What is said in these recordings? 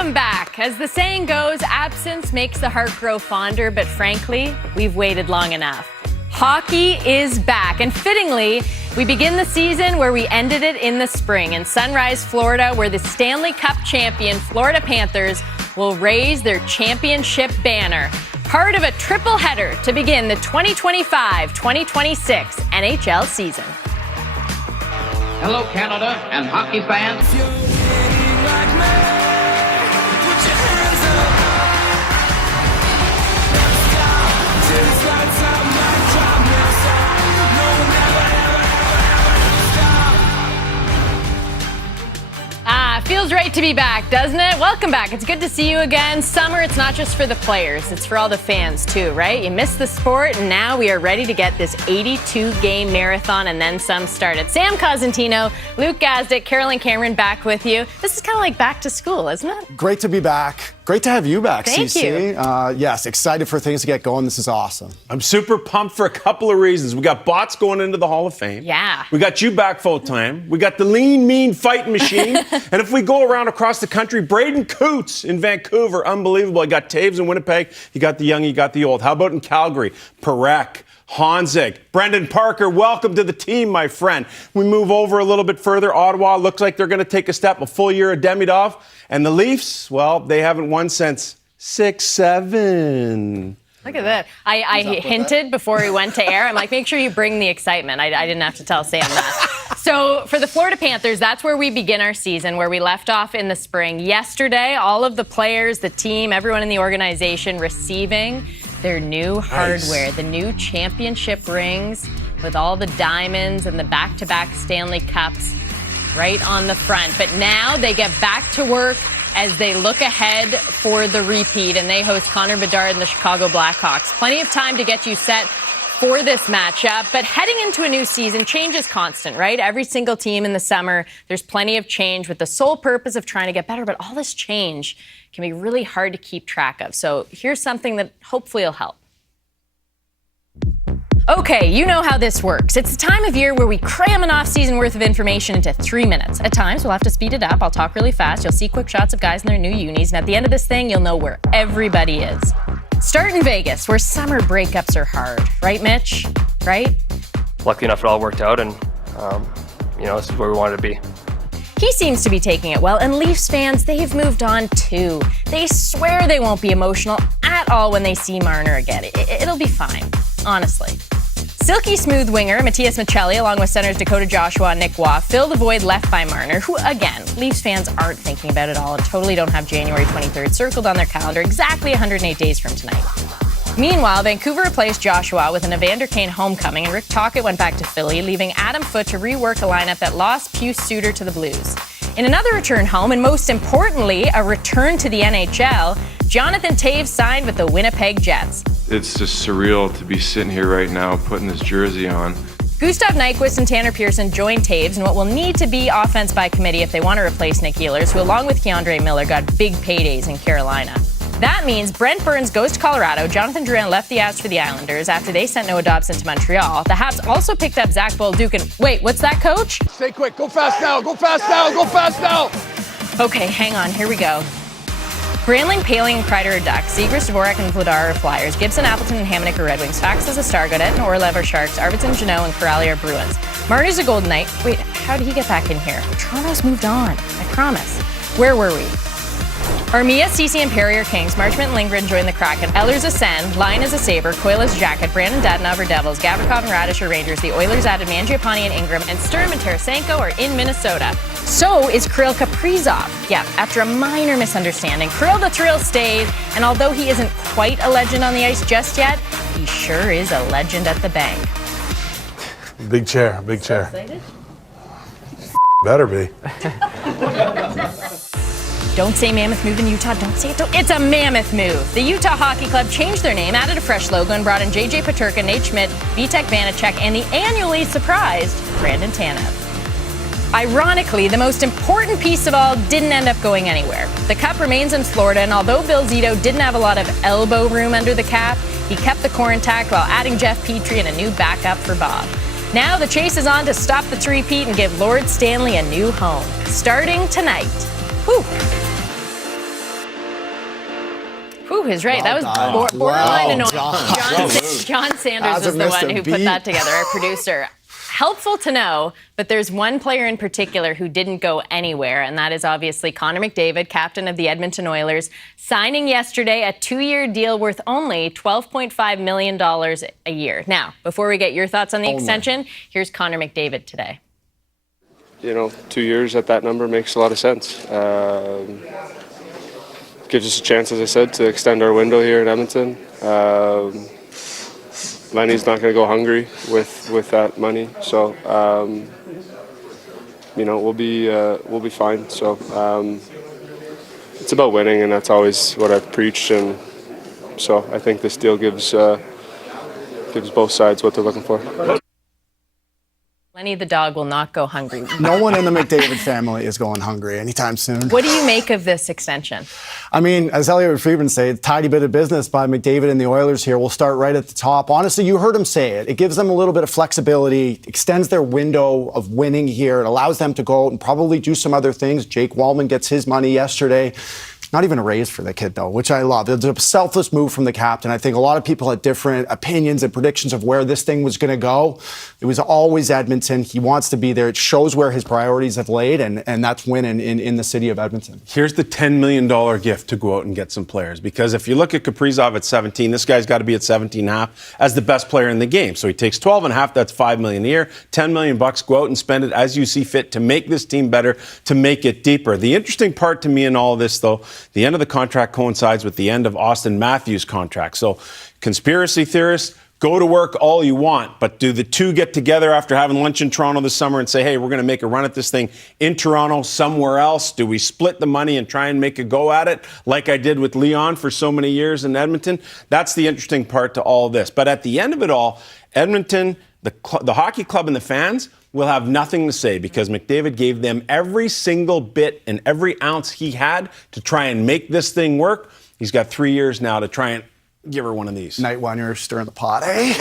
Welcome back. As the saying goes, absence makes the heart grow fonder, but frankly, we've waited long enough. Hockey is back, and fittingly, we begin the season where we ended it in the spring in Sunrise, Florida, where the Stanley Cup champion Florida Panthers will raise their championship banner. Part of a triple header to begin the 2025-2026 NHL season. Hello, Canada and hockey fans. Feels right to be back, doesn't it? Welcome back. It's good to see you again. Summer, it's not just for the players. It's for all the fans, too, right? You missed the sport, and now we are ready to get this 82-game marathon and then some started. Sam Cosentino, Luke Gazdic, Carolyn Cameron back with you. This is kind of like back to school, isn't it? Great to be back. Great to have you back, Thank CC. you. Yes, excited for things to get going. This is awesome. I'm super pumped for a couple of reasons. We got Bots going into the Hall of Fame. Yeah. We got you back full time. We got the lean, mean fighting machine. And if we go around across the country, Braden Coots in Vancouver, unbelievable. You got Taves in Winnipeg. You got the young, you got the old. How about in Calgary? Parekh, Honzek, Brendan Parker, welcome to the team, my friend. We move over a little bit further. Ottawa looks like they're going to take a step, a full year of Demidov. And the Leafs, well, they haven't won since 6-7. Look at that. I hinted before we went to air. I'm like, make sure you bring the excitement. I didn't have to tell Sam that. So for the Florida Panthers, that's where we begin our season, where we left off in the spring. Yesterday, all of the players, the team, everyone in the organization receiving their new hardware, the new championship rings with all the diamonds and the back-to-back Stanley Cups right on the front. But now they get back to work as they look ahead for the repeat, and they host Connor Bedard and the Chicago Blackhawks. Plenty of time to get you set for this matchup, but heading into a new season, change is constant, right? Every single team in the summer, there's plenty of change with the sole purpose of trying to get better, but all this change can be really hard to keep track of. So here's something that hopefully will help. Okay, you know how this works. It's the time of year where we cram an off-season worth of information into 3 minutes. At times, we'll have to speed it up. I'll talk really fast. You'll see quick shots of guys in their new unis. And at the end of this thing, you'll know where everybody is. Start in Vegas, where summer breakups are hard. Right, Mitch? Right? Lucky enough it all worked out, and, this is where we wanted to be. He seems to be taking it well, and Leafs fans, they've moved on too. They swear they won't be emotional at all when they see Marner again. It'll be fine, honestly. Silky smooth winger Matthias Michelli, along with centers Dakota Joshua and Nick Waugh, fill the void left by Marner, who, again, Leafs fans aren't thinking about at all and totally don't have January 23rd circled on their calendar, exactly 108 days from tonight. Meanwhile, Vancouver replaced Joshua with an Evander Kane homecoming, and Rick Tocchet went back to Philly, leaving Adam Foote to rework a lineup that lost Pius Suter to the Blues. In another return home, and most importantly, a return to the NHL, Jonathan Taves signed with the Winnipeg Jets. It's just surreal to be sitting here right now putting this jersey on. Gustav Nyquist and Tanner Pearson joined Taves in what will need to be offense by committee if they want to replace Nick Ehlers, who along with Keandre Miller got big paydays in Carolina. That means Brent Burns goes to Colorado, Jonathan Drouin left the Avs for the Islanders after they sent Noah Dobson to Montreal. The Habs also picked up Zach Bolduc and... Wait, what's that, Coach? Stay quick, go fast now, go fast now, go fast now! Okay, hang on, here we go. Granlund, Paling, and Kreider are Ducks. Zegras, Dvorak, and Vladar are Flyers. Gibson, Appleton, and Hamonic are Red Wings. Fax is a Star, Gaudette and Orlev are Sharks. Arvidsson, Jeannot, and Corrali are Bruins. Marner's a Golden Knight. Wait, how did he get back in here? Toronto's moved on, I promise. Where were we? Armia, Ceci, and Perry are Kings. Marchment and Lindgren join the Kraken. Ellers a Sen. Lyon is a Sabre. Coyle is Jacket. Brandon Dadonov are Devils. Gavrikov and Radish are Rangers. The Oilers added Mangiapane and Ingram. And Sturm and Tarasenko are in Minnesota. So is Kirill Kaprizov. Yeah, after a minor misunderstanding, Kirill the Thrill stayed. And although he isn't quite a legend on the ice just yet, he sure is a legend at the bank. Big chair, big chair. Excited? Better be. Don't say Mammoth move in Utah. Don't say it. It's a Mammoth move. The Utah Hockey Club changed their name, added a fresh logo, and brought in J.J. Peterka, Nate Schmidt, Vitek Vanacek, and the annually surprised Brandon Tanev. Ironically, the most important piece of all didn't end up going anywhere. The cup remains in Florida, and although Bill Zito didn't have a lot of elbow room under the cap, he kept the core intact while adding Jeff Petrie and a new backup for Bob. Now the chase is on to stop the three-peat and give Lord Stanley a new home. Starting tonight. Whew. Ooh, he's right. That was borderline annoying. John Sanders was the one who put that together, our producer. Helpful to know, but there's one player in particular who didn't go anywhere, and that is obviously Connor McDavid, captain of the Edmonton Oilers, signing yesterday a 2-year deal worth only $12.5 million a year. Now, before we get your thoughts on the extension, here's Connor McDavid today. 2 years at that number makes a lot of sense. Gives us a chance, as I said, to extend our window here in Edmonton. Lenny's not going to go hungry with that money, so we'll be fine. So it's about winning, and that's always what I've preached. And so I think this deal gives both sides what they're looking for. Lenny the dog will not go hungry. No one in the McDavid family is going hungry anytime soon. What do you make of this extension? I mean, as Elliot Friedman said, a tidy bit of business by McDavid and the Oilers here. We'll start right at the top. Honestly, you heard him say it. It gives them a little bit of flexibility, extends their window of winning here. It allows them to go out and probably do some other things. Jake Wallman gets his money yesterday. Not even a raise for the kid, though, which I love. It's a selfless move from the captain. I think a lot of people had different opinions and predictions of where this thing was going to go. It was always Edmonton. He wants to be there. It shows where his priorities have laid, and that's winning in the city of Edmonton. Here's the $10 million gift to go out and get some players. Because if you look at Kaprizov at 17, this guy's got to be at 17.5 as the best player in the game. So he takes 12.5, that's $5 million a year. $10 million bucks, go out and spend it as you see fit to make this team better, to make it deeper. The interesting part to me in all of this, though, the end of the contract coincides with the end of Austin Matthews' contract. So conspiracy theorists, go to work all you want, but do the two get together after having lunch in Toronto this summer and say, hey, we're going to make a run at this thing in Toronto, somewhere else? Do we split the money and try and make a go at it like I did with Leon for so many years in Edmonton? That's the interesting part to all of this. But at the end of it all, Edmonton, the hockey club and the fans will have nothing to say because McDavid gave them every single bit and every ounce he had to try and make this thing work. He's got 3 years now to try and give her one of these. Night one, you're stirring the pot, eh?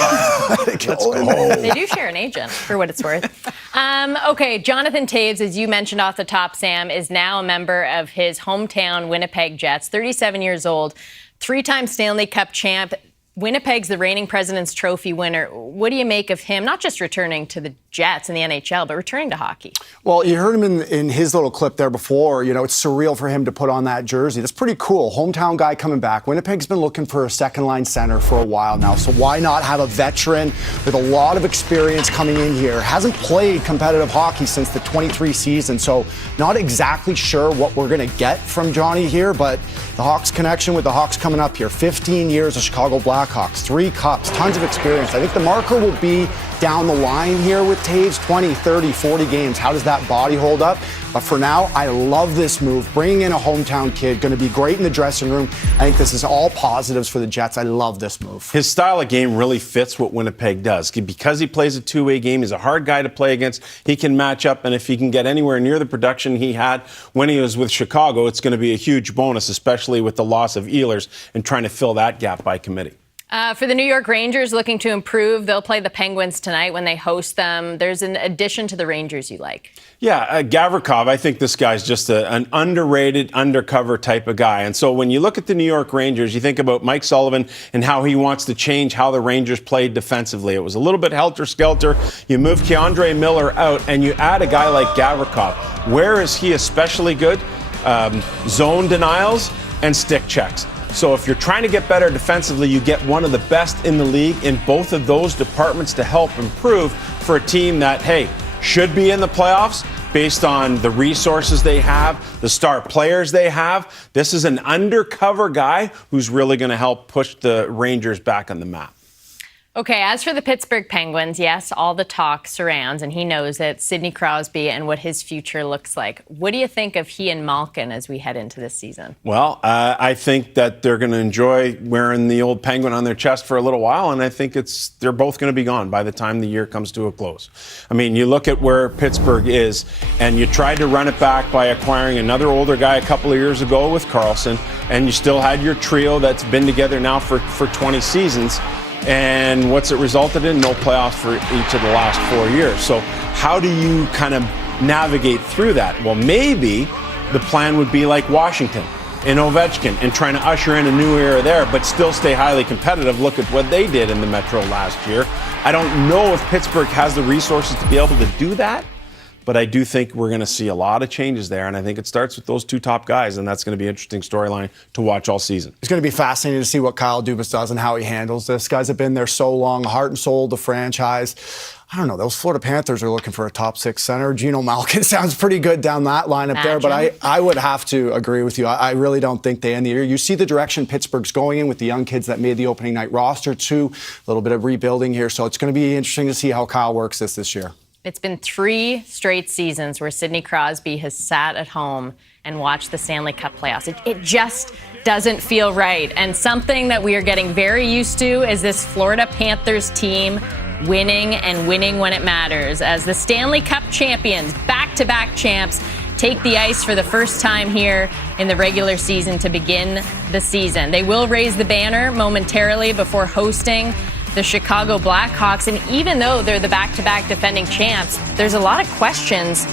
Let's go. They do share an agent, for what it's worth. Okay, Jonathan Toews, as you mentioned off the top, Sam, is now a member of his hometown Winnipeg Jets, 37 years old, 3-time Stanley Cup champ. Winnipeg's the reigning President's Trophy winner. What do you make of him, not just returning to the Jets in the NHL, but returning to hockey? Well, you heard him in his little clip there before. It's surreal for him to put on that jersey. That's pretty cool. Hometown guy coming back. Winnipeg's been looking for a second-line center for a while now, so why not have a veteran with a lot of experience coming in here? Hasn't played competitive hockey since the 23 season, so not exactly sure what we're going to get from Johnny here, but the Hawks connection with the Hawks coming up here. 15 years of Chicago Blackhawks, 3 cups, tons of experience. I think the marker will be down the line here with Toews, 20, 30, 40 games. How does that body hold up? But for now, I love this move. Bringing in a hometown kid, going to be great in the dressing room. I think this is all positives for the Jets. I love this move. His style of game really fits what Winnipeg does. Because he plays a two-way game, he's a hard guy to play against. He can match up, and if he can get anywhere near the production he had when he was with Chicago, it's going to be a huge bonus, especially with the loss of Ehlers and trying to fill that gap by committee. For the New York Rangers looking to improve, they'll play the Penguins tonight when they host them. There's an addition to the Rangers you like. Yeah, Gavrikov, I think this guy's just an underrated, undercover type of guy. And so when you look at the New York Rangers, you think about Mike Sullivan and how he wants to change how the Rangers played defensively. It was a little bit helter-skelter. You move Keandre Miller out, and you add a guy like Gavrikov. Where is he especially good? Zone denials and stick checks. So if you're trying to get better defensively, you get one of the best in the league in both of those departments to help improve for a team that, hey, should be in the playoffs based on the resources they have, the star players they have. This is an undercover guy who's really going to help push the Rangers back on the map. Okay, as for the Pittsburgh Penguins, yes, all the talk surrounds, and he knows it, Sidney Crosby and what his future looks like. What do you think of he and Malkin as we head into this season? Well, I think that they're going to enjoy wearing the old Penguin on their chest for a little while, and I think they're both going to be gone by the time the year comes to a close. I mean, you look at where Pittsburgh is, and you tried to run it back by acquiring another older guy a couple of years ago with Karlsson, and you still had your trio that's been together now for 20 seasons. And what's it resulted in? No playoffs for each of the last 4 years. So how do you kind of navigate through that? Well, maybe the plan would be like Washington. in Ovechkin and trying to usher in a new era there, but still stay highly competitive. Look at what they did in the Metro last year. I don't know if Pittsburgh has the resources to be able to do that, but I do think we're going to see a lot of changes there, and I think it starts with those two top guys, and that's going to be an interesting storyline to watch all season. It's going to be fascinating to see what Kyle Dubas does and how he handles this. Guys have been there so long, heart and soul of the franchise. I don't know, those Florida Panthers are looking for a top 6 center. Geno Malkin sounds pretty good down that lineup there, but I would have to agree with you. I really don't think they end the year. You see the direction Pittsburgh's going in with the young kids that made the opening night roster too. A little bit of rebuilding here, so it's going to be interesting to see how Kyle works this year. It's been 3 straight seasons where Sidney Crosby has sat at home and watched the Stanley Cup playoffs. It just doesn't feel right. And something that we are getting very used to is this Florida Panthers team winning and winning when it matters. As the Stanley Cup champions, back-to-back champs, take the ice for the first time here in the regular season to begin the season. They will raise the banner momentarily before hosting the Chicago Blackhawks. And even though they're the back-to-back defending champs, there's a lot of questions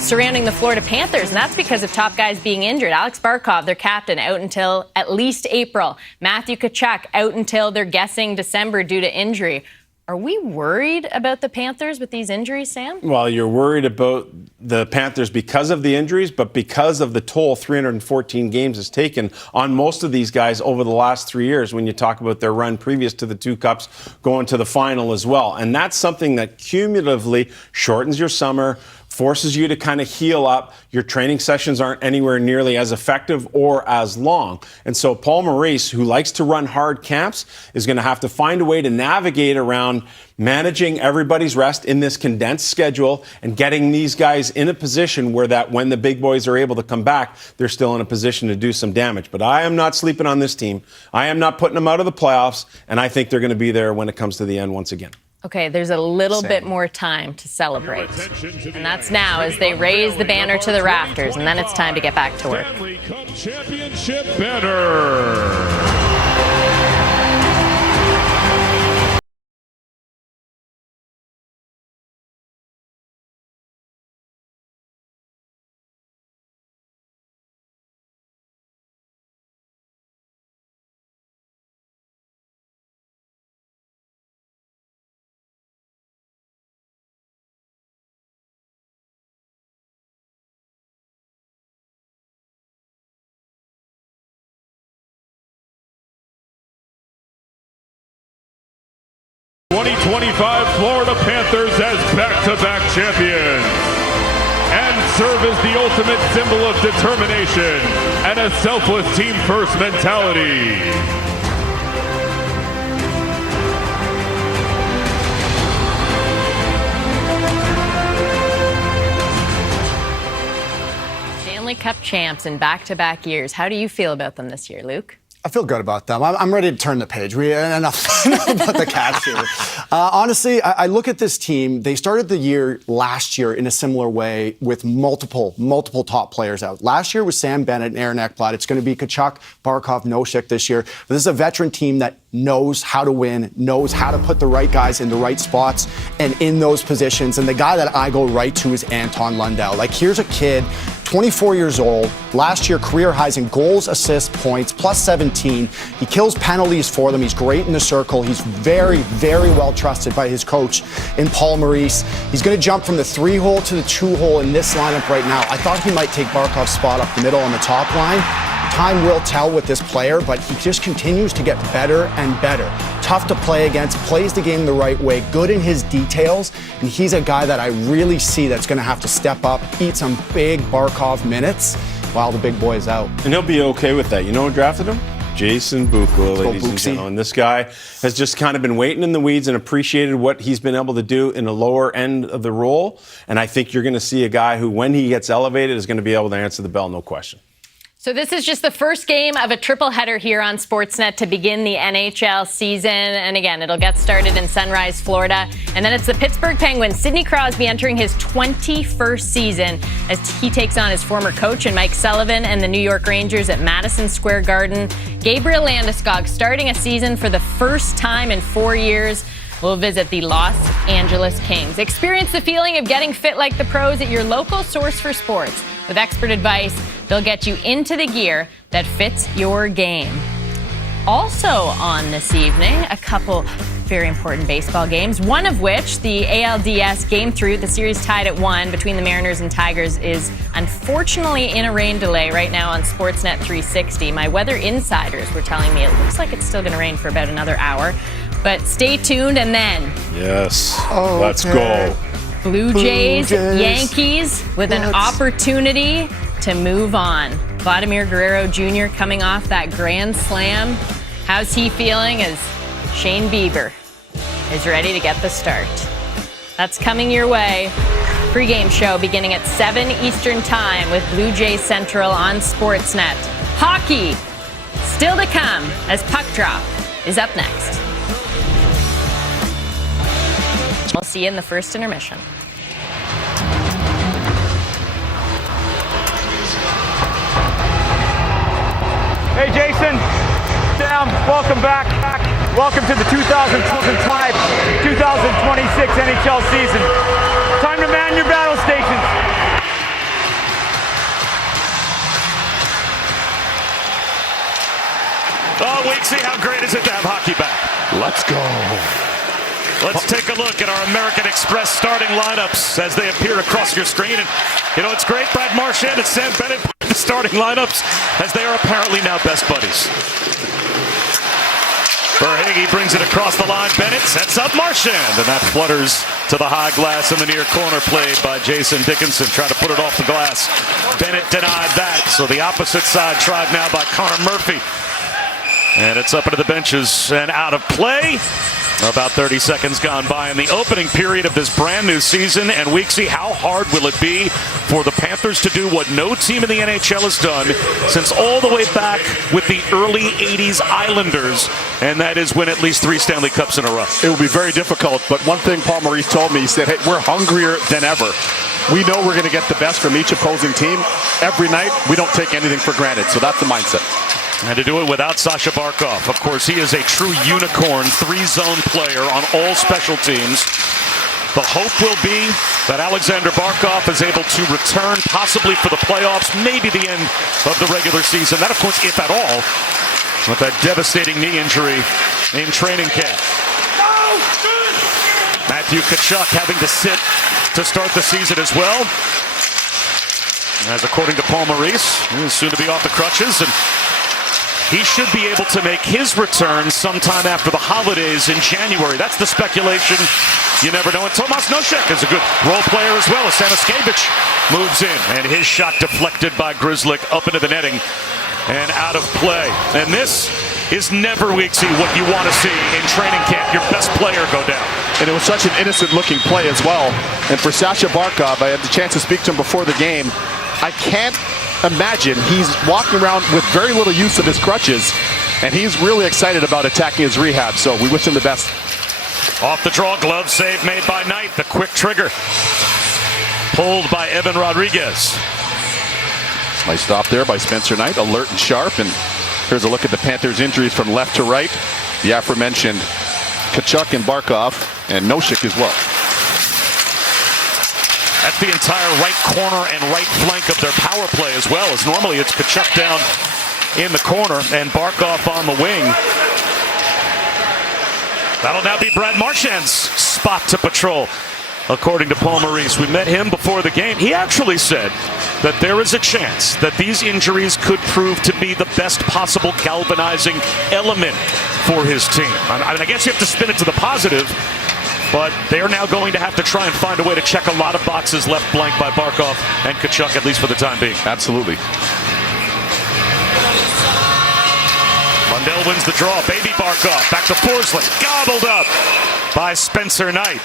surrounding the Florida Panthers, and that's because of top guys being injured. Alex Barkov, their captain, out until at least April. Matthew Tkachuk out until they're guessing December due to injury. Are we worried about the Panthers with these injuries, Sam? Well, you're worried about the Panthers because of the injuries, but because of the toll 314 games has taken on most of these guys over the last 3 years when you talk about their run previous to the 2 Cups going to the final as well. And that's something that cumulatively shortens your summer, forces you to kind of heal up. Your training sessions aren't anywhere nearly as effective or as long. And so Paul Maurice, who likes to run hard camps, is going to have to find a way to navigate around managing everybody's rest in this condensed schedule and getting these guys in a position where that when the big boys are able to come back, they're still in a position to do some damage. But I am not sleeping on this team. I am not putting them out of the playoffs, and I think they're going to be there when it comes to the end once again. Okay, there's a little bit more time to celebrate. And that's now as they raise the banner to the rafters, and then it's time to get back to work. Stanley Cup Championship banner. Florida Panthers as back-to-back champions and serve as the ultimate symbol of determination and a selfless team-first mentality. Stanley Cup champs in back-to-back years. How do you feel about them this year, Luke? I feel good about them. I'm ready to turn the page. Enough about the Cats here. Honestly, I look at this team. They started the year last year in a similar way with multiple top players out. Last year was Sam Bennett and Aaron Ekblad. It's going to be Tkachuk, Barkov, Nosek this year. But this is a veteran team that knows how to win, knows how to put the right guys in the right spots and in those positions. And the guy that I go right to is Anton Lundell. Like, here's a kid, 24 years old, last year career highs in goals, assists, points, plus 17. He kills penalties for them. He's great in the circle. He's very, very well trusted by his coach in Paul Maurice. He's going to jump from the 3-hole to the 2-hole in this lineup right now. I thought he might take Barkov's spot up the middle on the top line. Time will tell with this player, but he just continues to get better and better. Tough to play against, plays the game the right way, good in his details, and he's a guy that I really see that's going to have to step up, eat some big Barkov minutes while the big boy is out. And he'll be okay with that. You know who drafted him? Jason Buchla, ladies and gentlemen. This guy has just kind of been waiting in the weeds and appreciated what he's been able to do in the lower end of the role. And I think you're going to see a guy who, when he gets elevated, is going to be able to answer the bell, no question. So this is just the first game of a triple header here on Sportsnet to begin the NHL season. And again, it'll get started in Sunrise, Florida. And then it's the Pittsburgh Penguins, Sidney Crosby, entering his 21st season as he takes on his former coach and Mike Sullivan and the New York Rangers at Madison Square Garden. Gabriel Landeskog starting a season for the first time in 4 years. We'll visit the Los Angeles Kings. Experience the feeling of getting fit like the pros at your local source for sports with expert advice, They'll get you into the gear that fits your game. Also on this evening, a couple very important baseball games, one of which, the ALDS Game 3, the series tied at 1 between the Mariners and Tigers, is unfortunately in a rain delay right now on Sportsnet 360. My weather insiders were telling me it looks like it's still going to rain for about another hour. But stay tuned, and then... Yes. Okay. Let's go. Blue Jays, Yankees with an opportunity to move on. Vladimir Guerrero Jr. coming off that grand slam. How's he feeling as Shane Bieber is ready to get the start? That's coming your way. Pre-game show beginning at 7 Eastern Time with Blue Jays Central on Sportsnet. Hockey still to come as Puck Drop is up next. We'll see you in the first intermission. Hey Jason, Sam, welcome back. Welcome to the 2025-2026 NHL season. Time to man your battle stations. Oh, Weeksy, how great is it to have hockey back? Let's go. Let's take a look at our American Express starting lineups as they appear across your screen. And, you know, it's great. Brad Marchand and Sam Bennett, the starting lineups, as they are apparently now best buddies. Verhaeghe brings it across the line. Bennett sets up Marchand, and that flutters to the high glass in the near corner, played by Jason Dickinson. Trying to put it off the glass. Bennett denied that, so the opposite side tried now by Connor Murphy. And it's up into the benches and out of play. About 30 seconds gone by in the opening period of this brand new season. And Weeksy, how hard will it be for the Panthers to do what no team in the NHL has done since all the way back with the early 80s Islanders, and that is win at least 3 Stanley Cups in a row? It will be very difficult, but one thing Paul Maurice told me, he said, hey, we're hungrier than ever. We know we're going to get the best from each opposing team. Every night, we don't take anything for granted, so that's the mindset. And to do it without Sasha Barkov. Of course, he is a true unicorn, 3-zone player on all special teams. The hope will be that Alexander Barkov is able to return possibly for the playoffs, maybe the end of the regular season. That, of course, if at all, with that devastating knee injury in training camp. Matthew Tkachuk having to sit to start the season as well. As according to Paul Maurice, he's soon to be off the crutches, and he should be able to make his return sometime after the holidays in January. That's the speculation. You never know. And Tomas Nosek is a good role player as well as Samaskevich moves in. And his shot deflected by Grzelcyk up into the netting and out of play. And this is never, Weeksy, what you want to see in training camp. Your best player go down. And it was such an innocent-looking play as well. And for Sasha Barkov, I had the chance to speak to him before the game. I can't imagine he's walking around with very little use of his crutches, and he's really excited about attacking his rehab, so we wish him the best. Off the draw, glove save made by Knight. The quick trigger pulled by Evan Rodriguez. Nice stop there by Spencer Knight, alert and sharp. And here's a look at the Panthers' injuries from left to right. The aforementioned Tkachuk and Barkov, and Nosek as well. That's the entire right corner and right flank of their power play as well, as normally it's Tkachuk down in the corner and Barkov on the wing. That'll now be Brad Marchand's spot to patrol, according to Paul Maurice. We met him before the game. He actually said that there is a chance that these injuries could prove to be the best possible galvanizing element for his team. I mean, I guess you have to spin it to the positive, but they're now going to have to try and find a way to check a lot of boxes left blank by Barkov and Tkachuk, at least for the time being. Absolutely. Lundell wins the draw. Baby Barkov back to Forsling. Gobbled up by Spencer Knight.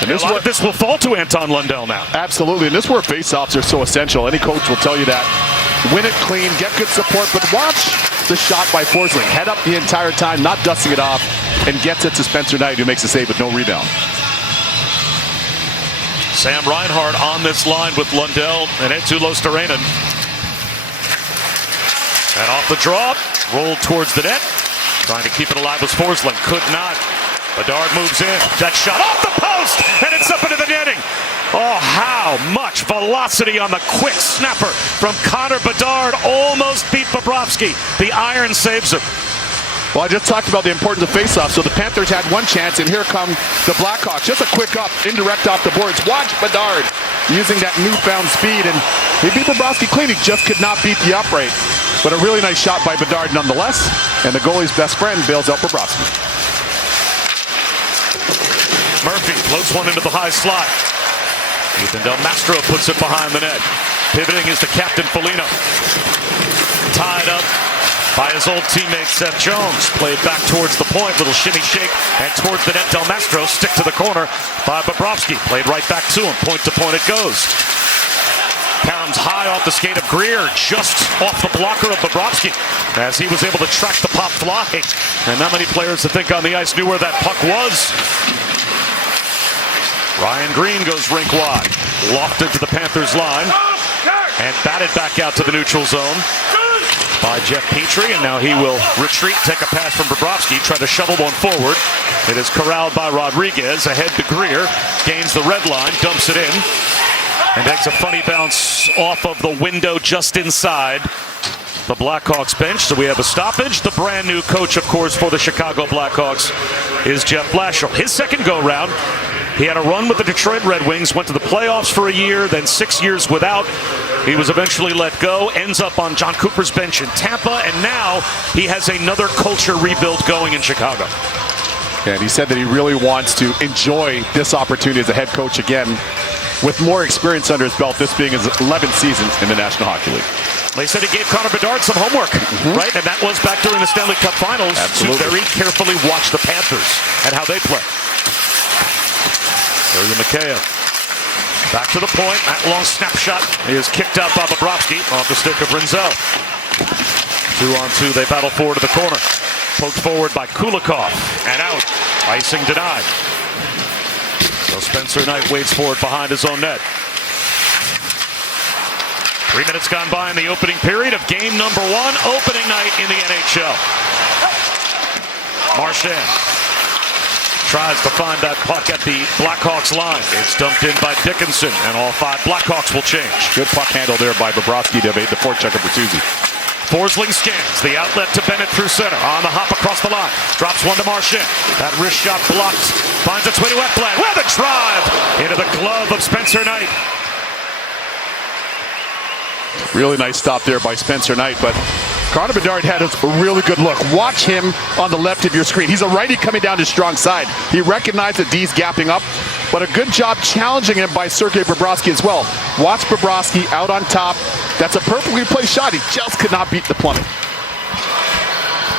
And a lot of this will fall to Anton Lundell now. Absolutely, and this is where faceoffs are so essential. Any coach will tell you that. Win it clean, get good support, but watch the shot by Forsling. Head up the entire time, not dusting it off, and gets it to Spencer Knight, who makes a save with no rebound. Sam Reinhart on this line with Lundell and Eetu Luostarinen. And off the draw, rolled towards the net. Trying to keep it alive was Forsling, could not. Bedard moves in. That shot off the post! post, and it's up into the netting. Oh, how much velocity on the quick snapper from Connor Bedard. Almost beat Bobrovsky. The iron saves him. Well, I just talked about the importance of faceoffs. So the Panthers had one chance, and here come the Blackhawks. Just a quick up, indirect off the boards. Watch Bedard using that newfound speed, and he beat Bobrovsky clean. He just could not beat the upright. But a really nice shot by Bedard nonetheless, and the goalie's best friend bails out Bobrovsky. Murphy floats one into the high slot. Ethan Del Mastro puts it behind the net. Pivoting is the captain, Foligno. Tied up by his old teammate Seth Jones. Played back towards the point, little shimmy shake, and towards the net. Del Mastro stick to the corner by Bobrovsky. Played right back to him. Point to point it goes. Comes high off the skate of Greer, just off the blocker of Bobrovsky, as he was able to track the pop fly. And not many players I think on the ice knew where that puck was. Ryan Green goes rink wide, lofted to the Panthers line, and batted back out to the neutral zone by Jeff Petrie, and now he will retreat, take a pass from Bobrovsky, try to shovel one forward. It is corralled by Rodriguez, ahead to Greer, gains the red line, dumps it in, and takes a funny bounce off of the window just inside the Blackhawks bench. So we have a stoppage. The brand new coach, of course, for the Chicago Blackhawks is Jeff Blashill. His second go-round. He had a run with the Detroit Red Wings, went to the playoffs for a year, then 6 years without. He was eventually let go, ends up on John Cooper's bench in Tampa, and now he has another culture rebuild going in Chicago. And he said that he really wants to enjoy this opportunity as a head coach again, with more experience under his belt, this being his 11th season in the National Hockey League. They said he gave Connor Bedard some homework, right? And that was back during the Stanley Cup Finals. Absolutely. To very carefully watch the Panthers and how they play. There's Mikheyev. Back to the point. That long snapshot is kicked out by Bobrovsky off the stick of Rinzel. 2-on-2. They battle forward to the corner. Poked forward by Kulikov. And out. Icing denied. So Spencer Knight waits for it behind his own net. 3 minutes gone by in the opening period of game number 1. Opening night in the NHL. Marchand tries to find that puck at the Blackhawks line. It's dumped in by Dickinson, and all 5 Blackhawks will change. Good puck handle there by Bobrovsky to evade the forecheck of Bertuzzi. Forsling scans the outlet to Bennett through center. On the hop across the line. Drops one to Marchand. That wrist shot blocked. Finds its way to Ekblad. With a drive into the glove of Spencer Knight. Really nice stop there by Spencer Knight, but Connor Bedard had a really good look. Watch him on the left of your screen. He's a righty coming down his strong side. He recognized that D's gapping up, but a good job challenging him by Sergei Bobrovsky as well. Watch Bobrovsky out on top. That's a perfectly placed shot. He just could not beat the plumbing.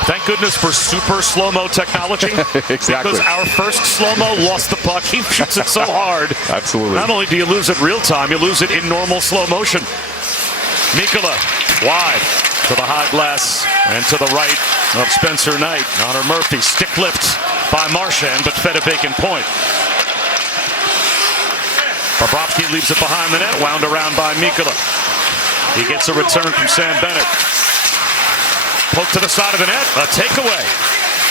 Thank goodness for super slow-mo technology. Exactly. Because our first slow-mo lost the puck. He shoots it so hard. Absolutely. Not only do you lose it real time, you lose it in normal slow motion. Mikula wide to the high glass and to the right of Spencer Knight. Connor Murphy stick lift by Marchand, but fed a vacant point. Bobrovsky leaves it behind the net, wound around by Mikula. He gets a return from Sam Bennett. Poke to the side of the net, a takeaway.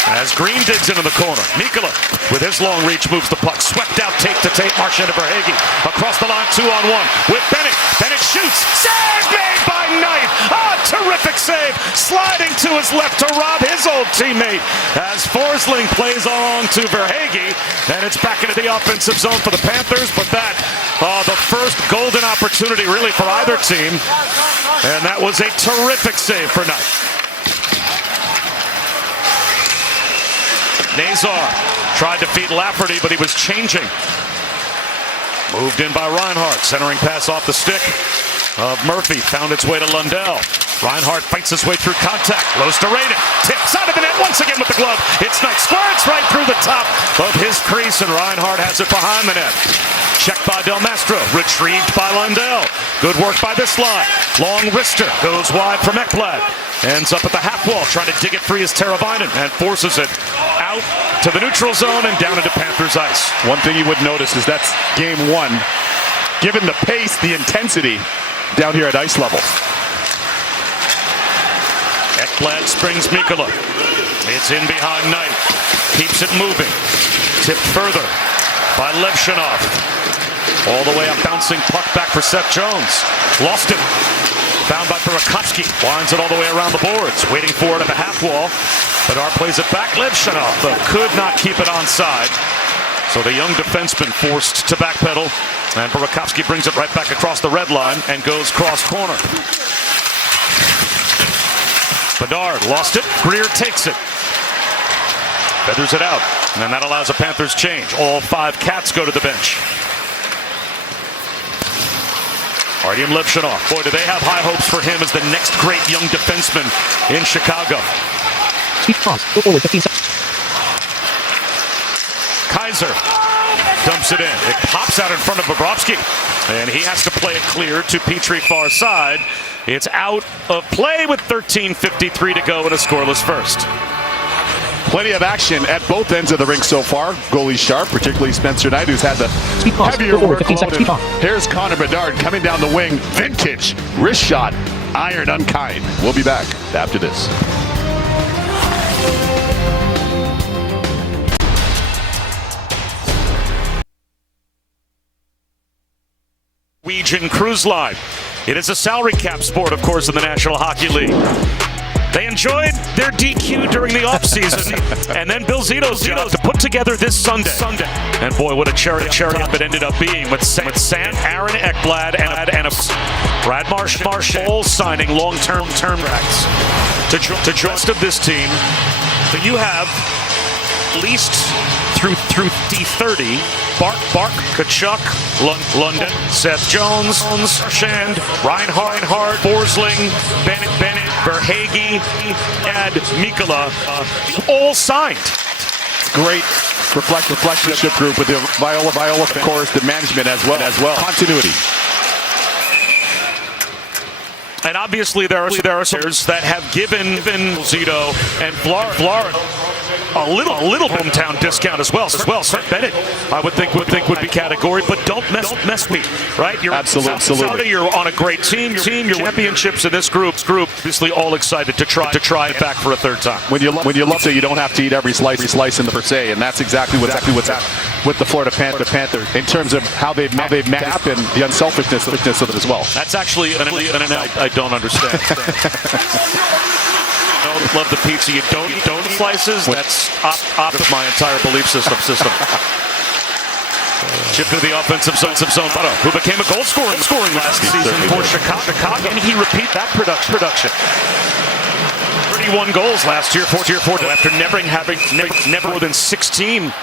As Green digs into the corner. Mikula, with his long reach, moves the puck. Swept out tape to tape. Marchand to Verhaeghe. Across the line, 2-on-1 with Bennett. Bennett shoots. Save made by Knight. A terrific save. Sliding to his left to rob his old teammate. As Forsling plays along to Verhaeghe. And it's back into the offensive zone for the Panthers. But that, the first golden opportunity really for either team. And that was a terrific save for Knight. Nazar tried to feed Lafferty, but he was changing. Moved in by Reinhart. Centering pass off the stick of Murphy. Found its way to Lundell. Reinhart fights his way through contact. Lows to Raiden. Tips out of the net once again with the glove. It's Knight. Squirts right through the top of his crease, and Reinhart has it behind the net. Checked by Del Mastro. Retrieved by Lundell. Good work by this line. Long wrister. Goes wide from Ekblad. Ends up at the half wall, trying to dig it free as Teravainen, and forces it out to the neutral zone and down into Panthers ice. One thing you would notice is that's game 1. Given the pace, the intensity down here at ice level. Ekblad springs Mikula. It's in behind Knight. Keeps it moving. Tipped further. by Levshinov. All the way up, bouncing puck back for Seth Jones. Lost it. Found by Burakovsky. Winds it all the way around the boards. Waiting for it at the half wall. Bedard plays it back. Levshinov, though, could not keep it onside. So the young defenseman forced to backpedal. And Burakovsky brings it right back across the red line and goes cross corner. Bedard lost it. Greer takes it. Feathers it out. And then that allows a Panthers change. All 5 Cats go to the bench. Artyom Levshinov. Boy, do they have high hopes for him as the next great young defenseman in Chicago. Kaiser dumps it in. It pops out in front of Bobrovsky. And he has to play it clear to Petrie far side. It's out of play with 13:53 to go in a scoreless first. Plenty of action at both ends of the rink so far. Goalie sharp, particularly Spencer Knight, who's had the heavier workload. Here's Connor Bedard coming down the wing. Vintage wrist shot. Iron unkind. We'll be back after this. Norwegian Cruise Line. It is a salary cap sport, of course, in the National Hockey League. They enjoyed their DQ during the offseason, and then Bill Zito's job to put together this Sunday. And boy, what a cherry up it ended up being with Sam, Aaron Ekblad, and Brad Marchand all signing long-term contracts to trust of this team. So you have at least through D30, Bark, Kachuk, London, Seth Jones, Marchand, Reinhardt, Forsling, Bennett, Verhaeghe, and Mikkola, all signed. Great reflectionship group with the Viola, of course, the management as well. Continuity. And obviously there are some that have given Zito and Florida a little hometown discount as well. Bennett, I would think would be category, but don't mess with me, right? You're absolutely. You're on a great team. You're championships in this group. Obviously, all excited to try it back for a third time. When you love it, you don't have to eat every slice in the per se, and that's exactly what's with the Florida Panthers in terms of how they've mapped and the unselfishness of it as well. That's actually an I don't understand. Don't love the pizza. You don't eat donut slices. That's off of my entire belief system. Chip to the offensive zone. Who became a goal scoring last season for Chicago. Can he repeat that production? 31 goals last year, 4 after never more than 16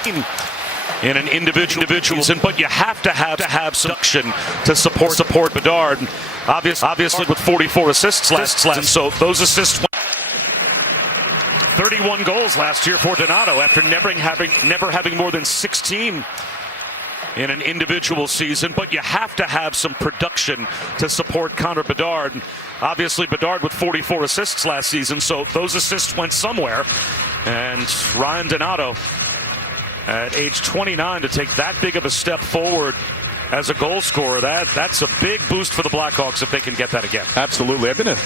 in an individual season. But you have to have some action to support Bedard. Obviously with 44 assists last season. So those assists. 31 goals last year for Donato after never having more than 16 in an individual season. But you have to have some production to support Connor Bedard. Obviously Bedard with 44 assists last season, so those assists went somewhere. And Ryan Donato at age 29 to take that big of a step forward as a goal scorer, that's a big boost for the Blackhawks if they can get that again. Absolutely. I've been a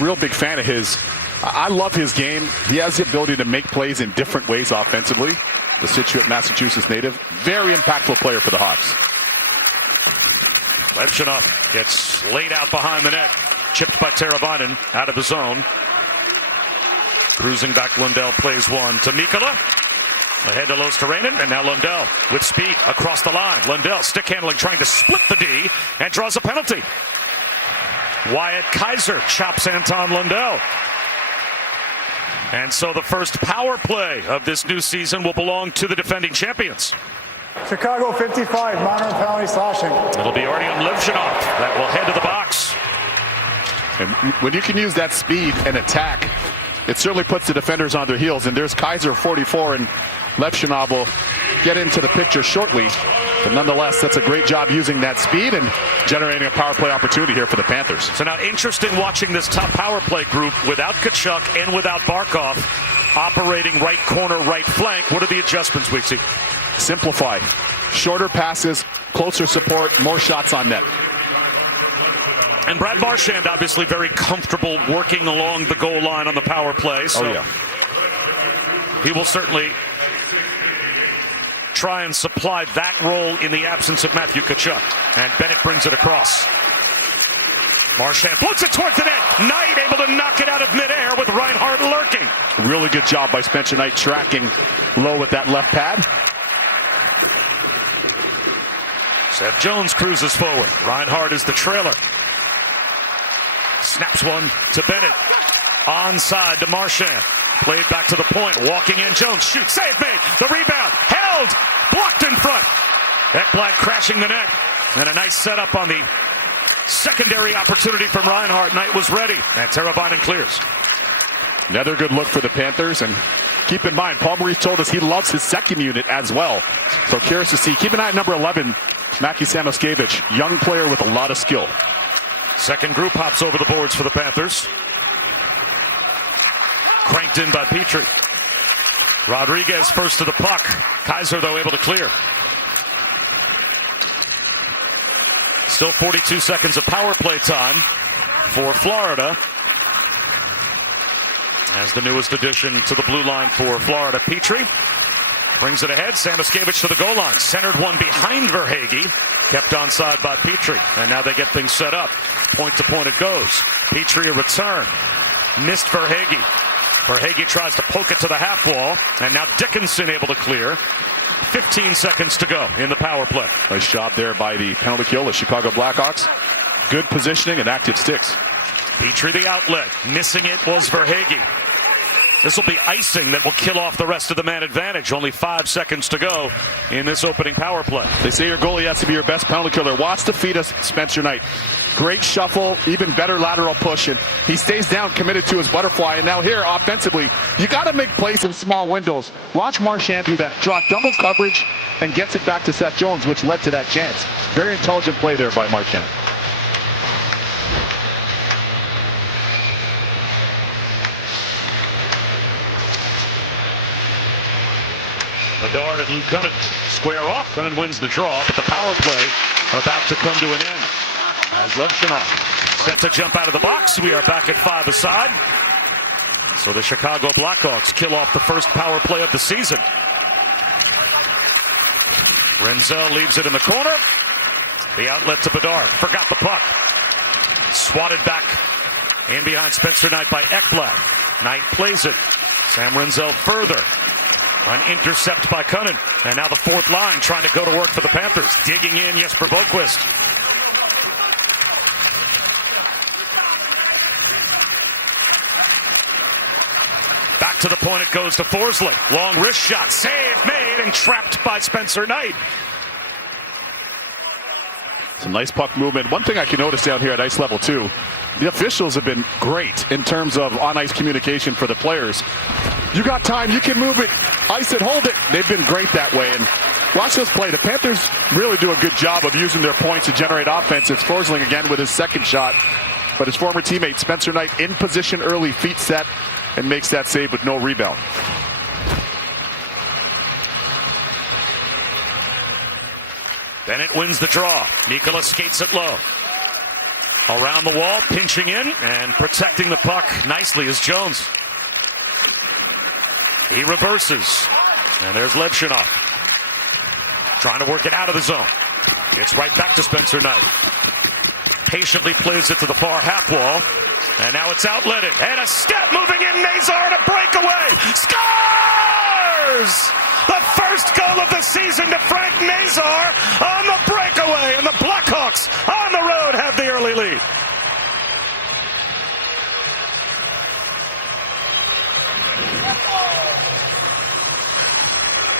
real big fan of his. I love his game. He has the ability to make plays in different ways offensively. The Situate, Massachusetts native. Very impactful player for the Hawks. Levshinov gets laid out behind the net. Chipped by Teravainen out of the zone. Cruising back, Lundell plays one to Mikkola. Ahead to Losterainen, and now Lundell with speed across the line. Lundell stick handling, trying to split the D, and draws a penalty. Wyatt Kaiser chops Anton Lundell. And so the first power play of this new season will belong to the defending champions. Chicago 55, minor penalty slashing. It'll be Artyom Levshinov that will head to the box. And when you can use that speed and attack, it certainly puts the defenders on their heels. And there's Kaiser 44, and Levshinov will get into the picture shortly. But nonetheless, that's a great job using that speed and generating a power play opportunity here for the Panthers. So now interesting watching this top power play group without Kachuk and without Barkov operating right corner, right flank. What are the adjustments we see? Simplify. Shorter passes, closer support, more shots on net. And Brad Marchand obviously very comfortable working along the goal line on the power play. So he will certainly try and supply that role in the absence of Matthew Tkachuk. And Bennett brings it across. Marchand floats it towards the net. Knight able to knock it out of midair with Reinhart lurking. Really good job by Spencer Knight tracking low with that left pad. Seth Jones cruises forward. Reinhart is the trailer. Snaps one to Bennett. Onside to Marchand. Played back to the point. Walking in. Jones shoots. Save made. The rebound. Held. Blocked in front. Ekblad crashing the net. And a nice setup on the secondary opportunity from Reinhart. Knight was ready. And Teravainen clears. Another good look for the Panthers. And keep in mind, Paul Maurice told us he loves his second unit as well. So curious to see. Keep an eye at number 11, Mackie Samoskevich. Young player with a lot of skill. Second group hops over the boards for the Panthers. Cranked in by Petrie. Rodriguez first to the puck. Kaiser, though, able to clear. Still 42 seconds of power play time for Florida. As the newest addition to the blue line for Florida, Petrie brings it ahead. Samoskevich to the goal line. Centered one behind Verhaeghe. Kept onside by Petrie. And now they get things set up. Point to point it goes. Petrie a return. Missed Verhaeghe. Verhaeghe tries to poke it to the half wall. And now Dickinson able to clear. 15 seconds to go in the power play. Nice job there by the penalty kill, the Chicago Blackhawks. Good positioning and active sticks. Petrie the outlet. Missing it was Verhaeghe. This will be icing that will kill off the rest of the man advantage. Only 5 seconds to go in this opening power play. They say your goalie has to be your best penalty killer. Watch the feet of Spencer Knight. Great shuffle, even better lateral push, and he stays down, committed to his butterfly. And now here, offensively, you got to make plays in small windows. Watch Marchand do that. Draw double coverage and gets it back to Seth Jones, which led to that chance. Very intelligent play there by Marchand. Bedard and Luukkonen square off. Luukkonen wins the draw, but the power play about to come to an end. As Levchinov set to jump out of the box. We are back at 5 aside. So the Chicago Blackhawks kill off the first power play of the season. Renzel leaves it in the corner. The outlet to Bedard. Forgot the puck. Swatted back in behind Spencer Knight by Ekblad. Knight plays it. Sam Renzel further. An intercept by Cunnin. And now the fourth line trying to go to work for the Panthers. Digging in Jesper Boqvist. Back to the point it goes to Forsling. Long wrist shot. Save made and trapped by Spencer Knight. Some nice puck movement. One thing I can notice down here at ice level 2, the officials have been great in terms of on-ice communication for the players. You got time, you can move it, ice it, hold it. They've been great that way. And watch this play. The Panthers really do a good job of using their points to generate offense. It's Forsling again with his second shot. But his former teammate Spencer Knight in position early, feet set, and makes that save with no rebound. Bennett wins the draw. Nikola skates it low. Around the wall, pinching in and protecting the puck nicely is Jones. He reverses. And there's Levchinov. Trying to work it out of the zone. It's right back to Spencer Knight. Patiently plays it to the far half wall. And now it's outletted. And a step moving in. Nazar and a breakaway. Scores! The first goal of the season to Frank Nazar on the breakaway. And the Blackhawks on the road have the early lead.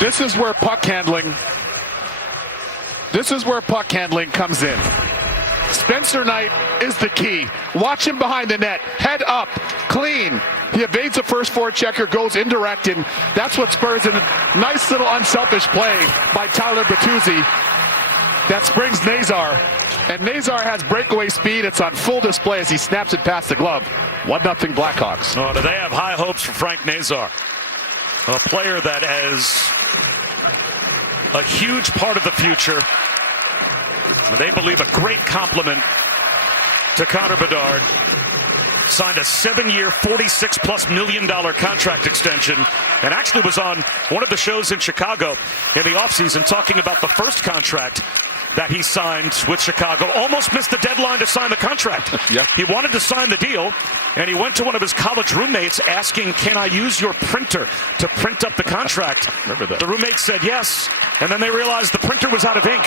This is where puck handling comes in. Spencer Knight is the key. Watch him behind the net. Head up. Clean. He evades the first forward checker, goes indirect, and that's what spurs a nice little unselfish play by Tyler Bertuzzi that springs Nazar. And Nazar has breakaway speed. It's on full display as he snaps it past the glove. 1-0 Blackhawks. Oh, do they have high hopes for Frank Nazar? A player that has a huge part of the future. They believe a great compliment to Connor Bedard. signed a 7-year, $46+ million contract extension, and actually was on one of the shows in Chicago in the offseason talking about the first contract that he signed with Chicago. Almost missed the deadline to sign the contract. Yep. He wanted to sign the deal, and he went to one of his college roommates asking, can I use your printer to print up the contract? Remember that. The roommate said yes, and then they realized the printer was out of ink.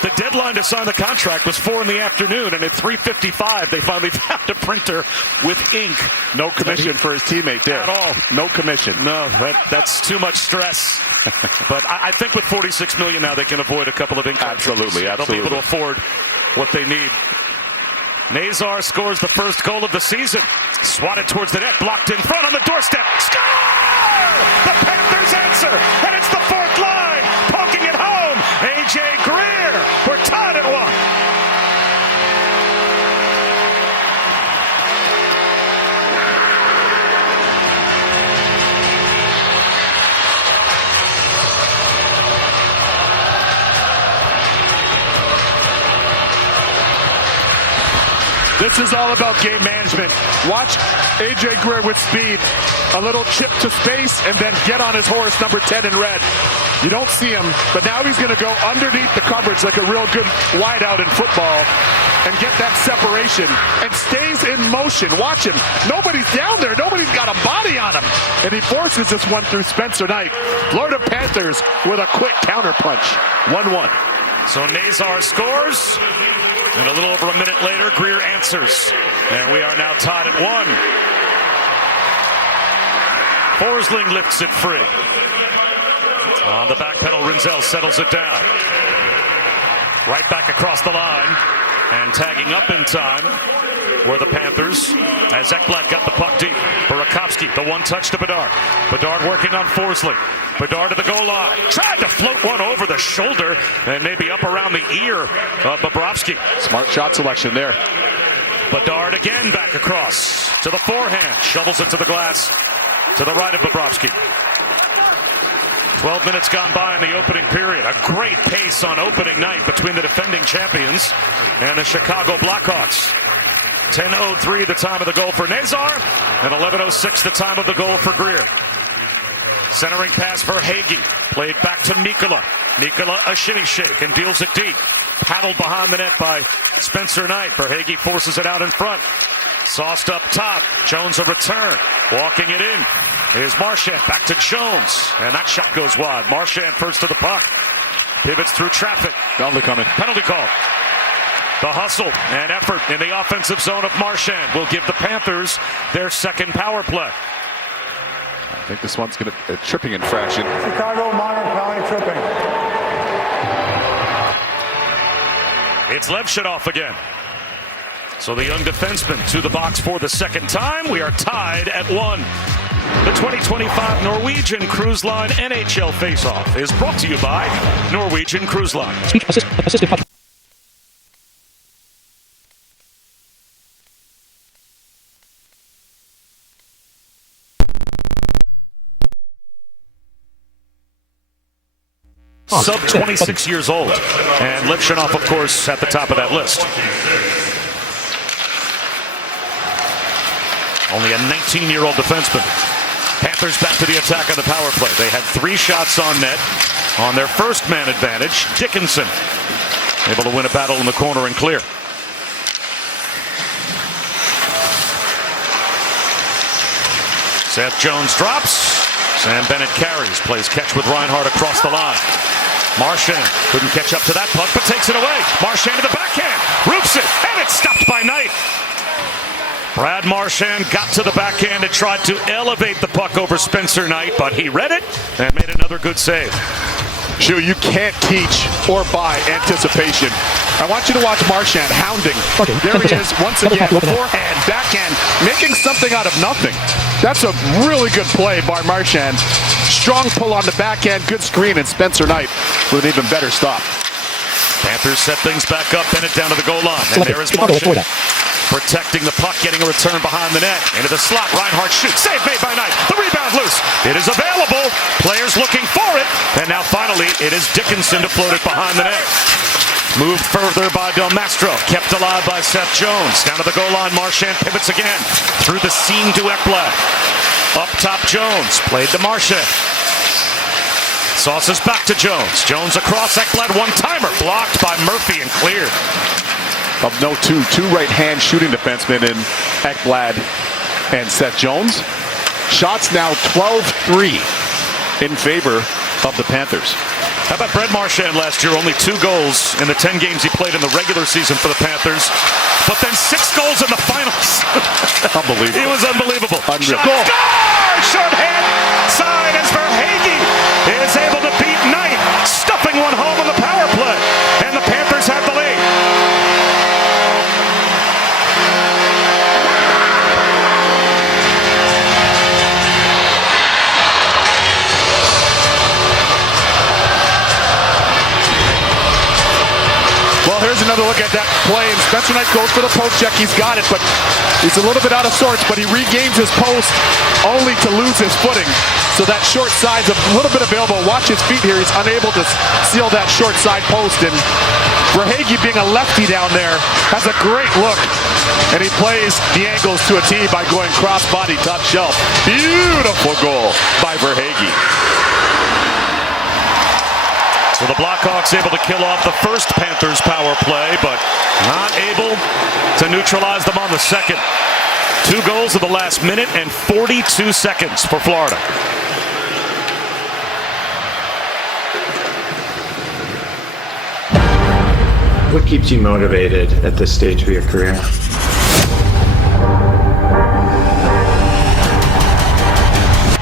The deadline to sign the contract was 4 p.m, and at 3:55 they finally found a printer with ink. No commission for his teammate there. At all. No commission. No, that's too much stress. But I think with $46 million now they can avoid a couple of ink. Absolutely. They'll be able to afford what they need. Nazar scores the first goal of the season. Swatted towards the net, blocked in front on the doorstep. Score! The Panthers answer, and it's the fourth line, poking it home. A.J. Greer. We're tied at 1. This is all about game management. Watch A.J. Greer with speed. A little chip to space and then get on his horse, number 10 in red. You don't see him, but now he's going to go underneath the coverage like a real good wideout in football and get that separation and stays in motion. Watch him. Nobody's down there. Nobody's got a body on him. And he forces this one through Spencer Knight. Florida Panthers with a quick counterpunch. 1-1. So Nazar scores. And a little over a minute later, Greer answers. And we are now tied at 1. Forsling lifts it free. On the back pedal, Rinzel settles it down. Right back across the line. And tagging up in time were the Panthers as Ekblad got the puck deep. Burakovsky, the one touch to Bedard. Bedard working on Forsling. Bedard to the goal line. Tried to float one over the shoulder and maybe up around the ear of Bobrovsky. Smart shot selection there. Bedard again back across to the forehand. Shovels it to the glass to the right of Bobrovsky. 12 minutes gone by in the opening period. A great pace on opening night between the defending champions and the Chicago Blackhawks. 10:03 the time of the goal for Nazar, and 11:06 the time of the goal for Greer. Centering pass for Hagee. Played back to Mikkola. Mikkola a shimmy shake and deals it deep. Paddled behind the net by Spencer Knight. Verhaeghe forces it out in front. Sauced up top. Jones a return. Walking it in is Marchand. Back to Jones. And that shot goes wide. Marchand first to the puck. Pivots through traffic. Penalty coming. Penalty call. The hustle and effort in the offensive zone of Marchand will give the Panthers their second power play. I think this one's going to a tripping infraction. Chicago minor penalty tripping. It's Levshunov again. So the young defenseman to the box for the second time. We are tied at 1. The 2025 Norwegian Cruise Line NHL Faceoff is brought to you by Norwegian Cruise Line. Sub 26 years old. And Levshunov, of course, at the top of that list. Only a 19-year-old defenseman. Panthers back to the attack on the power play. They had 3 shots on net on their first man advantage. Dickinson able to win a battle in the corner and clear. Seth Jones drops. Sam Bennett carries. Plays catch with Reinhart across the line. Marchand couldn't catch up to that puck, but takes it away. Marchand to the backhand. Roops it, and it's stopped by Knight. Brad Marchand got to the backhand and tried to elevate the puck over Spencer Knight, but he read it and made another good save. Shu, you can't teach or buy anticipation. I want you to watch Marchand hounding. There he is once again, forehand, backhand, making something out of nothing. That's a really good play by Marchand. Strong pull on the backhand, good screen, and Spencer Knight with an even better stop. Panthers set things back up, Bennett down to the goal line, and there is Marchand. Protecting the puck, getting a return behind the net. Into the slot, Reinhart shoots. Save made by Knight. The rebound loose. It is available. Players looking for it. And now finally, it is Dickinson to float it behind the net. Moved further by Del Mastro. Kept alive by Seth Jones. Down to the goal line. Marchand pivots again. Through the seam to Ekblad. Up top Jones. Played to Marchand. Sauces back to Jones. Jones across. Ekblad one-timer. Blocked by Murphy and cleared. Of note, two right-hand shooting defensemen in Ekblad and Seth Jones. Shots now 12-3 in favor of the Panthers. How about Brad Marchand last year? Only 2 goals in the 10 games he played in the regular season for the Panthers, but then 6 goals in the finals. Unbelievable. He was unbelievable. Unreal. Goal! Shorthand side as Verhaeghe is able to beat Knight, stuffing one home on the power play, and the Panthers have the lead. Well, here's another look at that play, and Spencer Knight goes for the post check. He's got it, but he's a little bit out of sorts, but he regains his post only to lose his footing. So that short side's a little bit available. Watch his feet here. He's unable to seal that short side post, and Verhaeghe, being a lefty down there, has a great look, and he plays the angles to a tee by going cross-body top shelf. Beautiful goal by Verhaeghe. So the Blackhawks able to kill off the first Panthers power play, but not able to neutralize them on the second. 2 goals in the last minute and 42 seconds for Florida. What keeps you motivated at this stage of your career?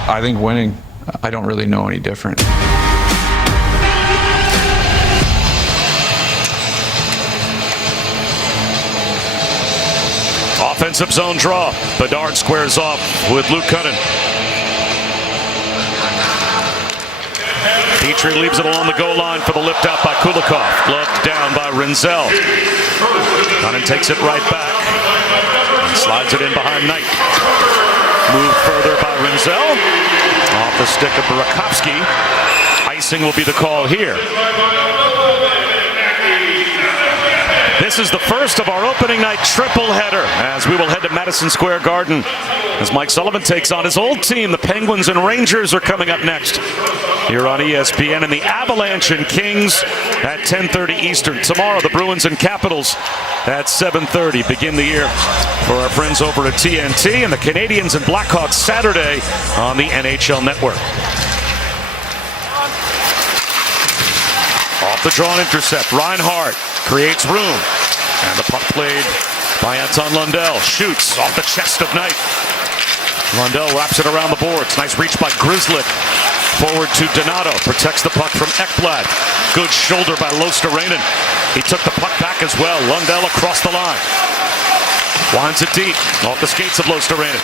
I think winning. I don't really know any different. Offensive zone draw. Bedard squares off with Luke Cunnin. Petrie leaves it along the goal line for the lift out by Kulikov. Gloved down by Rinzel. Cunnin takes it right back. Slides it in behind Knight. Moved further by Rinzel. Off the stick of Burakovsky. Icing will be the call here. This is the first of our opening night triple header as we will head to Madison Square Garden as Mike Sullivan takes on his old team. The Penguins and Rangers are coming up next here on ESPN, and the Avalanche and Kings at 10:30 Eastern. Tomorrow, the Bruins and Capitals at 7:30 begin the year for our friends over at TNT, and the Canadiens and Blackhawks Saturday on the NHL Network. Off the draw and intercept, Reinhart creates room, and the puck played by Anton Lundell. Shoots off the chest of Knight. Lundell wraps it around the boards. Nice reach by Grzelcyk. Forward to Donato. Protects the puck from Ekblad. Good shoulder by Losterainen. He took the puck back as well. Lundell across the line. Winds it deep. Off the skates of Losterainen.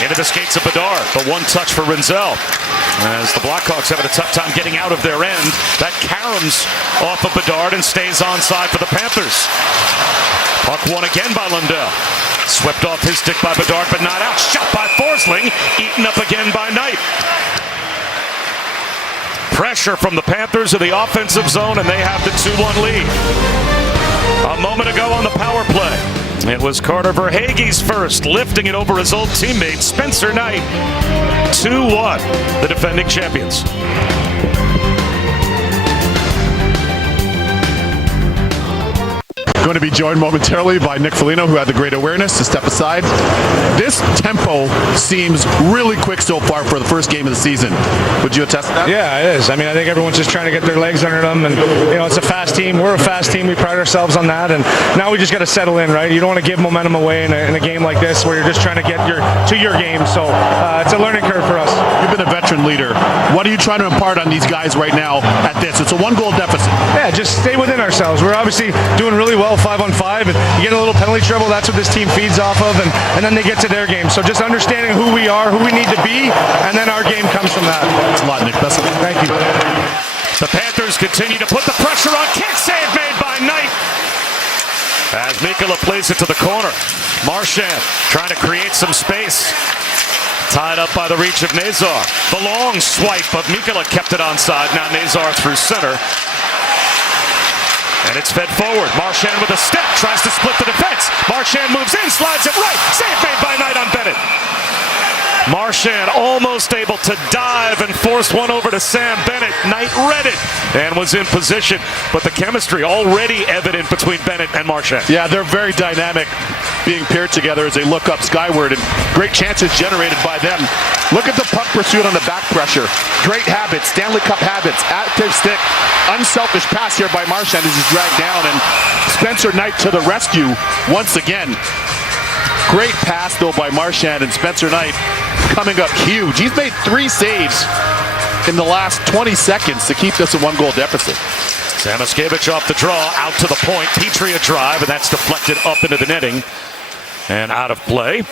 Into the skates of Bedard, but one touch for Rinzel. As the Blackhawks having a tough time getting out of their end. That caroms off of Bedard and stays onside for the Panthers. Puck won again by Lundell. Swept off his stick by Bedard, but not out. Shot by Forsling. Eaten up again by Knight. Pressure from the Panthers in the offensive zone, and they have the 2-1 lead. A moment ago on the power play, it was Carter Verhaeghe's first, lifting it over his old teammate Spencer Knight. 2-1, the defending champions. Going to be joined momentarily by Nick Foligno, who had the great awareness to step aside. This tempo seems really quick so far for the first game of the season. Would you attest to that? Yeah, it is. I mean, I think everyone's just trying to get their legs under them, and it's a fast team. We're a fast team. We pride ourselves on that, and now we just got to settle in, right? You don't want to give momentum away in a game like this where you're just trying to get to your game. So it's a learning curve for us. You've been a veteran leader. What are you trying to impart on these guys right now at this? It's a 1-goal deficit. Yeah, just stay within ourselves. We're obviously doing really well 5-on-5, and you get a little penalty trouble. That's what this team feeds off of, and then they get to their game. So just understanding who we are, who we need to be, and then our game comes from that. Thanks a lot, Nick. Best of luck. Thank you. The Panthers continue to put the pressure on. Kick save made by Knight. As Mikkola plays it to the corner. Marchand trying to create some space. Tied up by the reach of Nazar. The long swipe of Mikkola kept it onside. Now Nazar through center. And it's fed forward. Marchand with a step, tries to split the defense. Marchand moves in, slides it right. Save made by Knight on Bennett. Marchand almost able to dive and force one over to Sam Bennett. Knight read it and was in position, but the chemistry already evident between Bennett and Marchand. Yeah, they're very dynamic being paired together as they look up skyward, and great chances generated by them. Look at the puck pursuit on the back pressure. Great habits, Stanley Cup habits, active stick, unselfish pass here by Marchand as he's dragged down, and Spencer Knight to the rescue once again. Great pass, though, by Marchand, and Spencer Knight coming up huge. He's made 3 saves in the last 20 seconds to keep this a 1-goal deficit. Samoskevich off the draw, out to the point. Petrie a drive, and that's deflected up into the netting and out of play.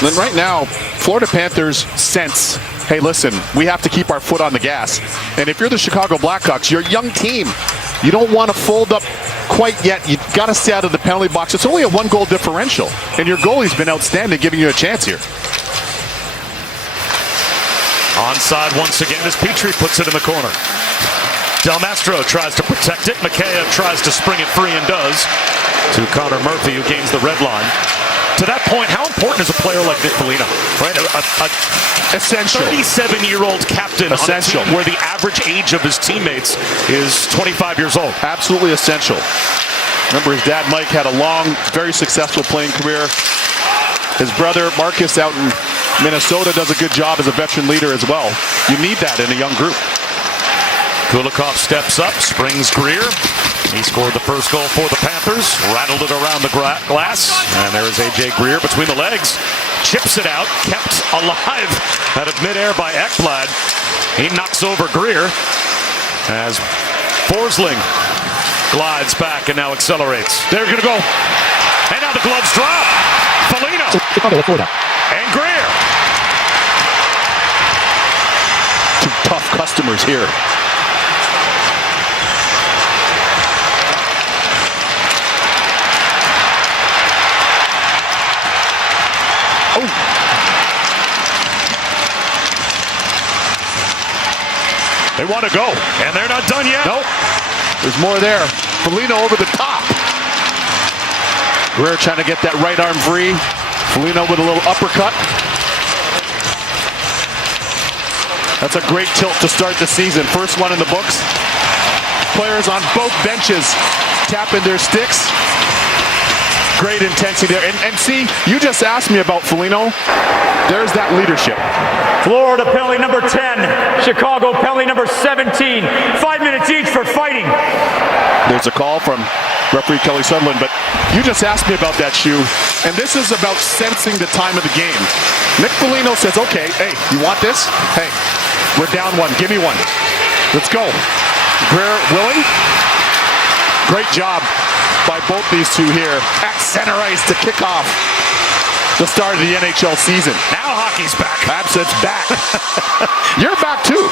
Then right now, Florida Panthers sense, hey, listen, we have to keep our foot on the gas. And if you're the Chicago Blackhawks, you're a young team. You don't want to fold up quite yet. You've got to stay out of the penalty box. It's only a 1-goal differential, and your goalie's been outstanding, giving you a chance here. Onside once again as Petrie puts it in the corner. Del Mastro tries to protect it. Mikheyev tries to spring it free and does to Connor Murphy, who gains the red line. To that point, how important is a player like Nick Foligno? Right, essential. 37-year-old captain essential. On a team where the average age of his teammates is 25 years old. Absolutely essential. Remember, his dad Mike had a long, very successful playing career. His brother Marcus out in Minnesota does a good job as a veteran leader as well. You need that in a young group. Kulikov steps up, springs Greer. He scored the first goal for the Panthers, rattled it around the glass, and there is A.J. Greer between the legs. Chips it out, kept alive out of midair by Ekblad. He knocks over Greer as Forsling glides back and now accelerates. They're going to go. And now the gloves drop. Foligno. And Greer. 2 tough customers here. They want to go, and they're not done yet. Nope. There's more there. Foligno over the top. Greer trying to get that right arm free. Foligno with a little uppercut. That's a great tilt to start the season. First one in the books. Players on both benches tapping their sticks. Great intensity there. And see, you just asked me about Foligno. There's that leadership. Florida penalty number 10. Chicago penalty number 17. 5 minutes each for fighting. There's a call from referee Kelly Sutherland, but you just asked me about that shoe, and this is about sensing the time of the game. Nick Foligno says, okay, hey, you want this? Hey, we're down 1. Give me 1. Let's go. Greer willing. Great job by both these two here at center ice to kick off the start of the NHL season. Now hockey's back. Absint's back. You're back too.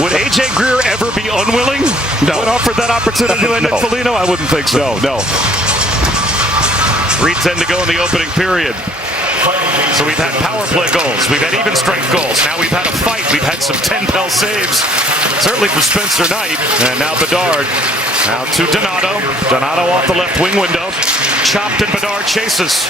Would A.J. Greer ever be unwilling? No. Would offer that opportunity to Nick Foligno? I wouldn't think so. No. 3:10 to go in the opening period. So we've had power play goals. We've had even strength goals. Now we've had a fight. We've had some 10-pel saves. Certainly for Spencer Knight. And now Bedard. Now to Donato. Donato off the left wing window. Chopped and Bedard chases.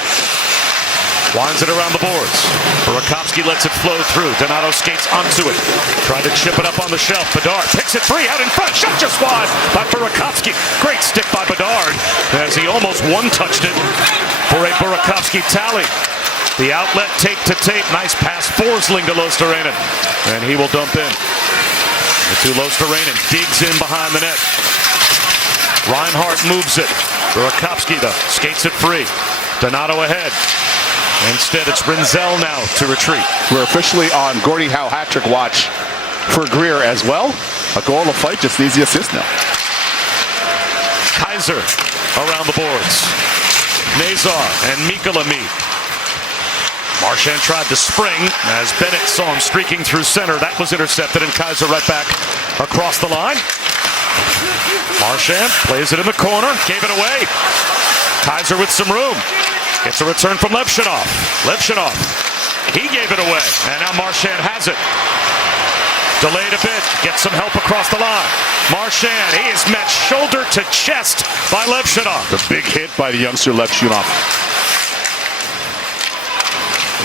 Winds it around the boards. Burakovsky lets it flow through. Donato skates onto it. Trying to chip it up on the shelf. Bedard picks it free out in front. Shot just wide by Burakovsky. Great stick by Bedard as he almost one-touched it for a Burakovsky tally. The outlet tape to tape. Nice pass. Forsling to Losterainen. And he will dump in. To Losterainen. Digs in behind the net. Reinhart moves it. Burakovsky though skates it free. Donato ahead. Instead, it's Rinzel now to retreat. We're officially on Gordie Howe hat-trick watch for Greer as well. A goal, a fight, just needs the assist now. Kaiser around the boards. Nazar and Mikkola meet. Marchand tried to spring as Bennett saw him streaking through center. That was intercepted, and Kaiser right back across the line. Marchand plays it in the corner, gave it away. Kaiser with some room. Gets a return from Levshinov. He gave it away, and now Marchand has it. Delayed a bit, gets some help across the line. Marchand, he is met shoulder to chest by Levshunov. The big hit by the youngster Levshunov.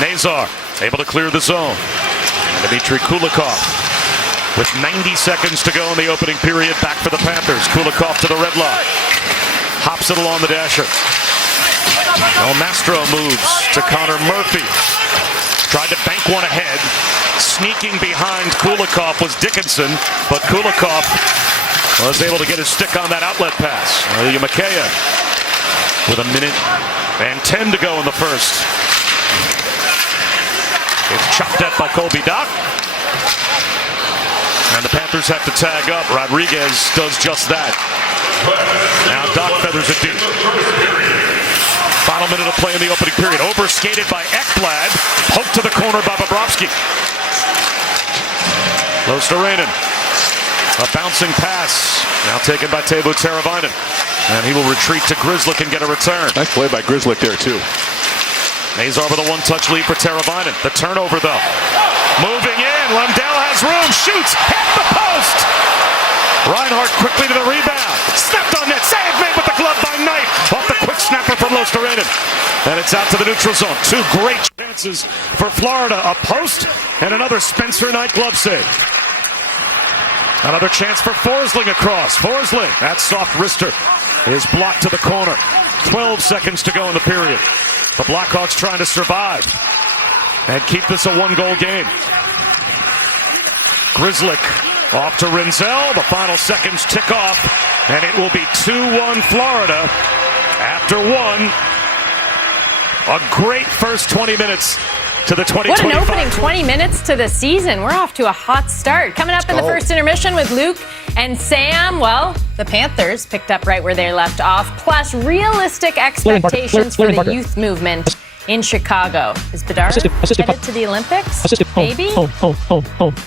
Nazar able to clear the zone. Dmitry Kulikov with 90 seconds to go in the opening period. Back for the Panthers. Kulikov to the red line. Hops it along the dasher. El Mastro moves to Connor Murphy. Tried to bank one ahead. Sneaking behind Kulikov was Dickinson, but Kulikov was able to get his stick on that outlet pass. Mikheyev with a minute and 10 to go in the first. It's chopped at by Colby Dock. And the Panthers have to tag up. Rodriguez does just that. Now Dock feathers it deep. Final minute of play in the opening period. Overskated by Ekblad. Poked to the corner by Bobrovsky. Losterainen. A bouncing pass. Now taken by Teuvo Teravainen. And he will retreat to Grzelcyk and get a return. Nice play by Grzelcyk there too. Nazar with a one-touch lead for Teravainen. The turnover though. Moving in. Lundell has room. Shoots. Hit the post. Reinhart quickly to the rebound. Snapped on net. Save made with the glove by Knight. Off the quick snapper from Losterainen. And it's out to the neutral zone. Two great chances for Florida. A post and another Spencer Knight glove save. Another chance for Forsling across. Forsling. That soft wrister is blocked to the corner. 12 seconds to go in the period. The Blackhawks trying to survive and keep this a one-goal game. Grzelcyk off to Rinzel. The final seconds tick off, and it will be 2-1 Florida after one. A great first 20 minutes to the 2025. What an opening 20 minutes to the season. We're off to a hot start. Coming up in the first intermission with Luke and Sam. Well, the Panthers picked up right where they left off, plus realistic expectations for the youth movement in Chicago. Is Bedard headed to the Olympics? Maybe?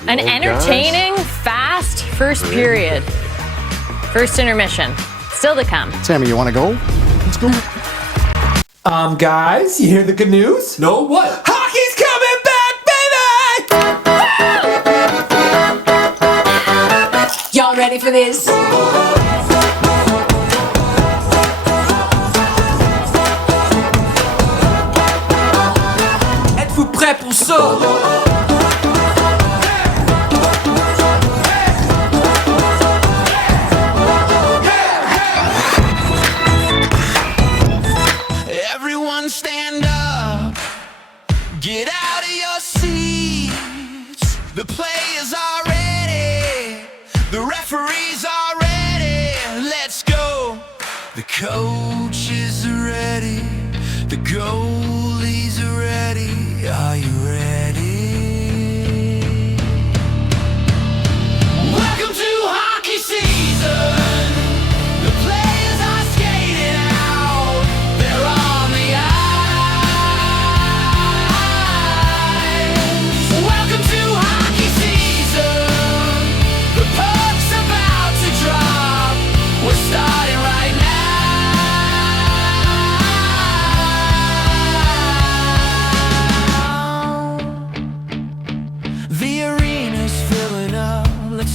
An entertaining, fast first period. First intermission. Still to come. Sammy, you want to go? Let's go. Guys, you hear the good news? No, what? Hockey's coming back, baby! Y'all ready for this? Êtes-vous prêts pour ça? Stand up, get out of your seats. The players are ready, the referees are ready. Let's go. The coaches are ready, the goalies are ready. Are you ready? Welcome to hockey season. The players are skating out. They're on the ice.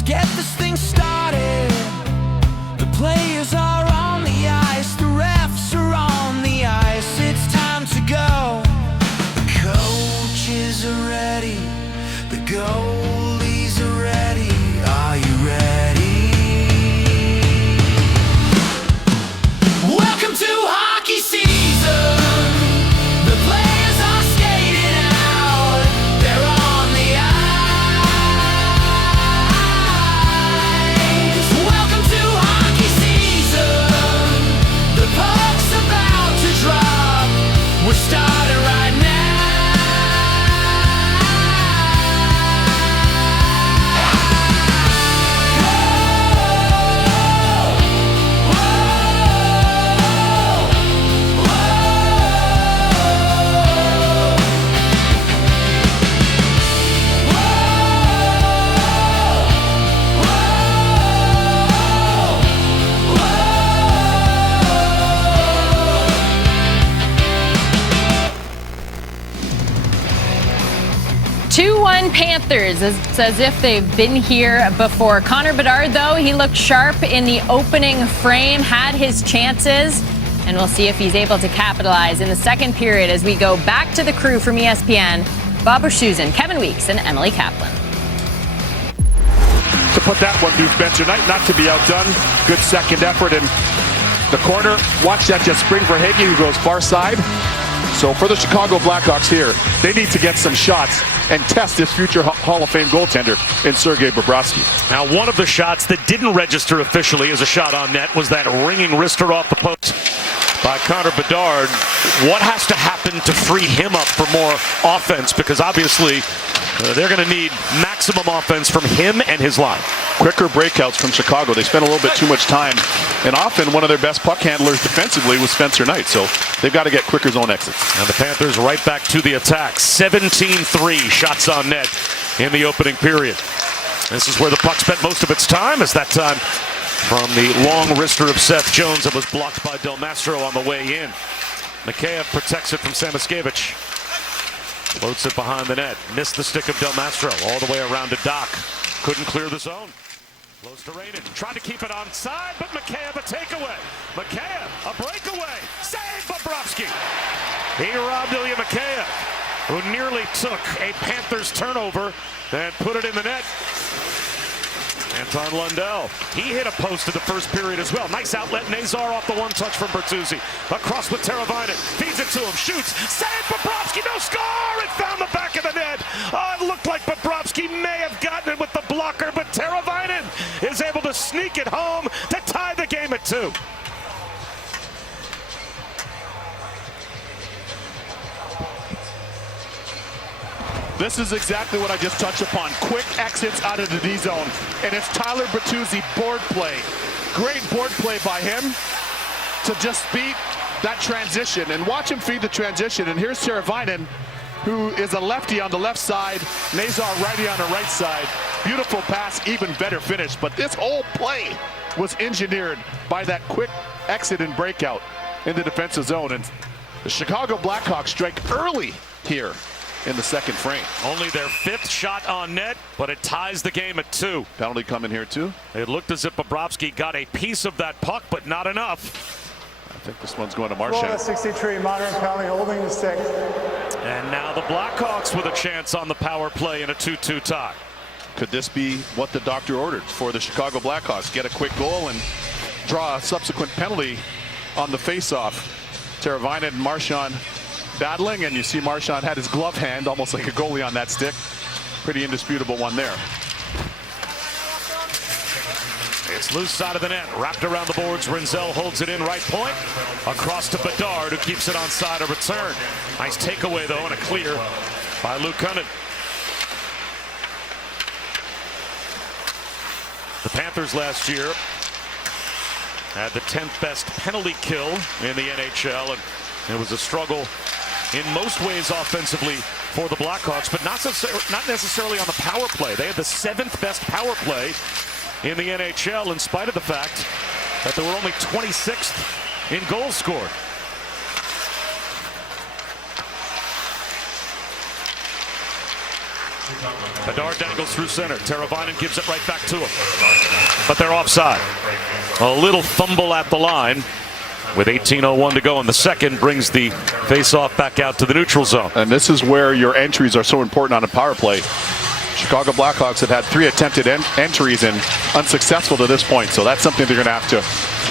Get this thing started. The players are on the ice, the refs are on the ice. It's time to go. The coaches are ready, the goalies are ready. Are you ready? Welcome to hockey season. The players are skating out. They're on the ice. We're starting right now. Whoa, whoa, Panthers. It's as if they've been here before. Connor Bedard, though, he looked sharp in the opening frame, had his chances, and we'll see if he's able to capitalize in the second period as we go back to the crew from ESPN, Bob Wischusen, Kevin Weeks, and Emily Kaplan. To put that one to Spencer Knight, not to be outdone. Good second effort in the corner. Watch that just spring for Hagee, who goes far side. So for the Chicago Blackhawks here, they need to get some shots and test this future Hall of Fame goaltender in Sergei Bobrovsky. Now, one of the shots that didn't register officially as a shot on net was that ringing wrister off the post by Connor Bedard. What has to happen to free him up for more offense? Because obviously they're going to need maximum offense from him and his line. Quicker breakouts from Chicago. They spent a little bit too much time, and often one of their best puck handlers defensively was Spencer Knight, so they've got to get quicker zone exits. And the Panthers right back to the attack. 17-3 shots on net in the opening period. This is where the puck spent most of its time, as that time from the long wrister of Seth Jones that was blocked by Del Mastro on the way in. Mikheyev protects it from Samoskevich. Floats it behind the net. Missed the stick of Del Mastro all the way around to Doc. Couldn't clear the zone. Close to Raiden. Tried to keep it onside, but Mikheyev a takeaway. Mikheyev a breakaway. Save Bobrovsky. He robbed Ilya Mikheyev, who nearly took a Panthers turnover and put it in the net. Anton Lundell, he hit a post in the first period as well. Nice outlet. Nazar off the one touch from Bertuzzi. Across with Teravainen. Feeds it to him. Shoots. Save Bobrovsky. No score. It found the back of the net. Oh, it looked like Bobrovsky may have gotten it with the blocker, but Teravainen is able to sneak it home to tie the game at 2. This is exactly what I just touched upon. Quick exits out of the D zone. And it's Tyler Bertuzzi board play. Great board play by him to just beat that transition. And watch him feed the transition. And here's Teravainen, who is a lefty on the left side. Nazar righty on the right side. Beautiful pass, even better finish. But this whole play was engineered by that quick exit and breakout in the defensive zone. And the Chicago Blackhawks strike early here in the second frame. Only their 5th shot on net, but it ties the game at 2. Penalty coming here too. It looked as if Bobrovsky got a piece of that puck, but not enough. I think this one's going to Marchand. 63, modern penalty, holding the stick. And now the Blackhawks with a chance on the power play in a 2-2 tie. Could this be what the doctor ordered for the Chicago Blackhawks? Get a quick goal and draw a subsequent penalty on the face-off. Teravainen and Marchand battling, and you see Marchand had his glove hand almost like a goalie on that stick. Pretty indisputable one there. It's loose side of the net, wrapped around the boards. Rinzel holds it in right point. Across to Bedard, who keeps it on side of return. Nice takeaway, though, and a clear by Luke Cunnin. The Panthers last year had the 10th best penalty kill in the NHL, and it was a struggle in most ways offensively for the Blackhawks, but not necessarily on the power play. They had the 7th best power play in the NHL, in spite of the fact that they were only 26th in goals scored. Bedard dangles through center. Teravainen gives it right back to him, but they're offside. A little fumble at the line. With 18:01 to go in the second, brings the face-off back out to the neutral zone. And this is where your entries are so important on a power play. Chicago Blackhawks have had 3 attempted entries and unsuccessful to this point, so that's something they're going to have to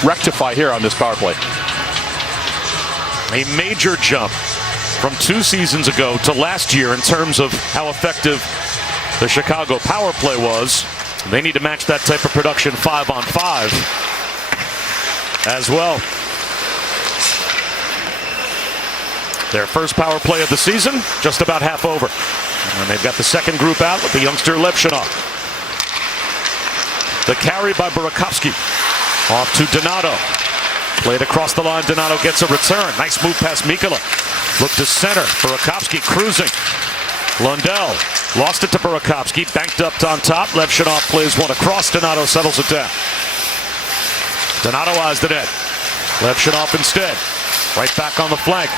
rectify here on this power play. A major jump from 2 seasons ago to last year in terms of how effective the Chicago power play was. They need to match that type of production 5-on-5 as well. Their first power play of the season, just about half over. And they've got the second group out with the youngster Levshunov. The carry by Burakovsky. Off to Donato. Played across the line. Donato gets a return. Nice move past Mikkola. Look to center. Burakovsky cruising. Lundell lost it to Burakovsky. Banked up on top. Levshunov plays one across. Donato settles it down. Donato eyes the net. Levshunov instead. Right back on the flank.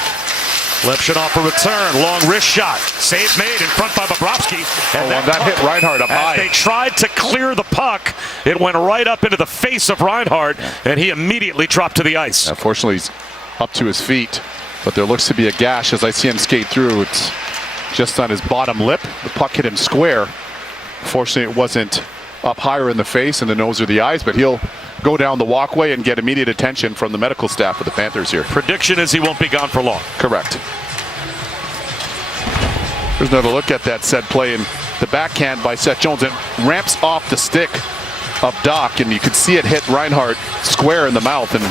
Levshunov a return, long wrist shot. Save made in front by Bobrovsky. And that hit Reinhart up high. They tried to clear the puck. It went right up into the face of Reinhart, and he immediately dropped to the ice. Fortunately, he's up to his feet, but there looks to be a gash as I see him skate through. It's just on his bottom lip. The puck hit him square. Fortunately, it wasn't up higher in the face and the nose or the eyes, but he'll go down the walkway and get immediate attention from the medical staff of the Panthers here. Prediction is he won't be gone for long. Correct. There's another look at that said play in the backhand by Seth Jones. It ramps off the stick of Doc, and you could see it hit Reinhart square in the mouth, and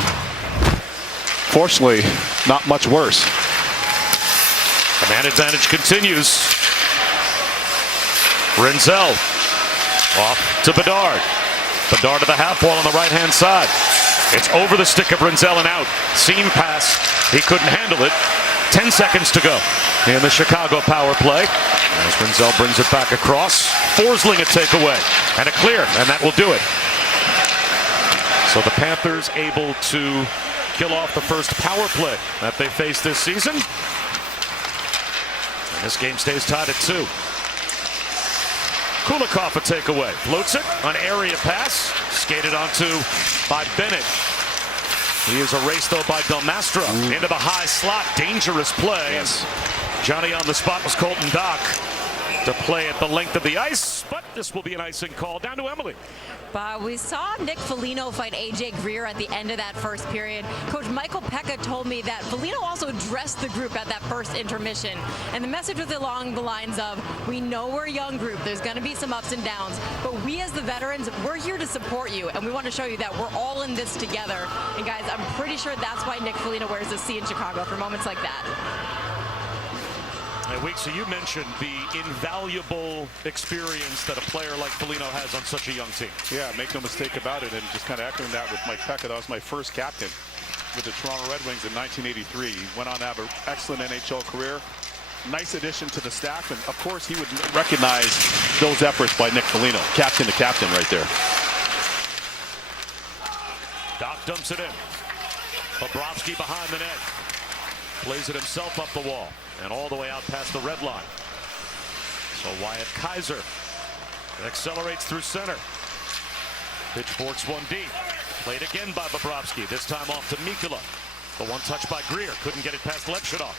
fortunately, not much worse. The man advantage continues. Rinzel off to Bedard. Bedard to the half wall on the right-hand side. It's over the stick of Rinzel and out. Seam pass. He couldn't handle it. 10 seconds to go in the Chicago power play. As Rinzel brings it back across. Forsling a takeaway and a clear, and that will do it. So the Panthers able to kill off the first power play that they faced this season. And this game stays tied at 2. Kulikov a takeaway. Floats it. An area pass. Skated onto by Bennett. He is erased though by Del Mastro. Into the high slot. Dangerous play. Yes. Johnny on the spot was Colton Dock to play at the length of the ice. But this will be an icing call. Down to Emily. We saw Nick Foligno fight A.J. Greer at the end of that first period. Coach Michael Pekka told me that Foligno also addressed the group at that first intermission. And the message was along the lines of, we know we're a young group. There's going to be some ups and downs. But we as the veterans, we're here to support you. And we want to show you that we're all in this together. And guys, I'm pretty sure that's why Nick Foligno wears a C in Chicago for moments like that. Weeks, so you mentioned the invaluable experience that a player like Foligno has on such a young team. Yeah, make no mistake about it, and just kind of echoing that with Mike Pekka. That was my first captain with the Toronto Red Wings in 1983. He went on to have an excellent NHL career. Nice addition to the staff, and of course he would recognize those efforts by Nick Foligno. Captain to captain right there. Doc dumps it in. Bobrovsky behind the net. Plays it himself up the wall and all the way out past the red line. So Wyatt Kaiser accelerates through center. Pitchforks one deep. Played again by Bobrovsky. This time off to Mikula. The one touch by Greer. Couldn't get it past Levshunov.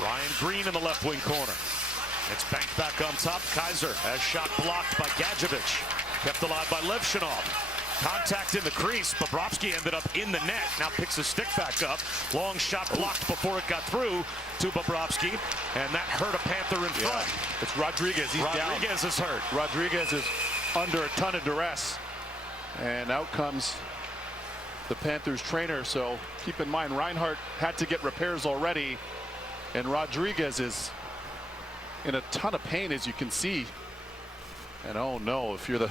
Ryan Green in the left wing corner. It's banked back on top. Kaiser has shot blocked by Gadjevich. Kept alive by Levshunov. Contact in the crease. Bobrovsky ended up in the net. Now picks his stick back up. Long shot blocked before it got through to Bobrovsky. And that hurt a Panther in front. It's Rodriguez. He's down. Rodriguez is hurt. Rodriguez is under a ton of duress. And out comes the Panthers trainer. So keep in mind, Reinhart had to get repairs already. And Rodriguez is in a ton of pain, as you can see. And oh no, if you're the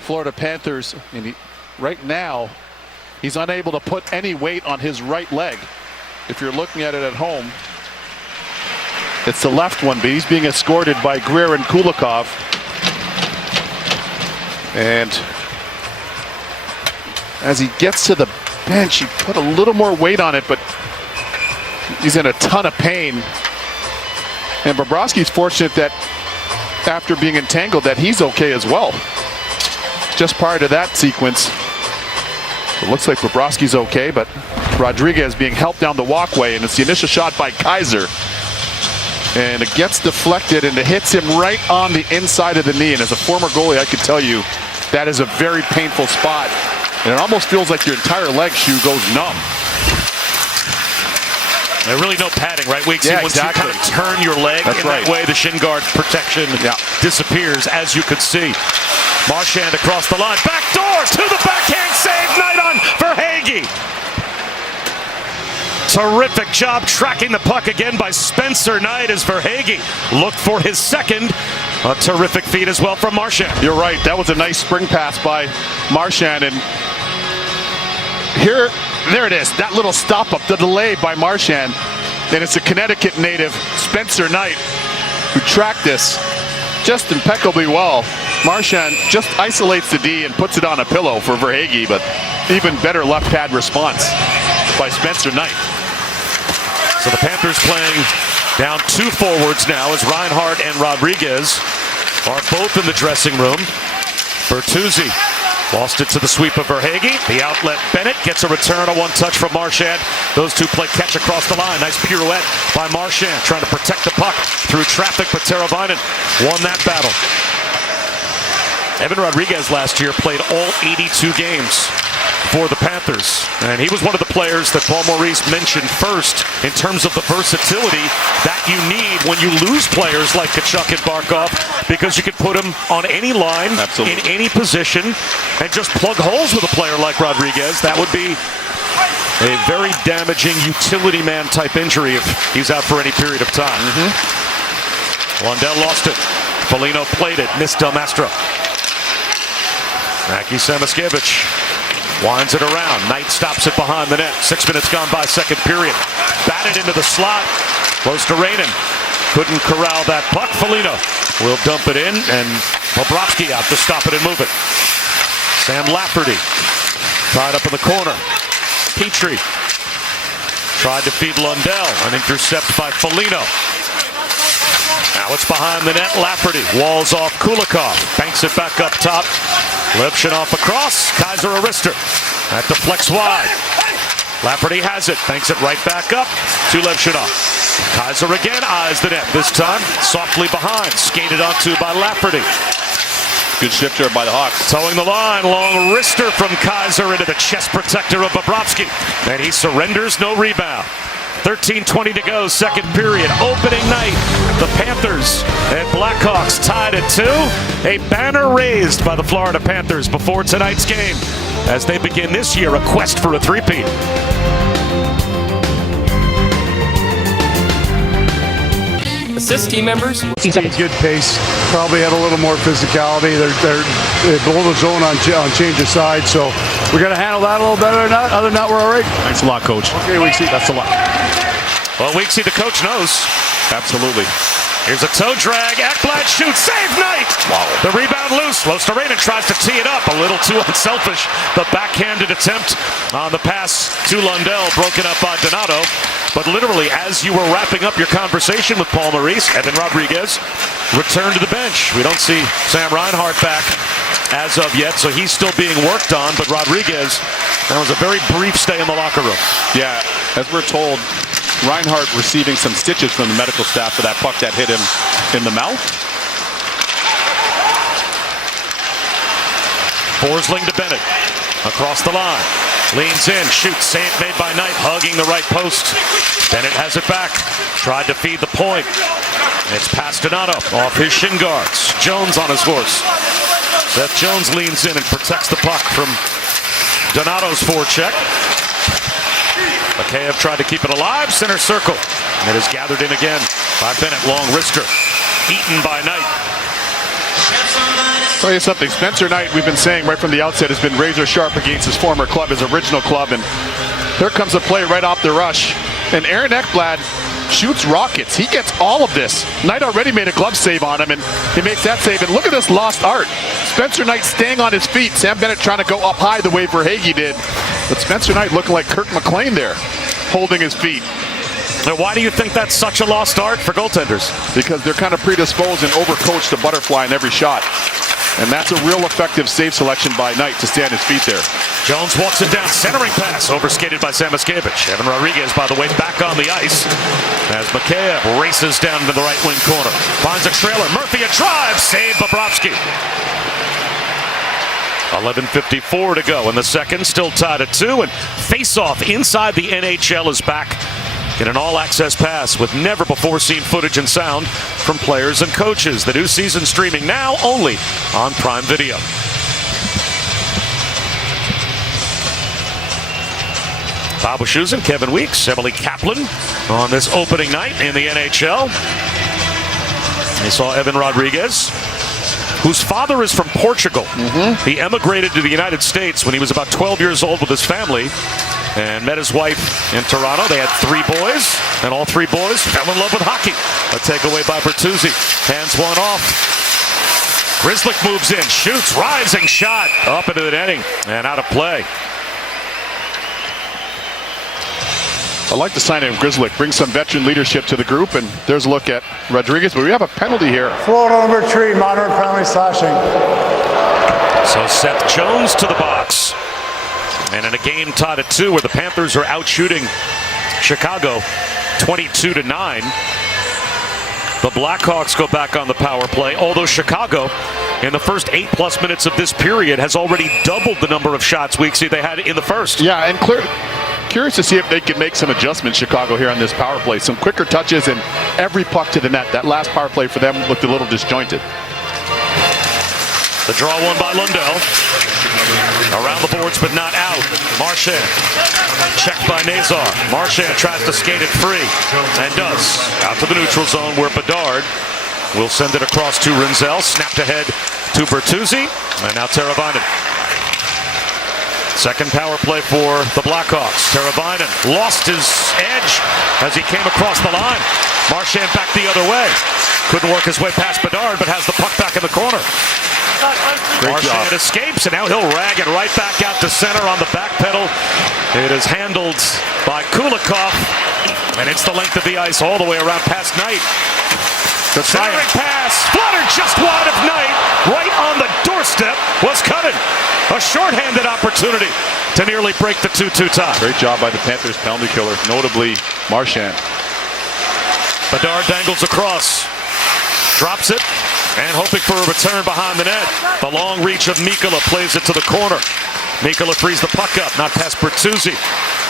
Florida Panthers, and right now he's unable to put any weight on his right leg. If you're looking at it at home, it's the left one, but he's being escorted by Greer and Kulikov. And as he gets to the bench, he put a little more weight on it, but he's in a ton of pain. And Bobrovsky's fortunate that after being entangled that he's okay as well. Just prior to that sequence, it looks like Bobrovsky's okay, but Rodriguez being helped down the walkway, and it's the initial shot by Kaiser. And it gets deflected, and it hits him right on the inside of the knee. And as a former goalie, I can tell you that is a very painful spot. And it almost feels like your entire leg shoe goes numb. There's really no padding, right, Weeks? Yeah, Once exactly. you kind of turn your leg That's in right. that way, the shin guard protection disappears, as you could see. Marchand across the line. Back door to the backhand save. Night on Verhaeghe. Terrific job tracking the puck again by Spencer Knight as Verhaeghe looked for his second. A terrific feed as well from Marchand. You're right. That was a nice spring pass by Marchand. And there it is. That little stop up, the delay by Marchand. And it's a Connecticut native, Spencer Knight, who tracked this just impeccably well. Marchand just isolates the D and puts it on a pillow for Verhaeghe, but even better left pad response by Spencer Knight. So the Panthers playing down 2 forwards now as Reinhart and Rodriguez are both in the dressing room. Bertuzzi lost it to the sweep of Verhaeghe. The outlet, Bennett gets a return, a one-touch from Marchand. Those two play catch across the line. Nice pirouette by Marchand, trying to protect the puck through traffic, but Teravainen won that battle. Evan Rodriguez last year played all 82 games for the Panthers, and he was one of the players that Paul Maurice mentioned first in terms of the versatility that you need when you lose players like Tkachuk and Barkov, because you can put them on any line, in any position, and just plug holes with a player like Rodriguez. That would be a very damaging utility man type injury if he's out for any period of time. Lundell lost it. Foligno played it, missed Del Mastro. Mackie Samoskevich winds it around. Knight stops it behind the net. 6 minutes gone by, second period. Batted into the slot. Close to Rainen. Couldn't corral that puck. Foligno will dump it in, and Bobrovsky out to stop it and move it. Sam Lafferty tied up in the corner. Petrie tried to feed Lundell. An intercept by Foligno. Now it's behind the net. Lafferty walls off Kulikov. Banks it back up top. Levshunov across. Kaiser Arister. That deflects wide. Lafferty has it. Banks it right back up to Levshunov. Kaiser again eyes the net. This time softly behind. Skated onto by Lafferty. Good shift here by the Hawks. Towing the line. Long wrister from Kaiser into the chest protector of Bobrovsky. And he surrenders. No rebound. 13:20 to go, second period, opening night. The Panthers and Blackhawks tied at 2. A banner raised by the Florida Panthers before tonight's game as they begin this year a quest for a three-peat. Assist team members. Good pace. Probably have a little more physicality. They're below the zone on change of side, so we're going to handle that a little better or not. Other than that, we're all right. Thanks a lot, Coach. Okay, Weeksy, that's a lot. Well, Weeksy, the coach knows. Absolutely. Here's a toe drag. Ekblad shoots. Save Knight. Wow. The rebound loose. Losterainen tries to tee it up. A little too unselfish. The backhanded attempt on the pass to Lundell, broken up by Donato. But literally, as you were wrapping up your conversation with Paul Maurice, Evan Rodriguez returned to the bench. We don't see Sam Reinhart back as of yet, so he's still being worked on. But Rodriguez, that was a very brief stay in the locker room. Yeah, as we're told, Reinhart receiving some stitches from the medical staff for that puck that hit him in the mouth. Forsling to Bennett. Across the line. Leans in, shoots, save made by Knight, hugging the right post. Bennett has it back. Tried to feed the point. It's past Donato, off his shin guards. Jones on his horse. Seth Jones leans in and protects the puck from Donato's forecheck. Mikheyev tried to keep it alive, center circle. And it is gathered in again by Bennett, long wrister. Eaten by Knight. I'll tell you something, Spencer Knight, we've been saying right from the outset, has been razor sharp against his former club, his original club, and here comes a play right off the rush. And Aaron Ekblad shoots rockets. He gets all of this. Knight already made a glove save on him, and he makes that save. And look at this lost art. Spencer Knight staying on his feet. Sam Bennett trying to go up high the way Verhaeghe did. But Spencer Knight looking like Kirk McLean there, holding his feet. Now, why do you think that's such a lost art for goaltenders? Because they're kind of predisposed and overcoached to butterfly in every shot. And that's a real effective save selection by Knight to stay on his feet there. Jones walks it down, centering pass, overskated by Samoskevich. Evan Rodriguez, by the way, back on the ice as Mikheyev races down to the right wing corner. Finds a trailer, Murphy a drive, save Bobrovsky. 11:54 to go in the second, still tied at 2, and face-off inside the NHL is back in an all-access pass with never-before-seen footage and sound from players and coaches. The new season streaming now only on Prime Video. Bob Wischusen, Kevin Weeks, Emily Kaplan on this opening night in the NHL. They saw Evan Rodriguez, whose father is from Portugal. He emigrated to the United States when he was about 12 years old with his family and met his wife in Toronto. They had 3 boys, and all 3 boys fell in love with hockey. A takeaway by Bertuzzi. Hands one off. Grzelcyk moves in, shoots, rising shot up into the netting and out of play. I like the signing of Grzelcyk. Brings some veteran leadership to the group, and there's a look at Rodriguez, but we have a penalty here. Florida number 3, moderate penalty slashing. So Seth Jones to the box. And in a game tied at 2 where the Panthers are out shooting Chicago 22-9, the Blackhawks go back on the power play, although Chicago in the first 8+ minutes of this period has already doubled the number of shots we see they had in the first. Yeah, and curious to see if they can make some adjustments, Chicago, here on this power play. Some quicker touches and every puck to the net. That last power play for them looked a little disjointed. The draw won by Lundell. Around the boards, but not out. Marchand. Checked by Nazar. Marchand tries to skate it free. And does. Out to the neutral zone where Bedard will send it across to Rinzel. Snapped ahead to Bertuzzi. And now Teravainen. Second power play for the Blackhawks. Teravainen lost his edge as he came across the line. Marchand back the other way. Couldn't work his way past Bedard, but has the puck back in the corner. Marchand escapes, and now he'll rag it right back out to center on the back pedal. It is handled by Kulikov, and it's the length of the ice all the way around past Knight. The centering pass, fluttered just wide of Knight, right on the doorstep was Cutting. A shorthanded opportunity to nearly break the 2-2 tie. Great job by the Panthers penalty killer, notably Marchand. Bedard dangles across, drops it, and hoping for a return behind the net. The long reach of Mikkola plays it to the corner. Mikkola frees the puck up, not past Bertuzzi.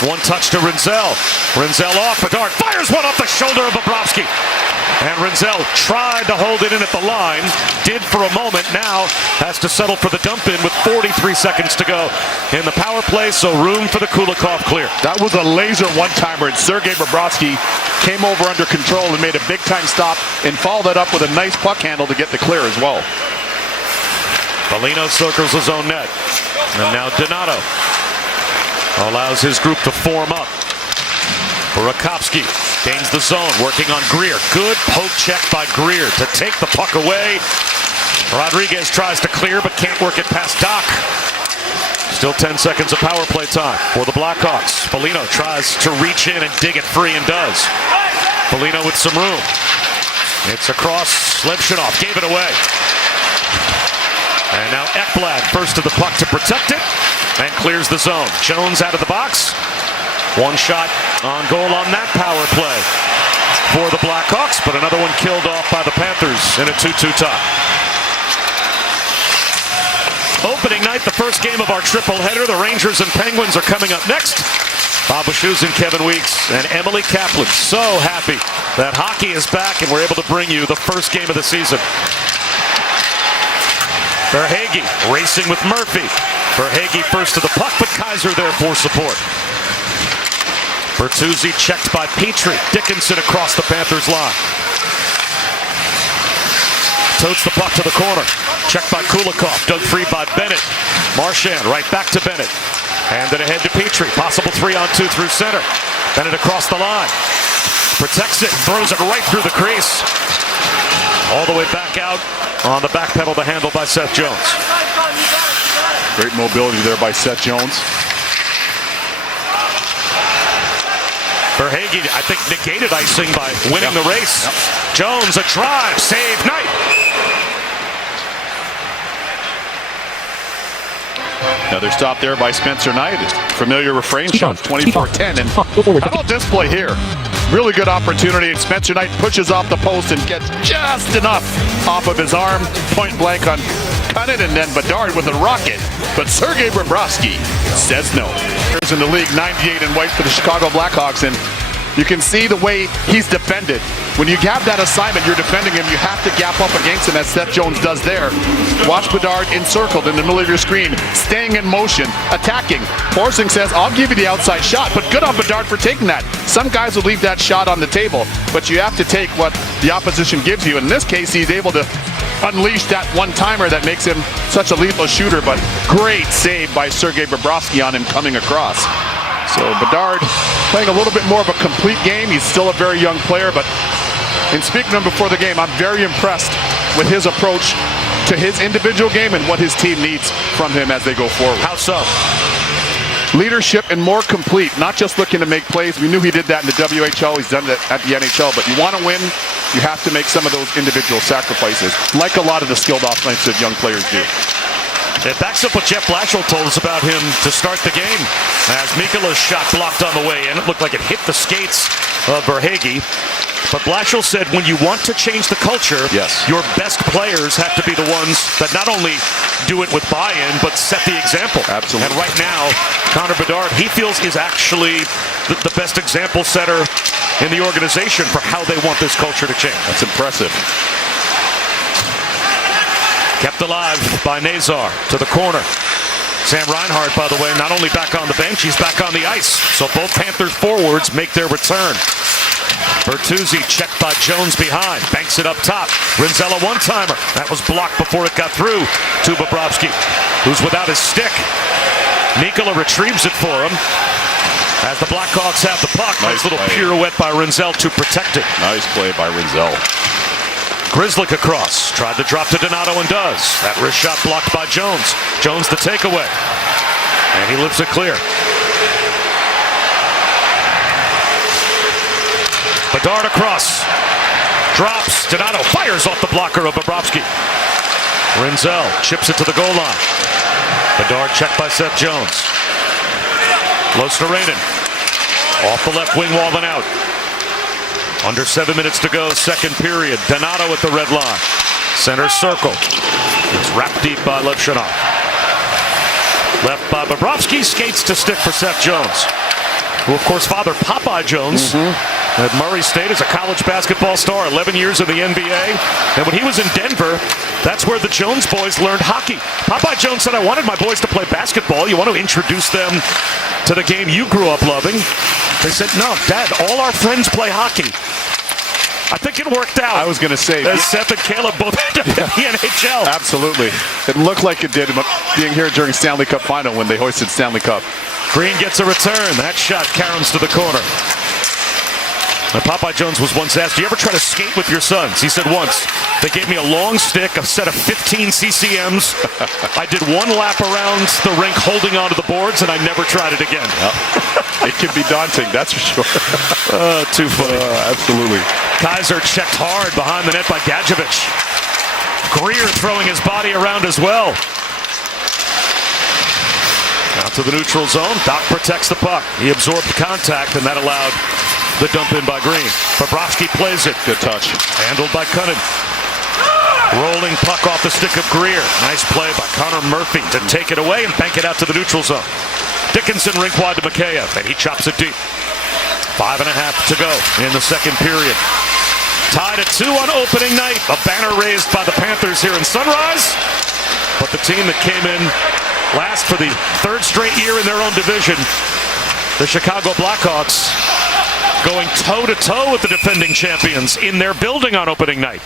One touch to Rinzel. Rinzel off, Bedard fires one off the shoulder of Bobrovsky. And Rinzel tried to hold it in at the line, did for a moment, now has to settle for the dump in with 43 seconds to go in the power play, so room for the Kulikov clear. That was a laser one-timer, and Sergei Bobrovsky came over under control and made a big-time stop and followed that up with a nice puck handle to get the clear as well. Foligno circles his own net, and now Donato allows his group to form up. Burakovsky gains the zone, working on Greer. Good poke check by Greer to take the puck away. Rodriguez tries to clear, but can't work it past Doc. Still 10 seconds of power play time for the Blackhawks. Foligno tries to reach in and dig it free and does. Foligno with some room. It's across. Slivshinov gave it away. And now Ekblad first to the puck to protect it and clears the zone. Jones out of the box. One shot on goal on that power play for the Blackhawks, but another one killed off by the Panthers in a 2-2 tie. Opening night, the first game of our triple header. The Rangers and Penguins are coming up next. Bob Wischusen, Kevin Weeks, and Emily Kaplan. So happy that hockey is back and we're able to bring you the first game of the season. Verhaeghe racing with Murphy. Verhaeghe first to the puck, but Kaiser there for support. Bertuzzi checked by Petrie. Dickinson across the Panthers line. Totes the puck to the corner. Checked by Kulikov. Dug free by Bennett. Marchand right back to Bennett. Handed ahead to Petrie. Possible 3-on-2 through center. Bennett across the line. Protects it. Throws it right through the crease. All the way back out on the back pedal to handle by Seth Jones. Great mobility there by Seth Jones. Verhaeghe, I think, negated icing by winning the race. Jones, a drive, save, Knight. Another stop there by Spencer Knight. Familiar refrain, shots 24-10. And how about this play here? Really good opportunity, and Spencer Knight pushes off the post and gets just enough off of his arm. Point blank on Cunnin, and then Bedard with a rocket. But Sergei Bobrovsky says no. Here's in the league, 98 in white for the Chicago Blackhawks, and you can see the way he's defended. When you have that assignment, you're defending him, you have to gap up against him as Seth Jones does there. Watch Bedard encircled in the middle of your screen, staying in motion, attacking. Forsing says, I'll give you the outside shot, but good on Bedard for taking that. Some guys will leave that shot on the table, but you have to take what the opposition gives you. In this case, he's able to unleash that one-timer that makes him such a lethal shooter, but great save by Sergei Bobrovsky on him coming across. So Bedard playing a little bit more of a complete game. He's still a very young player, but in speaking to him before the game, I'm very impressed with his approach to his individual game and what his team needs from him as they go forward. How so? leadership and more complete, not just looking to make plays. We knew he did that in the WHL. He's done that at the NHL. But you want to win, you have to make some of those individual sacrifices, like a lot of the skilled offensive young players do. It backs up what Jeff Blashill told us about him to start the game. As Mikola's shot blocked on the way in, it looked like it hit the skates of Verhaeghe. But Blashill said when you want to change the culture, your best players have to be the ones that not only do it with buy-in, but set the example. Absolutely. And right now, Connor Bedard, he feels, is actually the best example setter in the organization for how they want this culture to change. That's impressive. Kept alive by Nazar to the corner. Sam Reinhart, by the way, not only back on the bench, he's back on the ice. So both Panthers forwards make their return. Bertuzzi checked by Jones behind. Banks it up top. Rinzella one-timer. That was blocked before it got through to Bobrovsky, who's without his stick. Nikola retrieves it for him. As the Blackhawks have the puck. Nice little pirouette by Rinzel to protect it. Nice play by Rinzel. Grzelcyk across. Tried to drop to Donato and does. That wrist shot blocked by Jones. Jones the takeaway. And he lifts it clear. Bedard across. Drops. Donato fires off the blocker of Bobrovsky. Rinzel chips it to the goal line. Bedard checked by Seth Jones. Losterainen off the left wing wall and out. Under 7 minutes to go, second period. Donato at the red line. Center circle. It's wrapped deep by Levshunov. Left by Bobrovsky. Skates to stick for Seth Jones, who, of course, father Popeye Jones at Murray State as a college basketball star, 11 years in the NBA. And when he was in Denver, that's where the Jones boys learned hockey. Popeye Jones said, I wanted my boys to play basketball. You want to introduce them to the game you grew up loving? They said, no, Dad, all our friends play hockey. I think it worked out. I was going to say. Seth and Caleb both ended up in the NHL. Absolutely. It looked like it did being here during Stanley Cup final when they hoisted Stanley Cup. Green gets a return. That shot caroms to the corner. Now, Popeye Jones was once asked, do you ever try to skate with your sons? He said once. They gave me a long stick, a set of 15 CCMs. I did one lap around the rink holding onto the boards, and I never tried it again. Yep. It can be daunting, that's for sure. Too funny. Absolutely. Kaiser checked hard behind the net by Gadjevich. Greer throwing his body around as well. Out to the neutral zone. Doc protects the puck. He absorbed contact, and that allowed the dump in by Green. Bobrovsky plays it. Good touch. Handled by Cunnin. Rolling puck off the stick of Greer. Nice play by Connor Murphy to take it away and bank it out to the neutral zone. Dickinson rink wide to Mikheyev, and he chops it deep. 5.5 to go in the second period. Tied at 2 on opening night. A banner raised by the Panthers here in Sunrise. But the team that came in last for the third straight year in their own division, the Chicago Blackhawks, going toe-to-toe with the defending champions in their building on opening night.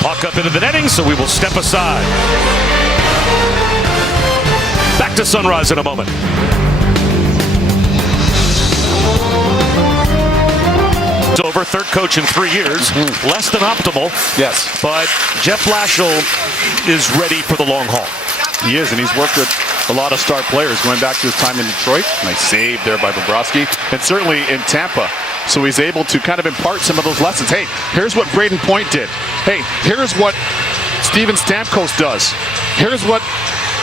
Puck up into the netting, so we will step aside. Back to Sunrise in a moment. It's over, third coach in 3 years. Less than optimal. Yes. But Jeff Blashill is ready for the long haul. He is, and he's worked with a lot of star players going back to his time in Detroit. Nice save there by Bobrovsky, and certainly in Tampa. So he's able to kind of impart some of those lessons. Hey, here's what Braden Point did. Hey, here's what Steven Stamkos does. Here's what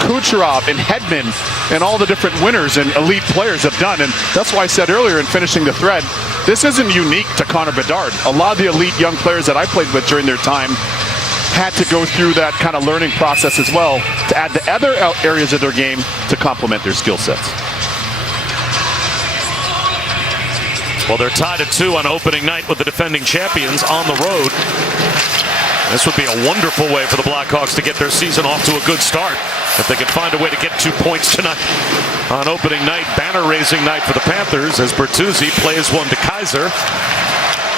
Kucherov and Hedman and all the different winners and elite players have done. And that's why I said earlier in finishing the thread, this isn't unique to Connor Bedard. A lot of the elite young players that I played with during their time had to go through that kind of learning process as well to add the other areas of their game to complement their skill sets. Well, they're tied at 2 on opening night with the defending champions on the road. This would be a wonderful way for the Blackhawks to get their season off to a good start. If they could find a way to get 2 points tonight on opening night, banner-raising night for the Panthers as Bertuzzi plays one to Kaiser.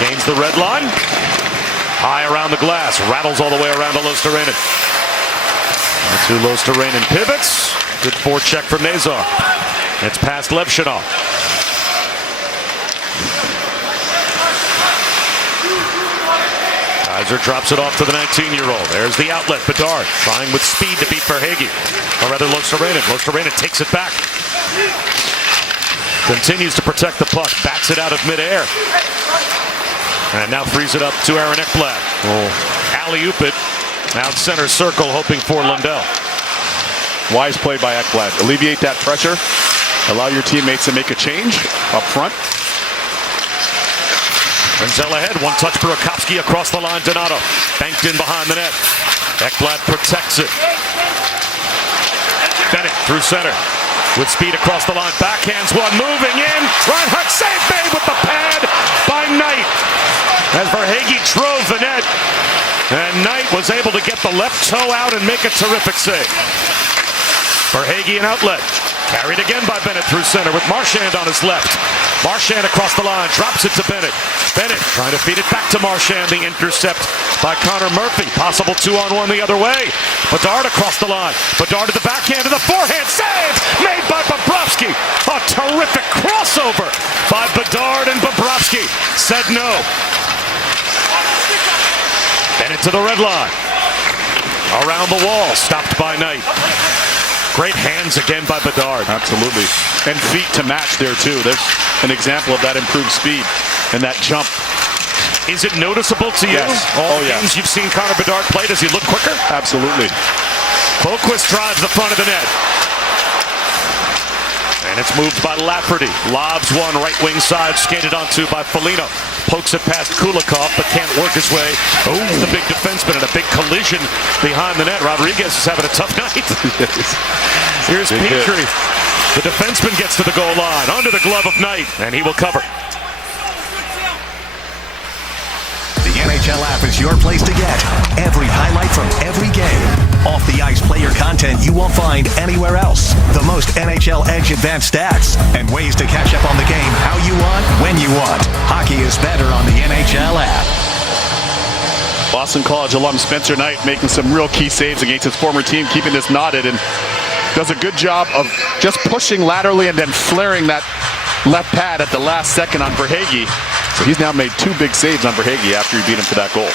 Gains the red line. High around the glass. Rattles all the way around to Losterainen. The two Losterainen pivots. Good forecheck from Nazar. It's past Levshunov. Kaiser drops it off to the 19-year-old. There's the outlet. Bedard trying with speed to beat Verhaeghe. Or rather, Losterainen. Losterainen takes it back. Continues to protect the puck. Bats it out of midair. And now frees it up to Aaron Ekblad. Alley-oop it. Out center circle, hoping for Lundell. Wise play by Ekblad. Alleviate that pressure. Allow your teammates to make a change up front. Rinzel ahead. One touch for Rakowski across the line. Donato banked in behind the net. Ekblad protects it. Bennett through center. With speed across the line. Backhands one. Moving in. Reinhart save made with the pad by Knight. As Verhaeghe drove the net. And Knight was able to get the left toe out and make a terrific save. Verhaeghe an outlet. Carried again by Bennett through center with Marchand on his left. Marchand across the line, drops it to Bennett. Bennett trying to feed it back to Marchand. The intercept by Connor Murphy. Possible 2-on-1 the other way. Bedard across the line. Bedard to the backhand to the forehand. Save made by Bobrovsky. A terrific crossover by Bedard, and Bobrovsky said no. Bennett to the red line. Around the wall, stopped by Knight. Great hands again by Bedard. Absolutely. And feet to match there, too. There's an example of that improved speed and that jump. Is it noticeable to you? Yes. All the games you've seen Connor Bedard play, does he look quicker? Absolutely. Boquist drives the front of the net. And it's moved by Lafferty. Lobs one, right wing side, skated onto by Foligno. Pokes it past Kulikov, but can't work his way. Oh, the big defenseman and a big collision behind the net. Rodriguez is having a tough night. Here's Petrie. The defenseman gets to the goal line, under the glove of Knight, and he will cover. The NHL app is your place to get every highlight from every game. Off-the-ice player content you won't find anywhere else. The most NHL Edge advanced stats and ways to catch up on the game how you want, when you want. Hockey is better on the NHL app. Boston College alum Spencer Knight making some real key saves against his former team, keeping this knotted, and does a good job of just pushing laterally and then flaring that left pad at the last second on Verhaeghe. So he's now made 2 big saves on Verhaeghe after he beat him to that goal.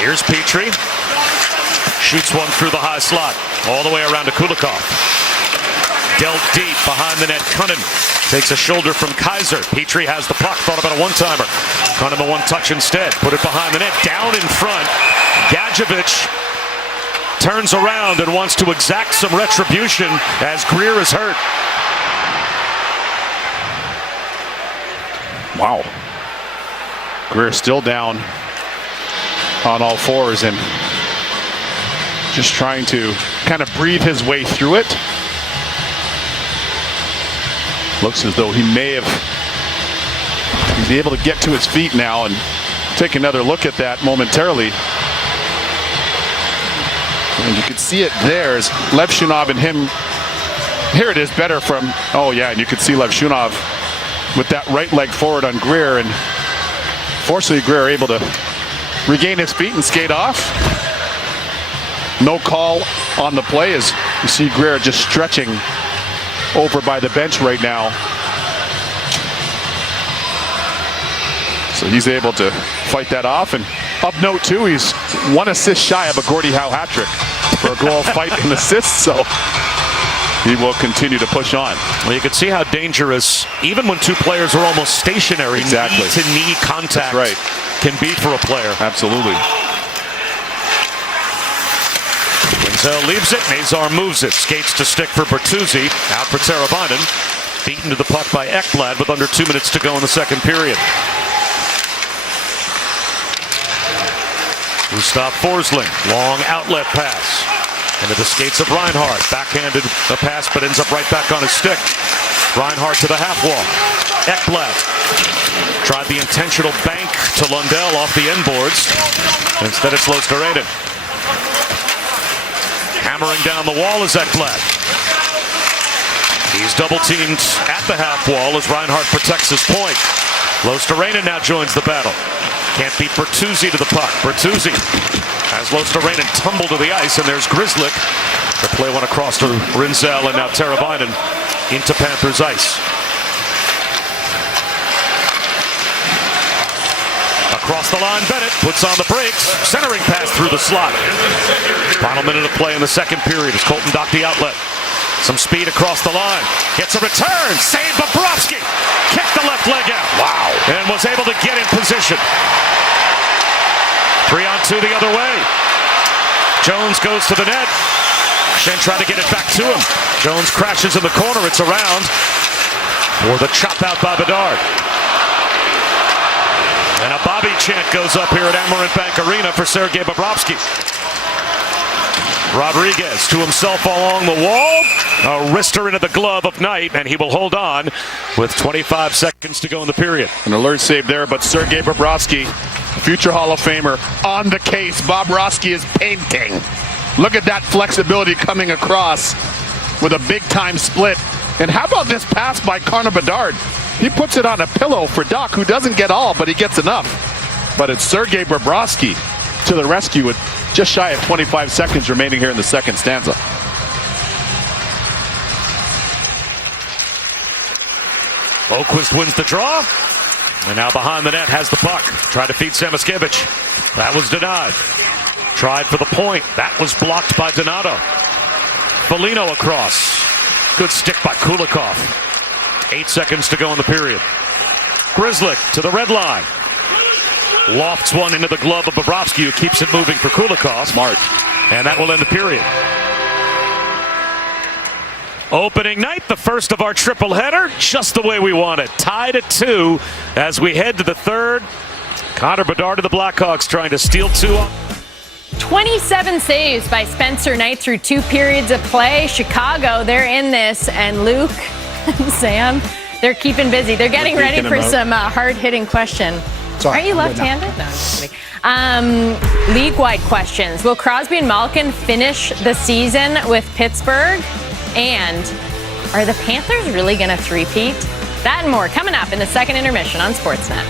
Here's Petrie. Shoots one through the high slot, all the way around to Kulikov. Dealt deep behind the net. Cunnin takes a shoulder from Kaiser. Petrie has the puck, thought about a one-timer. Cunnin a one-touch instead. Put it behind the net, down in front. Gadjevich turns around and wants to exact some retribution as Greer is hurt. Wow. Greer still down on all fours and just trying to kind of breathe his way through it. Looks as though he's able to get to his feet now and take another look at that momentarily. And you can see it there as Lev Shunov and him. Here it is better from, oh yeah, and you can see Lev Shunov with that right leg forward on Greer, and fortunately Greer able to regain his feet and skate off. No call on the play as you see Greer just stretching over by the bench right now. So he's able to fight that off, and of note too, he's 1 assist shy of a Gordie Howe hat trick for a goal, fight, and assist. So he will continue to push on. Well, you can see how dangerous, even when 2 players are almost stationary, exactly, knee-to-knee contact can be for a player. Absolutely. Rinzel leaves it. Nazar moves it. Skates to stick for Bertuzzi. Out for Teravainen. Beaten to the puck by Ekblad with under 2 minutes to go in the second period. Gustav Forsling. Long outlet pass. Into the skates of Reinhart. Backhanded a pass, but ends up right back on his stick. Reinhart to the half wall. Ekblad tried the intentional bank to Lundell off the end boards. Instead it's Losterainen. Hammering down the wall is Ekblad. He's double teamed at the half wall as Reinhart protects his point. Losterainen now joins the battle. Can't beat Bertuzzi to the puck. Bertuzzi has Losterainen tumble to the ice, and there's Grzelcyk. The play went across to Rinzel, and now Teravainen into Panthers ice. A Across the line, Bennett puts on the brakes. Centering pass through the slot. Final minute of play in the second period as Colton docked the outlet. Some speed across the line. Gets a return. Save Bobrovsky. Kicked the left leg out. Wow. And was able to get in position. 3-on-2 the other way. Jones goes to the net. Then try to get it back to him. Jones crashes in the corner. It's around for the chop out by Bedard. And a Bobby chant goes up here at Amerant Bank Arena for Sergei Bobrovsky. Rodriguez to himself along the wall. A wrister into the glove of Knight, and he will hold on with 25 seconds to go in the period. An alert save there, but Sergei Bobrovsky, future Hall of Famer, on the case. Bobrovsky is painting. Look at that flexibility coming across with a big-time split. And how about this pass by Connor Bedard? He puts it on a pillow for Doc, who doesn't get all, but he gets enough. But it's Sergei Bobrovsky to the rescue with just shy of 25 seconds remaining here in the second stanza. Boquist wins the draw. And now behind the net has the puck. Tried to feed Samoskevich. That was denied. Tried for the point. That was blocked by Donato. Foligno across. Good stick by Kulikov. 8 seconds to go in the period. Grzelcyk to the red line. Lofts one into the glove of Bobrovsky, who keeps it moving for Kulikov. Smart. And that will end the period. Opening night, the first of our triple header, just the way we want it. Tied at 2 as we head to the third. Connor Bedard of the Blackhawks trying to steal 2 up. 27 saves by Spencer Knight through 2 periods of play. Chicago, they're in this, and Luke and Sam, they're keeping busy. They're getting ready for some hard-hitting question. Sorry, Are you left-handed? No, I'm just kidding. League-wide questions. Will Crosby and Malkin finish the season with Pittsburgh? And are the Panthers really going to three-peat? That and more coming up in the second intermission on Sportsnet.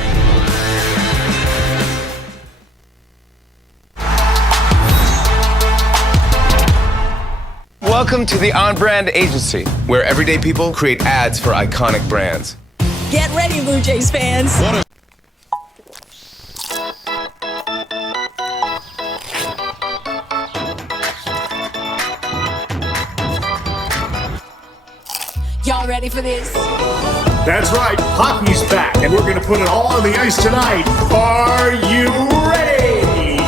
Welcome to the On Brand Agency, where everyday people create ads for iconic brands. Get ready, Blue Jays fans. Y'all ready for this? That's right, hockey's back, and we're going to put it all on the ice tonight. Are you ready?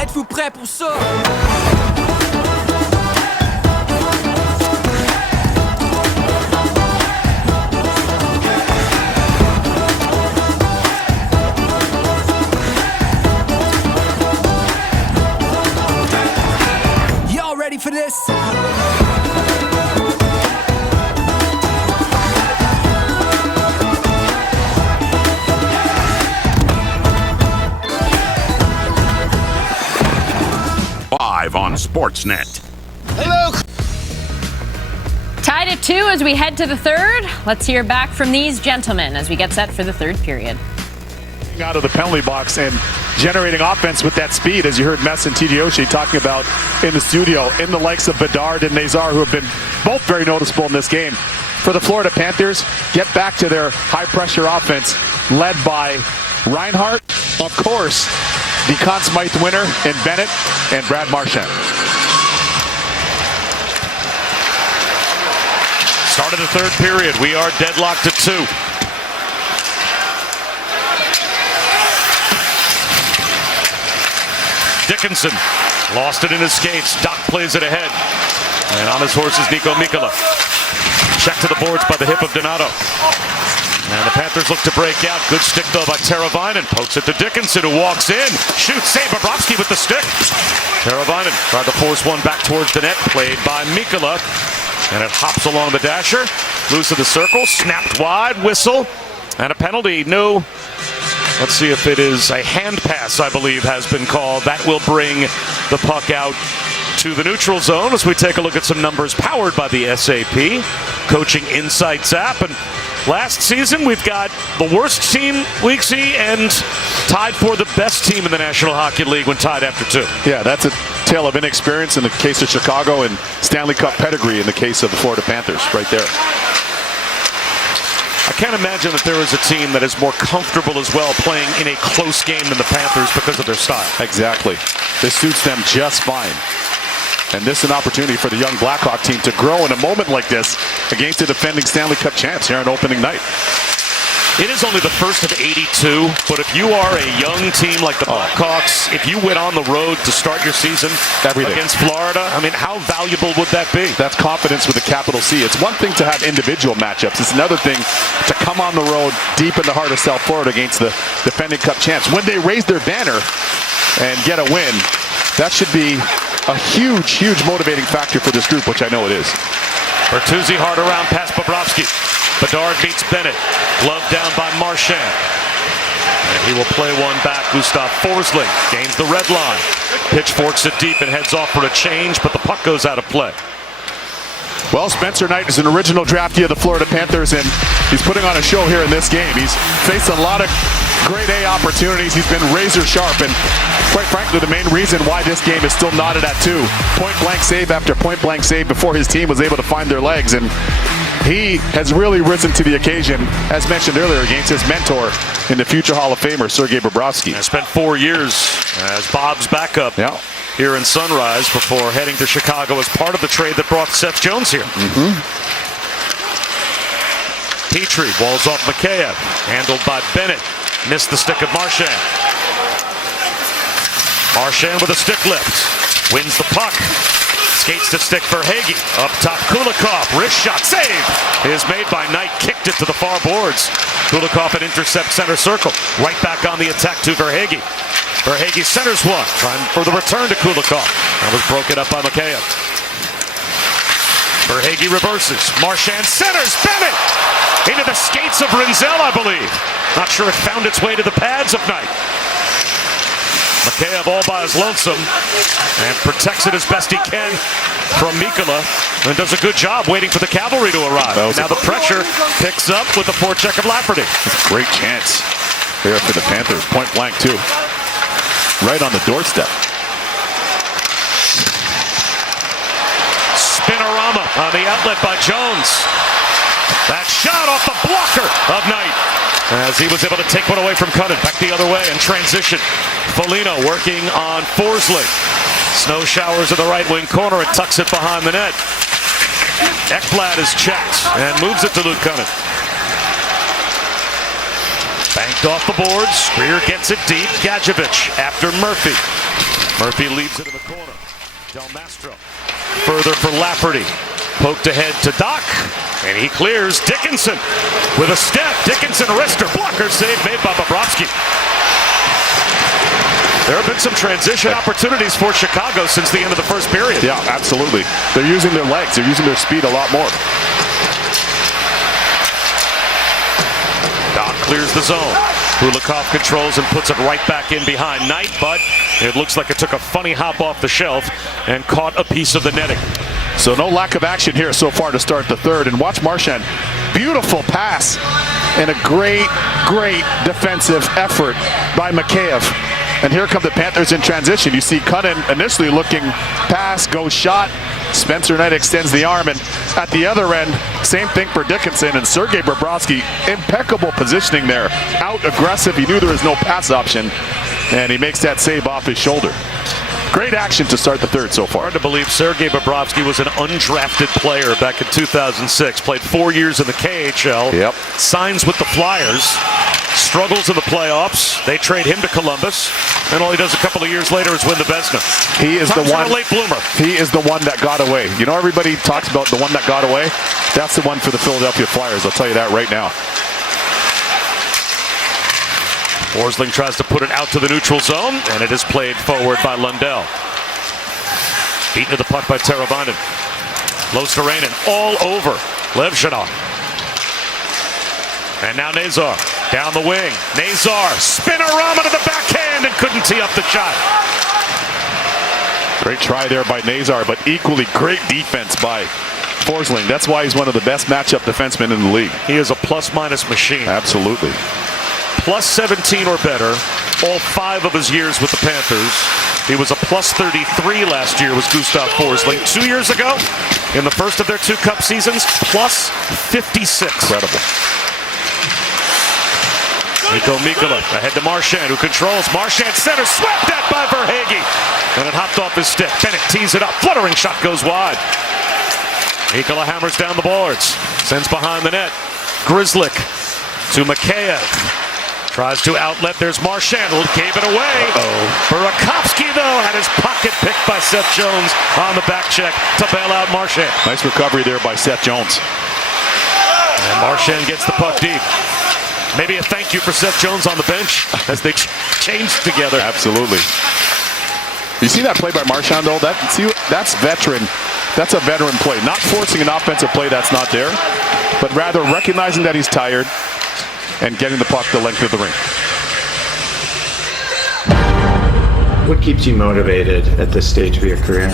Êtes-vous prêts pour ça? Y'all ready for this? 5 on Sportsnet. Hello. Tied at 2 as we head to the third. Let's hear back from these gentlemen as we get set for the third period. Out of the penalty box and generating offense with that speed, as you heard Mess and TJ Oshie talking about in the studio, in the likes of Bedard and Nazar, who have been both very noticeable in this game. For the Florida Panthers, get back to their high-pressure offense led by Reinhart, of course, the Conn Smythe winner in Bennett and Brad Marchand. Start of the third period. We are deadlocked at 2. Dickinson lost it in his skates. Doc plays it ahead. And on his horse is Nico Mikkola. Check to the boards by the hip of Donato. And the Panthers look to break out. Good stick, though, by Teravainen. Pokes it to Dickinson, who walks in. Shoots, save Bobrovsky with the stick. Teravainen tried to force one back towards the net. Played by Mikkola. And it hops along the dasher. Loose of the circle. Snapped wide. Whistle. And a penalty. No. Let's see if it is a hand pass, I believe, has been called. That will bring the puck out to the neutral zone as we take a look at some numbers powered by the SAP Coaching Insights app. And last season, we've got the worst team week C and tied for the best team in the National Hockey League when tied after 2. Yeah, that's a tale of inexperience in the case of Chicago and Stanley Cup pedigree in the case of the Florida Panthers right there. I can't imagine that there is a team that is more comfortable as well playing in a close game than the Panthers because of their style. Exactly. This suits them just fine. And this is an opportunity for the young Blackhawk team to grow in a moment like this against the defending Stanley Cup champs here on opening night. It is only the first of 82, but if you are a young team like the Blackhawks, if you went on the road to start your season against Florida, I mean, how valuable would that be? That's confidence with a capital C. It's one thing to have individual matchups. It's another thing to come on the road deep in the heart of South Florida against the defending Cup champs. When they raise their banner and get a win, that should be a huge, huge motivating factor for this group, which I know it is. Bertuzzi hard around past Bobrovsky. Bedard beats Bennett. Glove down by Marchand. And he will play one back. Gustav Forsling gains the red line. Pitchforks it deep and heads off for a change, but the puck goes out of play. Well, Spencer Knight is an original draftee of the Florida Panthers, and he's putting on a show here in this game. He's faced a lot of grade A opportunities. He's been razor sharp, and quite frankly, the main reason why this game is still knotted at 2. Point-blank save after point-blank save before his team was able to find their legs, and he has really risen to the occasion, as mentioned earlier, against his mentor in the future Hall of Famer, Sergei Bobrovsky. I spent 4 years as Bob's backup here in Sunrise before heading to Chicago as part of the trade that brought Seth Jones here. Petrie walls off Mikheyev, handled by Bennett. Missed the stick of Marchand. Marchand with a stick lift. Wins the puck. Skates to stick for Hagee. Up top, Kulikov. Wrist shot. Save is made by Knight. Kicked it to the far boards. Kulikov an intercept center circle. Right back on the attack to Verhaeghe. Verhaeghe centers one. Trying for the return to Kulikov. That was broken up by Mikheyev. Verhaeghe reverses. Marchand centers. Bennett into the skates of Rinzel, I believe. Not sure it found its way to the pads of Knight. Mikheyev all by his lonesome and protects it as best he can from Mikkola and does a good job waiting for the cavalry to arrive. Now the pressure picks up with the forecheck of Lafferty. Great chance there for the Panthers. Point blank too. Right on the doorstep. Spinorama on the outlet by Jones. That shot off the blocker of Knight as he was able to take one away from Cunnin. Back the other way in transition. Foligno working on Forsling. Snow showers in the right wing corner and tucks it behind the net. Ekblad is checked and moves it to Luke Cunnin. Banked off the boards. Greer gets it deep. Gadjevich after Murphy. Murphy leaves it in the corner. Del Mastro further for Lafferty. Poked ahead to Doc, and he clears Dickinson with a step. Dickinson wrister, blocker save made by Bobrovsky. There have been some transition opportunities for Chicago since the end of the first period. Yeah, absolutely. They're using their legs. They're using their speed a lot more. Doc clears the zone. Kulikov controls and puts it right back in behind Knight, but it looks like it took a funny hop off the shelf and caught a piece of the netting. So no lack of action here so far to start the third. And watch Marchand. Beautiful pass and a great, great defensive effort by Mikheyev. And here come the Panthers in transition. You see Cunnin initially looking pass, goes shot. Spencer Knight extends the arm, and at the other end, same thing for Dickinson and Sergei Bobrovsky. Impeccable positioning there. Out aggressive. He knew there was no pass option, and he makes that save off his shoulder. Great action to start the third so far. Hard to believe Sergei Bobrovsky was an undrafted player back in 2006. Played 4 years in the KHL. Yep. Signs with the Flyers. Struggles in the playoffs. They trade him to Columbus. And all he does a couple of years later is win the Vezina. He is the one. A late bloomer. He is the one that got away. You know, everybody talks about the one that got away. That's the one for the Philadelphia Flyers. I'll tell you that right now. Forsling tries to put it out to the neutral zone, and it is played forward by Lundell. Beaten to the puck by Teravainen. Losterainen all over Levchinov. And now Nazar down the wing. Nazar, spinorama to the backhand and couldn't tee up the shot. Great try there by Nazar, but equally great defense by Forsling. That's why he's one of the best matchup defensemen in the league. He is a plus-minus machine. Absolutely. plus 17 or better all 5 of his years with the Panthers. He was a plus 33 last year with Gustav Forsling. 2 years ago, in the first of their 2 cup seasons, plus 56. Incredible. Nico Mikkola ahead to Marchand, who controls. Marchand center, swept that by Verhaeghe. And it hopped off his stick. Bennett tees it up. Fluttering shot goes wide. Mikkola hammers down the boards. Sends behind the net. Grzelcyk to Mikheyev. Tries to outlet. There's Marchand. Gave it away. Burakovsky, though, had his pocket picked by Seth Jones on the back check to bail out Marchand. Nice recovery there by Seth Jones. And Marchand gets the puck deep. Maybe a thank you for Seth Jones on the bench as they changed together. Absolutely. You see that play by Marchand, though? That's veteran. That's a veteran play. Not forcing an offensive play that's not there, but rather recognizing that he's tired and getting the puck the length of the ring. What keeps you motivated at this stage of your career?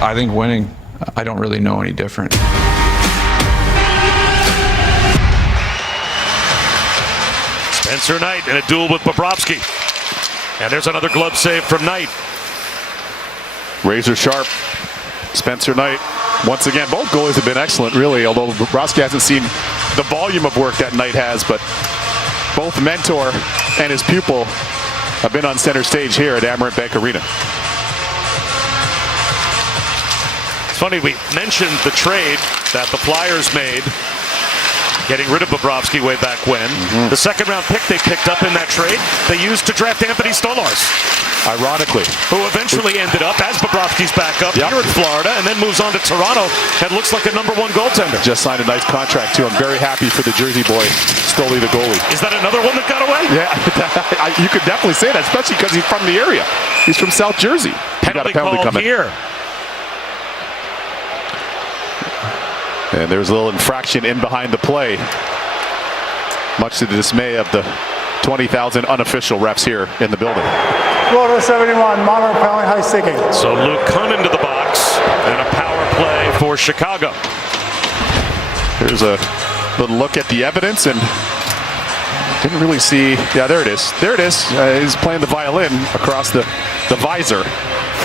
I think winning. I don't really know any different. Spencer Knight in a duel with Bobrovsky. And there's another glove save from Knight. Razor sharp. Spencer Knight. Once again, both goalies have been excellent, really, although Bobrovsky hasn't seen the volume of work that Knight has, but both mentor and his pupil have been on center stage here at Amerant Bank Arena. It's funny, we mentioned the trade that the Flyers made, getting rid of Bobrovsky way back when. The second-round pick they picked up in that trade, they used to draft Anthony Stolarz. Ironically. Who eventually ended up as Bobrovsky's backup here in Florida and then moves on to Toronto and looks like a #1 goaltender. Just signed a nice contract, too. I'm very happy for the Jersey boy, Stoli the goalie. Is that another one that got away? Yeah, you could definitely say that, especially because he's from the area. He's from South Jersey. He got a penalty coming here. And there's a little infraction in behind the play, much to the dismay of the 20,000 unofficial refs here in the building. Oct.07, Monroe penalty, high sticking. So Luke Kunin to the box and a power play for Chicago. Here's a little look at the evidence and didn't really see. Yeah, there it is. There it is. He's playing the violin across the visor.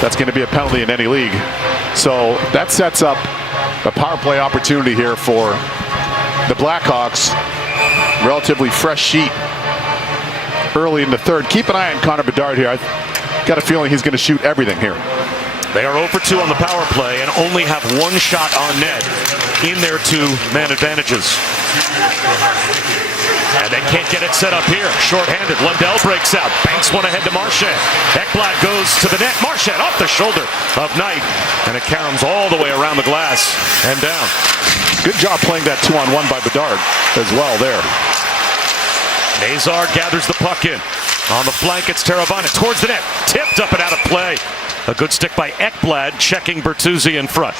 That's going to be a penalty in any league. So that sets up a power play opportunity here for the Blackhawks. Relatively fresh sheet early in the third. Keep an eye on Connor Bedard here. I've got a feeling he's going to shoot everything here. They are 0 for 2 on the power play and only have 1 shot on net in their 2-man advantages. And they can't get it set up here. Short-handed. Lundell breaks out. Banks one ahead to Marchand. Ekblad goes to the net. Marchand off the shoulder of Knight. And it caroms all the way around the glass and down. Good job playing that 2-on-1 by Bedard as well there. Nazar gathers the puck in. On the flank, it's Teravainen towards the net. Tipped up and out of play. A good stick by Ekblad, checking Bertuzzi in front.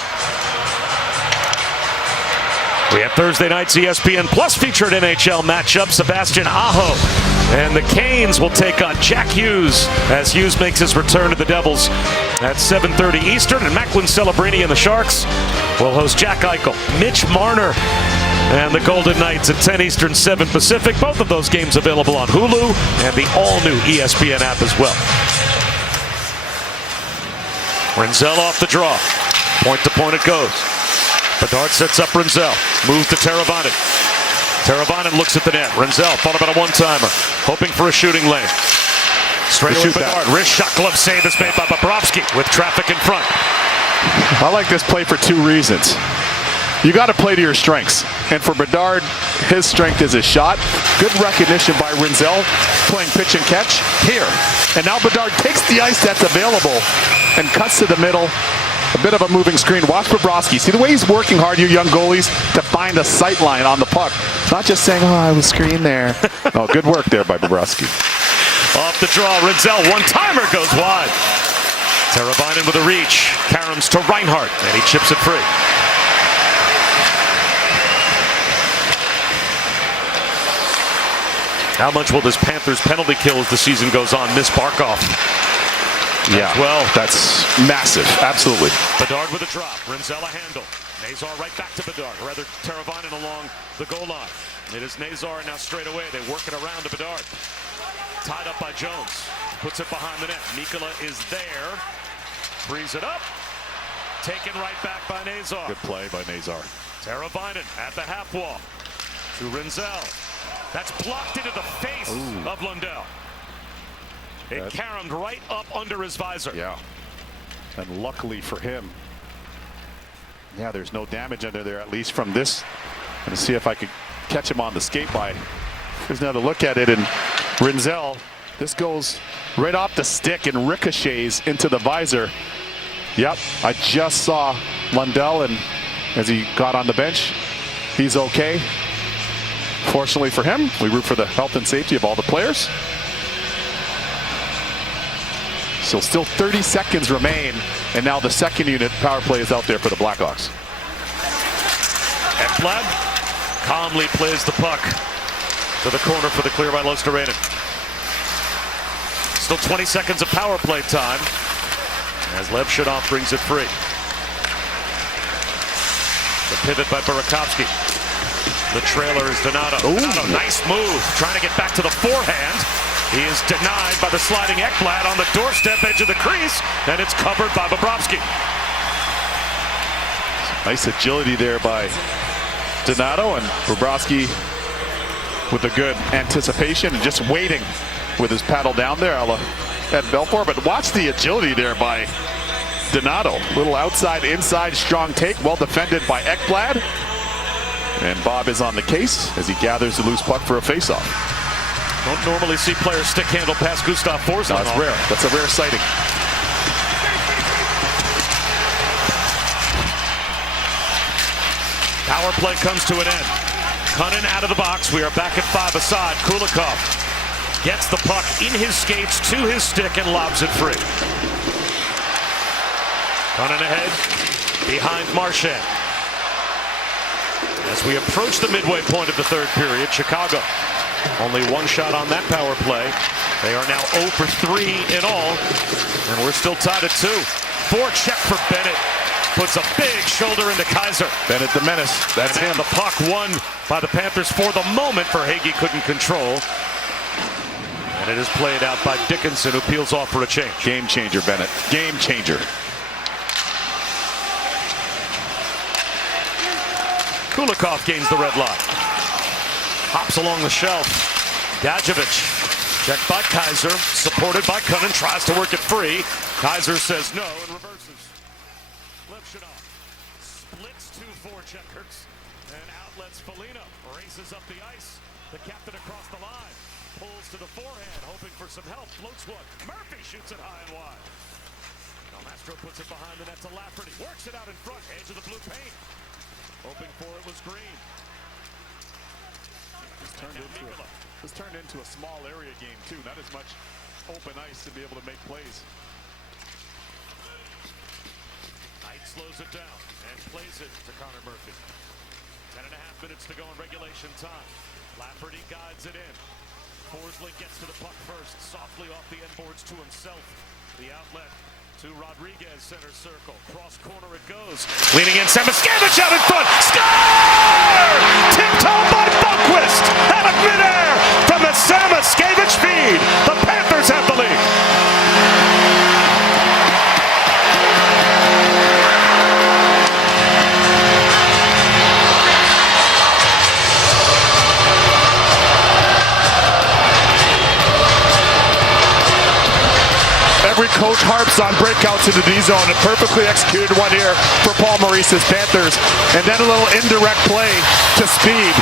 We have Thursday night's ESPN Plus featured NHL matchup. Sebastian Aho and the Canes will take on Jack Hughes as Hughes makes his return to the Devils at 7:30 Eastern. And Macklin Celebrini and the Sharks will host Jack Eichel, Mitch Marner, and the Golden Knights at 10 Eastern, 7 Pacific. Both of those games available on Hulu and the all-new ESPN app as well. Rinzel off the draw. Point-to-point it goes. Bedard sets up Rinzel. Moves to Teravainen. Teravainen looks at the net. Rinzel thought about a one-timer. Hoping for a shooting lane. Straight away Bedard. Wrist shot, glove save is made by Bobrovsky with traffic in front. I like this play for 2 reasons. You got to play to your strengths. And for Bedard, his strength is his shot. Good recognition by Rinzel, playing pitch and catch here. And now Bedard takes the ice that's available and cuts to the middle. A bit of a moving screen. Watch Bobrovsky. See the way he's working hard, you young goalies, to find a sight line on the puck. Not just saying, oh, I was screened there. Oh, good work there by Bobrovsky. Off the draw, Rinzel, one-timer goes wide. Teravainen with a reach. Caroms to Reinhart, and he chips it free. How much will this Panthers penalty kill as the season goes on miss Barkov? Yeah, well, that's massive. Absolutely. Bedard with a drop. Rinzel a handle. Nazar right back to Bedard, or rather Teravainen along the goal line. It is Nazar now straight away. They work it around to Bedard. Tied up by Jones. Puts it behind the net. Mikkola is there. Frees it up. Taken right back by Nazar. Good play by Nazar. Teravainen at the half wall. To Rinzel. That's blocked into the face of Lundell. It caromed right up under his visor. Yeah. And luckily for him, yeah, there's no damage under there, at least from this. I'm going to see if I could catch him on the skate by. Here's another look at it, and Rinzel, this goes right off the stick and ricochets into the visor. Yep, I just saw Lundell, and as he got on the bench, he's okay. Fortunately for him, we root for the health and safety of all the players. So still 30 seconds remain, and now the second unit power play is out there for the Blackhawks. Ekblad calmly plays the puck to the corner for the clear by Luosterainen. Still 20 seconds of power play time as Levshunov brings it free. The pivot by Burakovsky. The trailer is Donato. Donato, nice move, trying to get back to the forehand. He is denied by the sliding Ekblad on the doorstep edge of the crease, and it's covered by Bobrovsky. Nice agility there by Donato, and Bobrovsky with a good anticipation and just waiting with his paddle down there, a la Ed Belfour. But watch the agility there by Donato. Little outside, inside, strong take, well defended by Ekblad. And Bob is on the case as he gathers the loose puck for a faceoff. Don't normally see players stick handle past Gustav Forsling. No, that's rare. That's a rare sighting. Power play comes to an end. Cunnin out of the box. We are back at 5 aside. Kulikov gets the puck in his skates to his stick and lobs it free. Cunnin ahead behind Marchand. As we approach the midway point of the third period, Chicago only one shot on that power play. They are now 0 for 3 in all, and we're still tied at 2. Forecheck for Bennett. Puts a big shoulder into Kaiser. Bennett the menace. That's him. The puck won by the Panthers for the moment, for Hagee couldn't control. And it is played out by Dickinson, who peels off for a change. Game changer, Bennett. Game changer. Kulikov gains the red line. Hops along the shelf. Dajovic checked by Kaiser, supported by Cunnin, tries to work it free. Kaiser says no and reverses. Levshunov splits 2 forecheckers and outlets Foligno. Races up the ice. The captain across the line. Pulls to the forehand, hoping for some help. Floats one. Murphy shoots it high and wide. Mastro puts it behind the net to Lafferty. Works it out in front. Edge of the blue paint. Hoping for it was Green. This turned into a small area game too. Not as much open ice to be able to make plays. Knight slows it down and plays it to Connor Murphy. 10.5 minutes to go in regulation time. Lafferty guides it in. Forsling gets to the puck first, softly off the end boards to himself. The outlet to Rodriguez, center circle. Cross corner it goes. Leaning in, Samoskevich out in front. Score! Tipped home by Buckquist out of midair from the Samoskevich feed. The Panthers have the lead. Every coach harps on breakouts in the D zone. A perfectly executed one here for Paul Maurice's Panthers. And then a little indirect play to speed.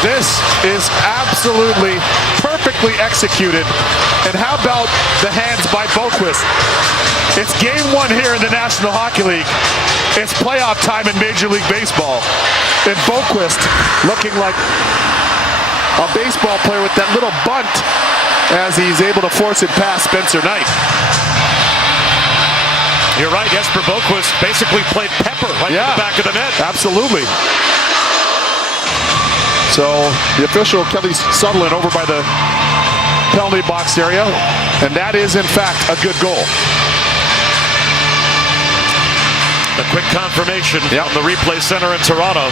This is absolutely perfectly executed. And how about the hands by Boquist? It's game 1 here in the National Hockey League. It's playoff time in Major League Baseball. And Boquist looking like a baseball player with that little bunt as he's able to force it past Spencer Knight. You're right, Jesper Boquist basically played Pepper right in the back of the net. Absolutely. So the official, Kelly Sutherland, over by the penalty box area, and that is in fact a good goal. A quick confirmation from the replay center in Toronto.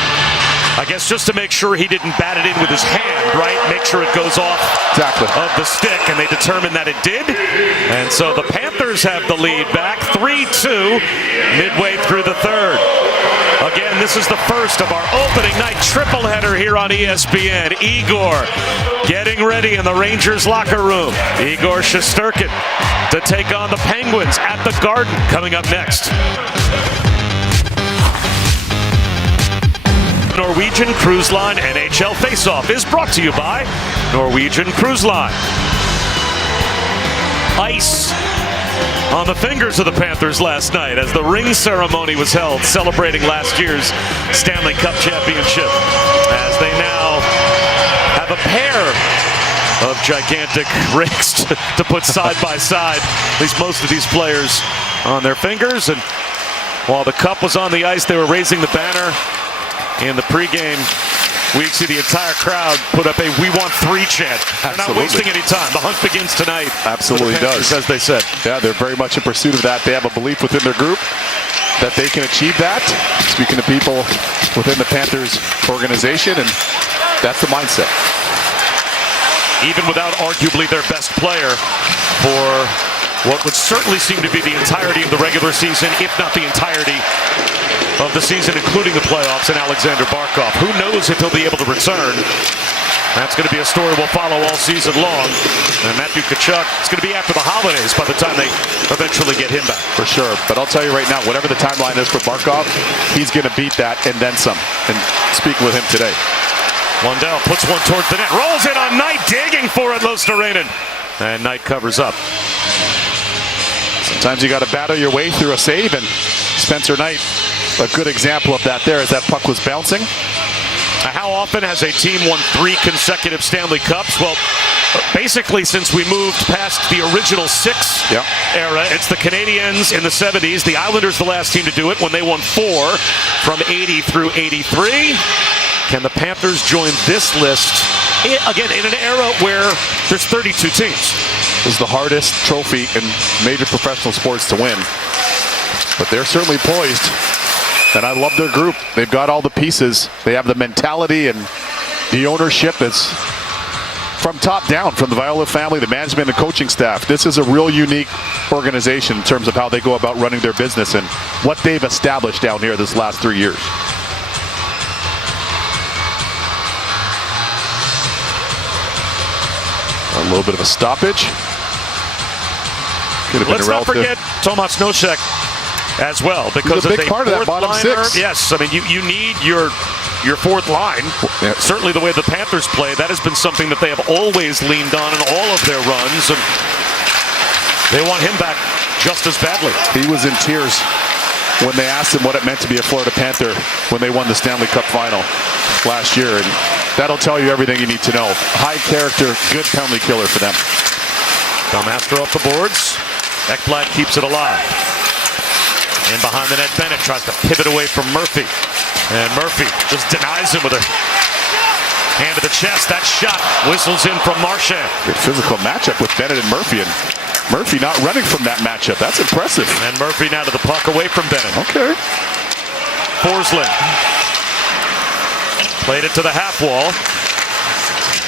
I guess just to make sure he didn't bat it in with his hand, right? Make sure it goes off of the stick, and they determined that it did. And so the Panthers have the lead back 3-2 midway through the third. Again, this is the first of our opening night triple header here on ESPN. Igor getting ready in the Rangers locker room. Igor Shesterkin to take on the Penguins at the Garden coming up next. Norwegian Cruise Line NHL Face-Off is brought to you by Norwegian Cruise Line. Ice on the fingers of the Panthers last night as the ring ceremony was held, celebrating last year's Stanley Cup championship, as they now have a pair of gigantic rings to put side by side, at least most of these players, on their fingers. And while the cup was on the ice, they were raising the banner. In the pregame, we see the entire crowd put up a "We Want 3" chant. They're not wasting any time. The hunt begins tonight. Absolutely does. As they said. Yeah, they're very much in pursuit of that. They have a belief within their group that they can achieve that. Speaking to people within the Panthers organization, and that's the mindset. Even without arguably their best player for what would certainly seem to be the entirety of the regular season, if not the entirety of the season, including the playoffs, and Alexander Barkov. Who knows if he'll be able to return? That's going to be a story we'll follow all season long. And Matthew Tkachuk, it's going to be after the holidays by the time they eventually get him back. For sure. But I'll tell you right now, whatever the timeline is for Barkov, he's going to beat that and then some. And speaking with him today. Lundell puts one towards the net, rolls it on Knight, digging for it, Luosterainen. And Knight covers up. Sometimes you got to battle your way through a save, and Spencer Knight, a good example of that there as that puck was bouncing. How often has a team won 3 consecutive Stanley Cups? Well, basically since we moved past the original 6 era, it's the Canadiens in the 70s, the Islanders the last team to do it when they won 4 from 80 through 83. Can the Panthers join this list, again, in an era where there's 32 teams? This is the hardest trophy in major professional sports to win. But they're certainly poised. And I love their group. They've got all the pieces. They have the mentality and the ownership that's from top down, from the Viola family, the management and coaching staff. This is a real unique organization in terms of how they go about running their business and what they've established down here this last 3 years. A little bit of a stoppage. Let's not forget Tomas Nosek as well, because he's a big part of that bottom liner. 6. Yes, I mean you need your fourth line. Yeah. Certainly the way the Panthers play, that has been something that they have always leaned on in all of their runs, and they want him back just as badly. He was in tears when they asked him what it meant to be a Florida Panther when they won the Stanley Cup final last year, and that'll tell you everything you need to know. High character, good penalty killer for them. Belmaster off the boards. Ekblad keeps it alive. In behind the net, Bennett tries to pivot away from Murphy. And Murphy just denies him with a hand to the chest. That shot whistles in from Marchand. Good physical matchup with Bennett and Murphy. And Murphy not running from that matchup. That's impressive. And Murphy now to the puck away from Bennett. Okay. Forsling played it to the half wall.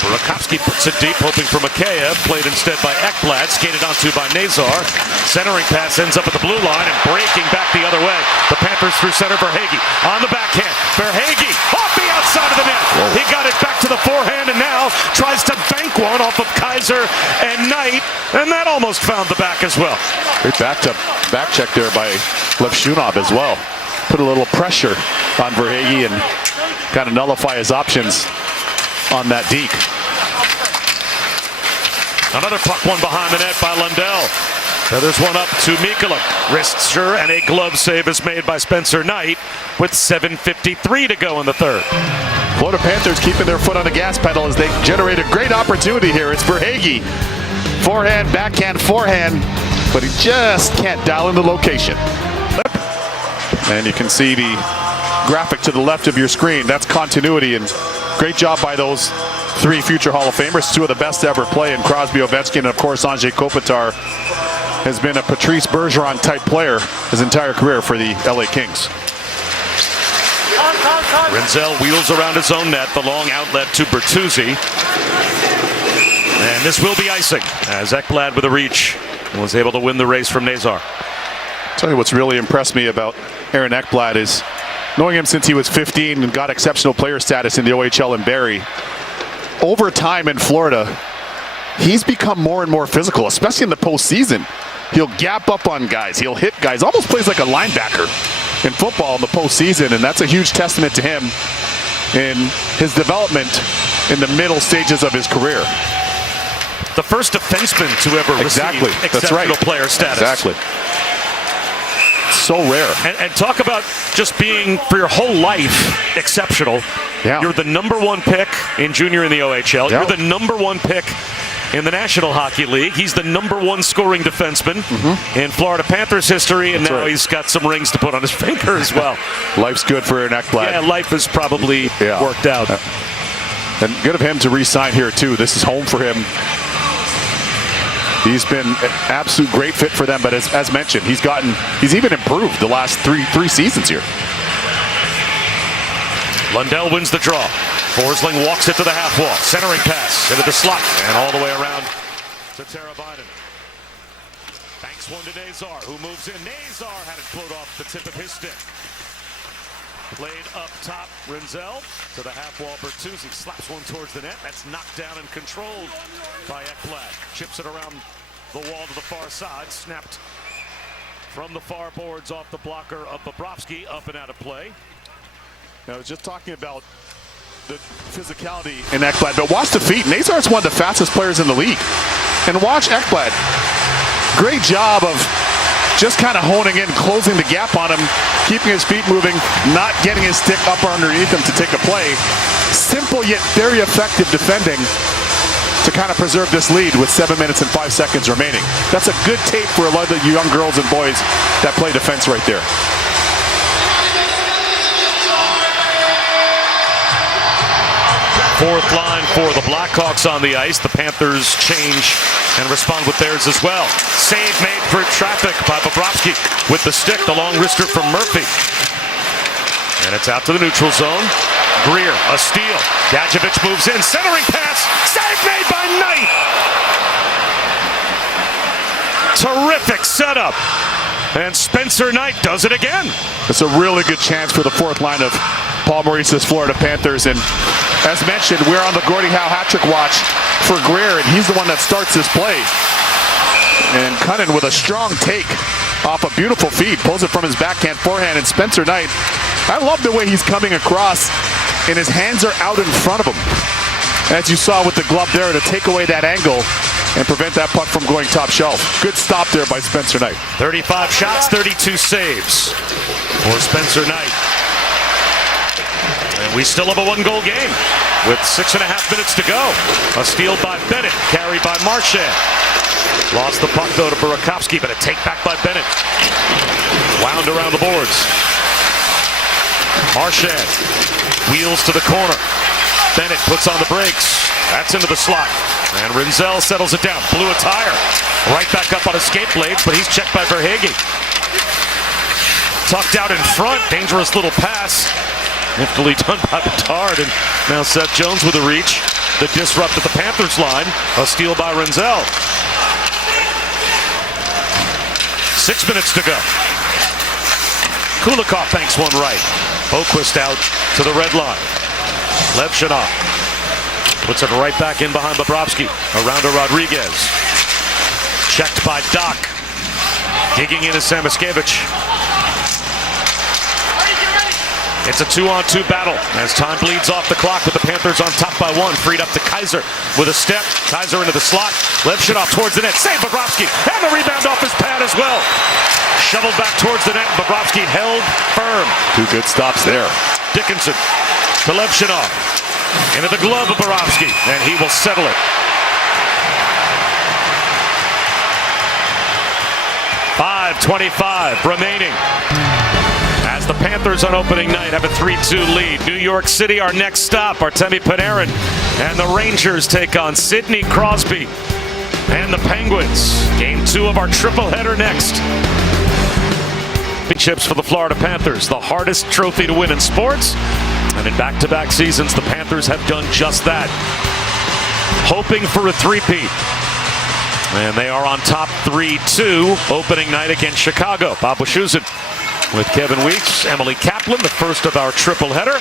Burakovsky puts it deep, hoping for Mikheyev. Played instead by Ekblad, skated onto by Nazar. Centering pass ends up at the blue line and breaking back the other way. The Panthers through center, Verhaeghe on the backhand. Verhaeghe off the outside of the net. Whoa. He got it back to the forehand and now tries to bank one off of Kaiser and Knight, and that almost found the back as well. Great back check there by Levshunov as well. Put a little pressure on Verhaeghe and kind of nullify his options on that deke. Another puck one behind the net by Lundell. There's one up to Mikula. Wrists sure, and a glove save is made by Spencer Knight with 7:53 to go in the third. Florida Panthers keeping their foot on the gas pedal as they generate a great opportunity here. It's Verhaeghe. Forehand, backhand, forehand, but he just can't dial in the location. And you can see the graphic to the left of your screen. That's continuity, and great job by those 3 future Hall of Famers. 2 of the best to ever play in Crosby, Ovechkin, and of course Anze Kopitar has been a Patrice Bergeron-type player his entire career for the LA Kings. Rinzel wheels around his own net, the long outlet to Bertuzzi. And this will be icing, as Ekblad with a reach was able to win the race from Nazar. I'll tell you what's really impressed me about Aaron Ekblad is knowing him since he was 15 and got exceptional player status in the OHL in Barrie. Over time in Florida, he's become more and more physical, especially in the postseason. He'll gap up on guys. He'll hit guys. Almost plays like a linebacker in football in the postseason, and that's a huge testament to him in his development in the middle stages of his career. The first defenseman to ever receive exceptional player status. Exactly. So rare. And talk about just being, for your whole life, exceptional. Yeah. You're the #1 pick in junior in the OHL. Yeah. You're the #1 pick in the National Hockey League. He's the #1 scoring defenseman in Florida Panthers history, and now he's got some rings to put on his finger as well. Life's good for Aaron Ekblad. Yeah, life has probably worked out. And good of him to re-sign here, too. This is home for him. He's been an absolute great fit for them, but as mentioned, he's even improved the last three seasons here. Lundell wins the draw. Forsling walks it to the half wall. Centering pass into the slot and all the way around to Tara Biden. Banks one to Nazar, who moves in. Nazar had it float off the tip of his stick. Played up top, Rinzel to the half wall. Bertuzzi slaps one towards the net. That's knocked down and controlled by Ekblad. Chips it around the wall to the far side. Snapped from the far boards off the blocker of Bobrovsky. Up and out of play. I was just talking about the physicality in Ekblad, but watch the feet. Nazar's one of the fastest players in the league. And watch Ekblad. Great job of just kind of honing in, closing the gap on him, keeping his feet moving, not getting his stick up underneath him to take a play. Simple yet very effective defending to kind of preserve this lead with 7 minutes and 5 seconds remaining. That's a good tape for a lot of the young girls and boys that play defense right there. Fourth line for the Blackhawks on the ice. The Panthers change and respond with theirs as well. Save made for traffic by Bobrovsky with the stick, the long wrister from Murphy. And it's out to the neutral zone. Greer, a steal. Gadjevich moves in, centering pass. Save made by Knight. Terrific setup. And Spencer Knight does it again. It's a really good chance for the fourth line of Paul Maurice's Florida Panthers. And as mentioned, we're on the Gordie Howe hat-trick watch for Greer, and he's the one that starts this play. And Cunnin with a strong take off a beautiful feed, pulls it from his backhand forehand, and Spencer Knight, I love the way he's coming across, and his hands are out in front of him. As you saw with the glove there to take away that angle and prevent that puck from going top shelf. Good stop there by Spencer Knight. 35 shots, 32 saves for Spencer Knight. And we still have a one-goal game with 6.5 minutes to go. A steal by Bennett, carried by Marchand. Lost the puck, though, to Burakovsky, but a take back by Bennett. Wound around the boards. Marchand wheels to the corner. Bennett puts on the brakes. That's into the slot. And Rinzel settles it down. Blew a tire. Right back up on his skate blades, but he's checked by Verhaeghe. Tucked out in front. Dangerous little pass. Niftily done by Bedard. And now Seth Jones with a reach that disrupted the Panthers line. A steal by Rinzel. 6 minutes to go. Kulikov banks one right. Boquist out to the red line. Levchinov puts it right back in behind Bobrovsky. Around to Rodriguez. Checked by Doc. Digging in is Samoskevich. It's a 2-on-2 battle as time bleeds off the clock with the Panthers on top by one. Freed up to Kaiser with a step. Kaiser into the slot. Levchinov towards the net. Save Bobrovsky. And the rebound off his pad as well. Shoveled back towards the net. Bobrovsky held firm. Two good stops there. Dickinson to Levchinov. Into the glove of Bobrovsky. And he will settle it. 5:25 remaining. As the Panthers on opening night have a 3-2 lead. New York City, our next stop. Artemi Panarin and the Rangers take on Sidney Crosby. and the Penguins. Game 2 of our triple header next. Chips for the Florida Panthers, the hardest trophy to win in sports. And in back-to-back seasons, the Panthers have done just that. Hoping for a three-peat. And they are on top 3-2 opening night against Chicago. Bob Wischusen with Kevin Weeks, Emily Kaplan, the first of our triple header.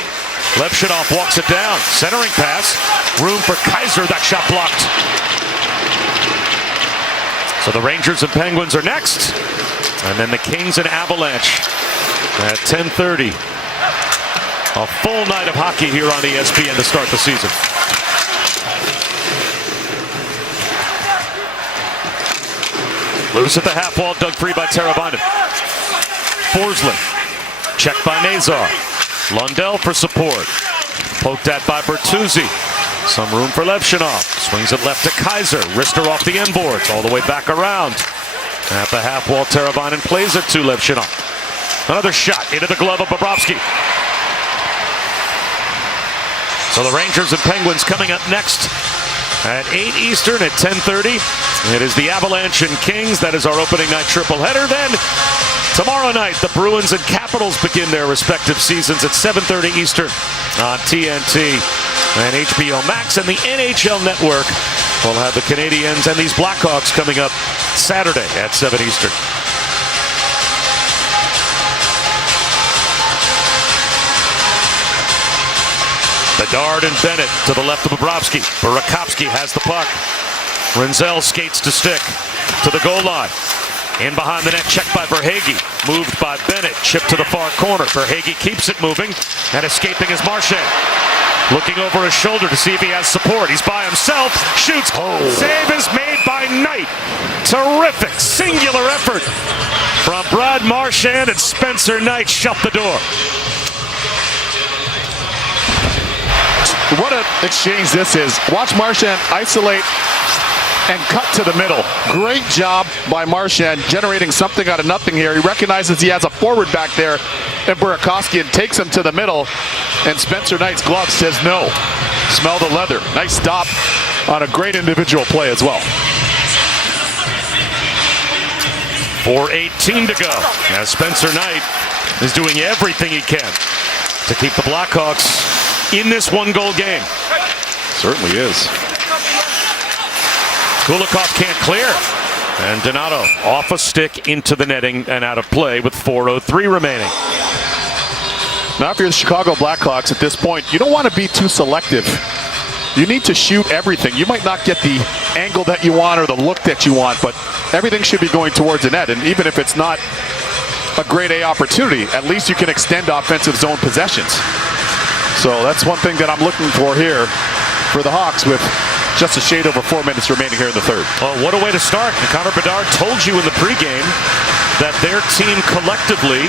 Levshunov walks it down. Centering pass. Room for Kaiser. That shot blocked. So the Rangers and Penguins are next. And then the Kings and Avalanche at 10:30. A full night of hockey here on ESPN to start the season. Loose at the half wall, dug free by Teravainen. Forsling, checked by Nazar. Lundell for support. Poked at by Bertuzzi. Some room for Levshunov. Swings it left to Kaiser. Wrister off the inboards, all the way back around. At the half wall, Teravainen plays it to Levshunov. Another shot into the glove of Bobrovsky. So the Rangers and Penguins coming up next at 8 Eastern at 10:30. It is the Avalanche and Kings. That is our opening night triple header. Then tomorrow night, the Bruins and Capitals begin their respective seasons at 7:30 Eastern on TNT and HBO Max. And the NHL Network will have the Canadiens and these Blackhawks coming up Saturday at 7 Eastern. Bedard and Bennett to the left of Bobrovsky. Burakovsky has the puck. Renzel skates to stick to the goal line. In behind the net, checked by Verhaeghe. Moved by Bennett. Chipped to the far corner. Verhaeghe keeps it moving. And escaping is Marchand. Looking over his shoulder to see if he has support. He's by himself. Shoots. Save is made by Knight. Terrific singular effort from Brad Marchand, and Spencer Knight shut the door. What an exchange this is. Watch Marchand isolate and cut to the middle. Great job by Marchand generating something out of nothing here. He recognizes he has a forward back there in Burakovsky and takes him to the middle. And Spencer Knight's glove says no. Smell the leather. Nice stop on a great individual play as well. 4:18 to go as Spencer Knight is doing everything he can to keep the Blackhawks in this one-goal game. Certainly is. Kulikov can't clear. And Donato off a stick into the netting and out of play with 4:03 remaining. Now, if you're the Chicago Blackhawks at this point, you don't want to be too selective. You need to shoot everything. You might not get the angle that you want or the look that you want, but everything should be going towards the net. And even if it's not a grade A opportunity, at least you can extend offensive zone possessions. So that's one thing that I'm looking for here for the Hawks with just a shade over 4 minutes remaining here in the third. Well, what a way to start. And Connor Bedard told you in the pregame that their team collectively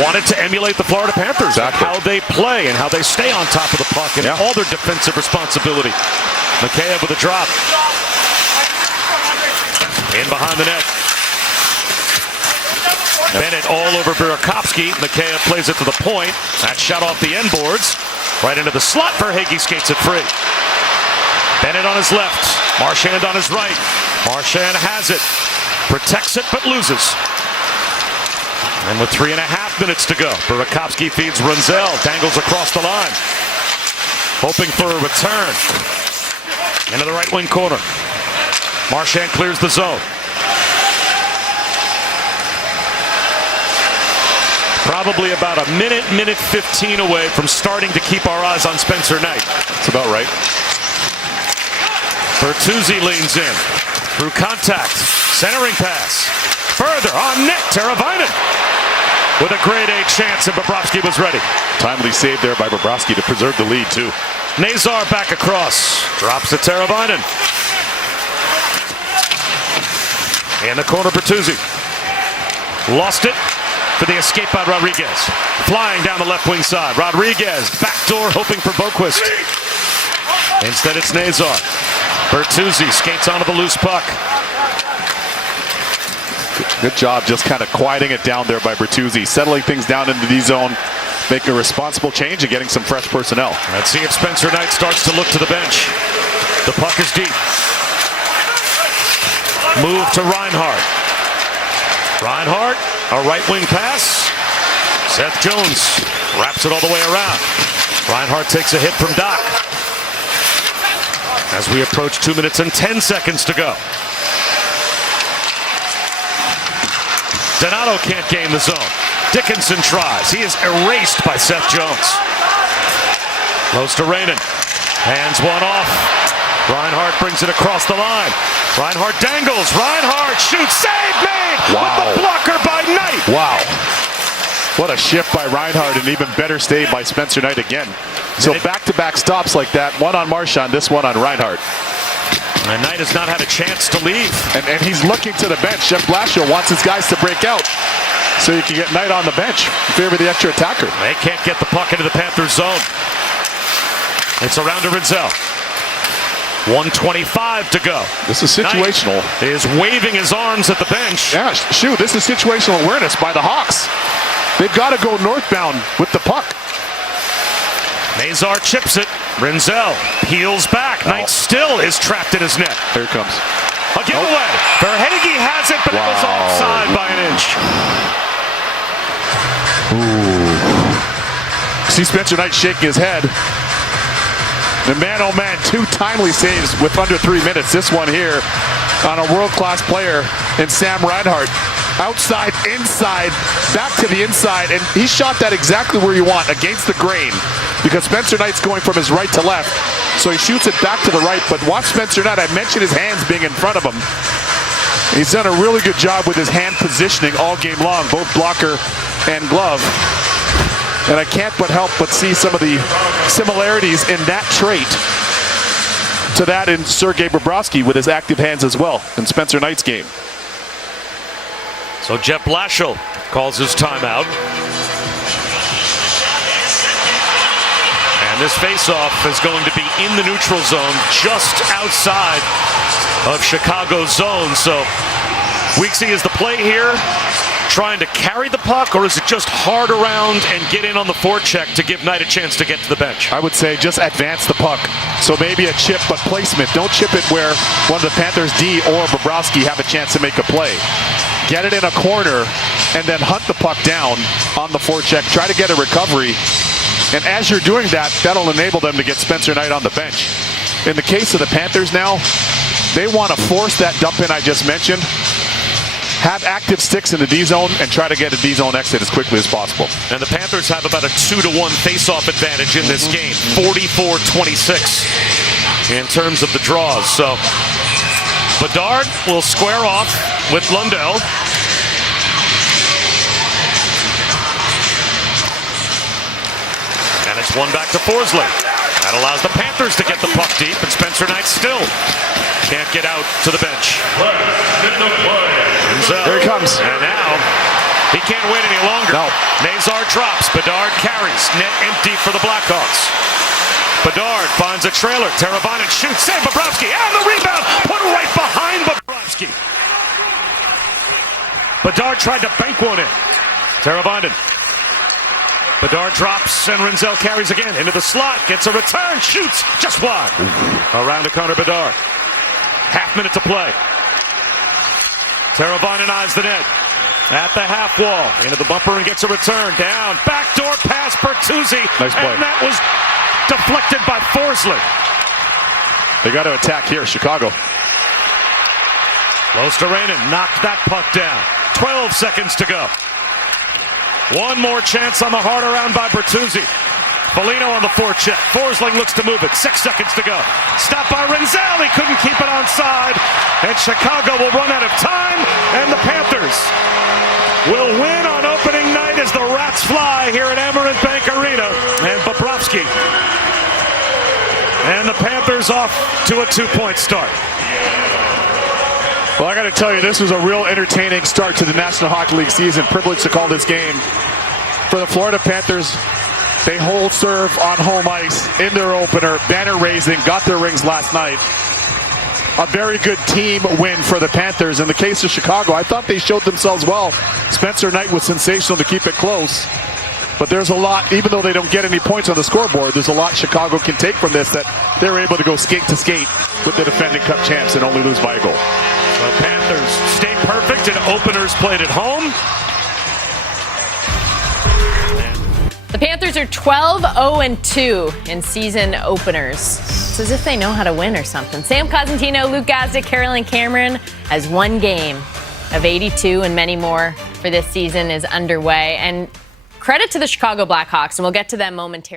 wanted to emulate the Florida Panthers. Exactly. How they play and how they stay on top of the puck and all their defensive responsibility. Mikheyev with a drop. In behind the net. Bennett all over Burakovsky. Mikheyev plays it to the point. That shot off the end boards. Right into the slot. Verhaeghe skates it free. Bennett on his left. Marchand on his right. Marchand has it. Protects it but loses. And with 3.5 minutes to go, Burakovsky feeds Renzel. Dangles across the line. Hoping for a return. Into the right wing corner. Marchand clears the zone. Probably about a minute 15 away from starting to keep our eyes on Spencer Knight. That's about right. Bertuzzi leans in. Through contact. Centering pass. Further on net. Teravainen with a grade A chance, and Bobrovsky was ready. Timely save there by Bobrovsky to preserve the lead, too. Nazar back across. Drops to Teravainen. In the corner, Bertuzzi. Lost it for the escape by Rodriguez. Flying down the left wing side. Rodriguez, backdoor hoping for Boquist. Instead it's Nazar. Bertuzzi skates onto the loose puck. Good job just kind of quieting it down there by Bertuzzi. Settling things down into the zone. Making a responsible change and getting some fresh personnel. Let's see if Spencer Knight starts to look to the bench. The puck is deep. Move to Reinhart. Reinhart, a right wing pass. Seth Jones wraps it all the way around. Reinhart takes a hit from Doc. As we approach 2 minutes and 10 seconds to go. Donato can't gain the zone. Dickinson tries. He is erased by Seth Jones. Close to Rainen. Hands one off. Reinhart brings it across the line. Reinhart dangles. Reinhart shoots. Save made! Wow. With the blocker by Knight. Wow. What a shift by Reinhart, and even better save by Spencer Knight again. So back-to-back stops like that. One on Marchand, this one on Reinhart. And Knight has not had a chance to leave. And he's looking to the bench. Jeff Blashill wants his guys to break out so you can get Knight on the bench in favor of the extra attacker. They can't get the puck into the Panthers zone. It's around to Rinzel. 1:25 to go. This is situational. Knight is waving his arms at the bench. Yeah, shoot, this is situational awareness by the Hawks. They've got to go northbound with the puck. Mazar chips it. Rinzel peels back. Knight still is trapped in his net. Here it comes. A giveaway. Verhaeghe has it, but it was offside by an inch. Ooh. See Spencer Knight shaking his head. And man, oh man, 2 timely saves with under 3 minutes. This one here on a world-class player in Sam Reinhart. Outside, inside, back to the inside, and he shot that exactly where you want, against the grain, because Spencer Knight's going from his right to left, so he shoots it back to the right. But watch Spencer Knight. I mentioned his hands being in front of him. He's done a really good job with his hand positioning all game long, both blocker and glove. And I can't but help but see some of the similarities in that trait to that in Sergei Bobrovsky with his active hands as well in Spencer Knight's game. So Jeff Blashill calls his timeout. And this faceoff is going to be in the neutral zone, just outside of Chicago's zone. So Weeksy, is the play here trying to carry the puck, or is it just hard around and get in on the forecheck to give Knight a chance to get to the bench? I would say just advance the puck. So maybe a chip, but placement. Don't chip it where one of the Panthers D or Bobrovsky have a chance to make a play. Get it in a corner and then hunt the puck down on the forecheck. Try to get a recovery. And as you're doing that, that'll enable them to get Spencer Knight on the bench. In the case of the Panthers now, they want to force that dump in I just mentioned. Have active sticks in the D zone and try to get a D zone exit as quickly as possible. And the Panthers have about a 2-1 face-off advantage in this game. 44-26 in terms of the draws. So Bedard will square off with Lundell. And it's one back to Forsling. That allows the Panthers to get the puck deep, and Spencer Knight still can't get out to the bench. Here he comes. And now he can't wait any longer. No. Mazar drops. Bedard carries. Net empty for the Blackhawks. Bedard finds a trailer. Teravainen shoots. Save Bobrovsky. And the rebound put right behind Bobrovsky. Bedard tried to bank one in. Teravainen. Bedard drops and Rinzel carries again into the slot. Gets a return. Shoots. Just wide. Around to Connor Bedard. Half minute to play. Teravainen eyes the net. At the half wall. Into the bumper and gets a return. Down. Backdoor pass Bertuzzi. Nice play. And that was deflected by Forsling. They got to attack here, Chicago. Close to Rainen. Knocked that puck down. 12 seconds to go. One more chance on the hard around by Bertuzzi. Foligno on the forecheck. Forsling looks to move it. 6 seconds to go. Stopped by Rinzel. He couldn't keep it onside. And Chicago will run out of time. And the Panthers will win on opening night as the Rats fly here at Amerant Bank Arena. And Bobrovsky. And the Panthers off to a 2-point start. Well, I got to tell you, this was a real entertaining start to the National Hockey League season. Privileged to call this game. For the Florida Panthers, they hold serve on home ice in their opener. Banner raising, got their rings last night. A very good team win for the Panthers. In the case of Chicago, I thought they showed themselves well. Spencer Knight was sensational to keep it close. But there's a lot, even though they don't get any points on the scoreboard, there's a lot Chicago can take from this, that they're able to go skate to skate with the defending Cup champs and only lose by a goal. The Panthers stayed perfect in openers played at home. The Panthers are 12-0-2 in season openers. It's as if they know how to win or something. Sam Cosentino, Luke Gazdic, Carolyn Cameron has one game of 82 and many more for this season is underway. And credit to the Chicago Blackhawks, and we'll get to them momentarily.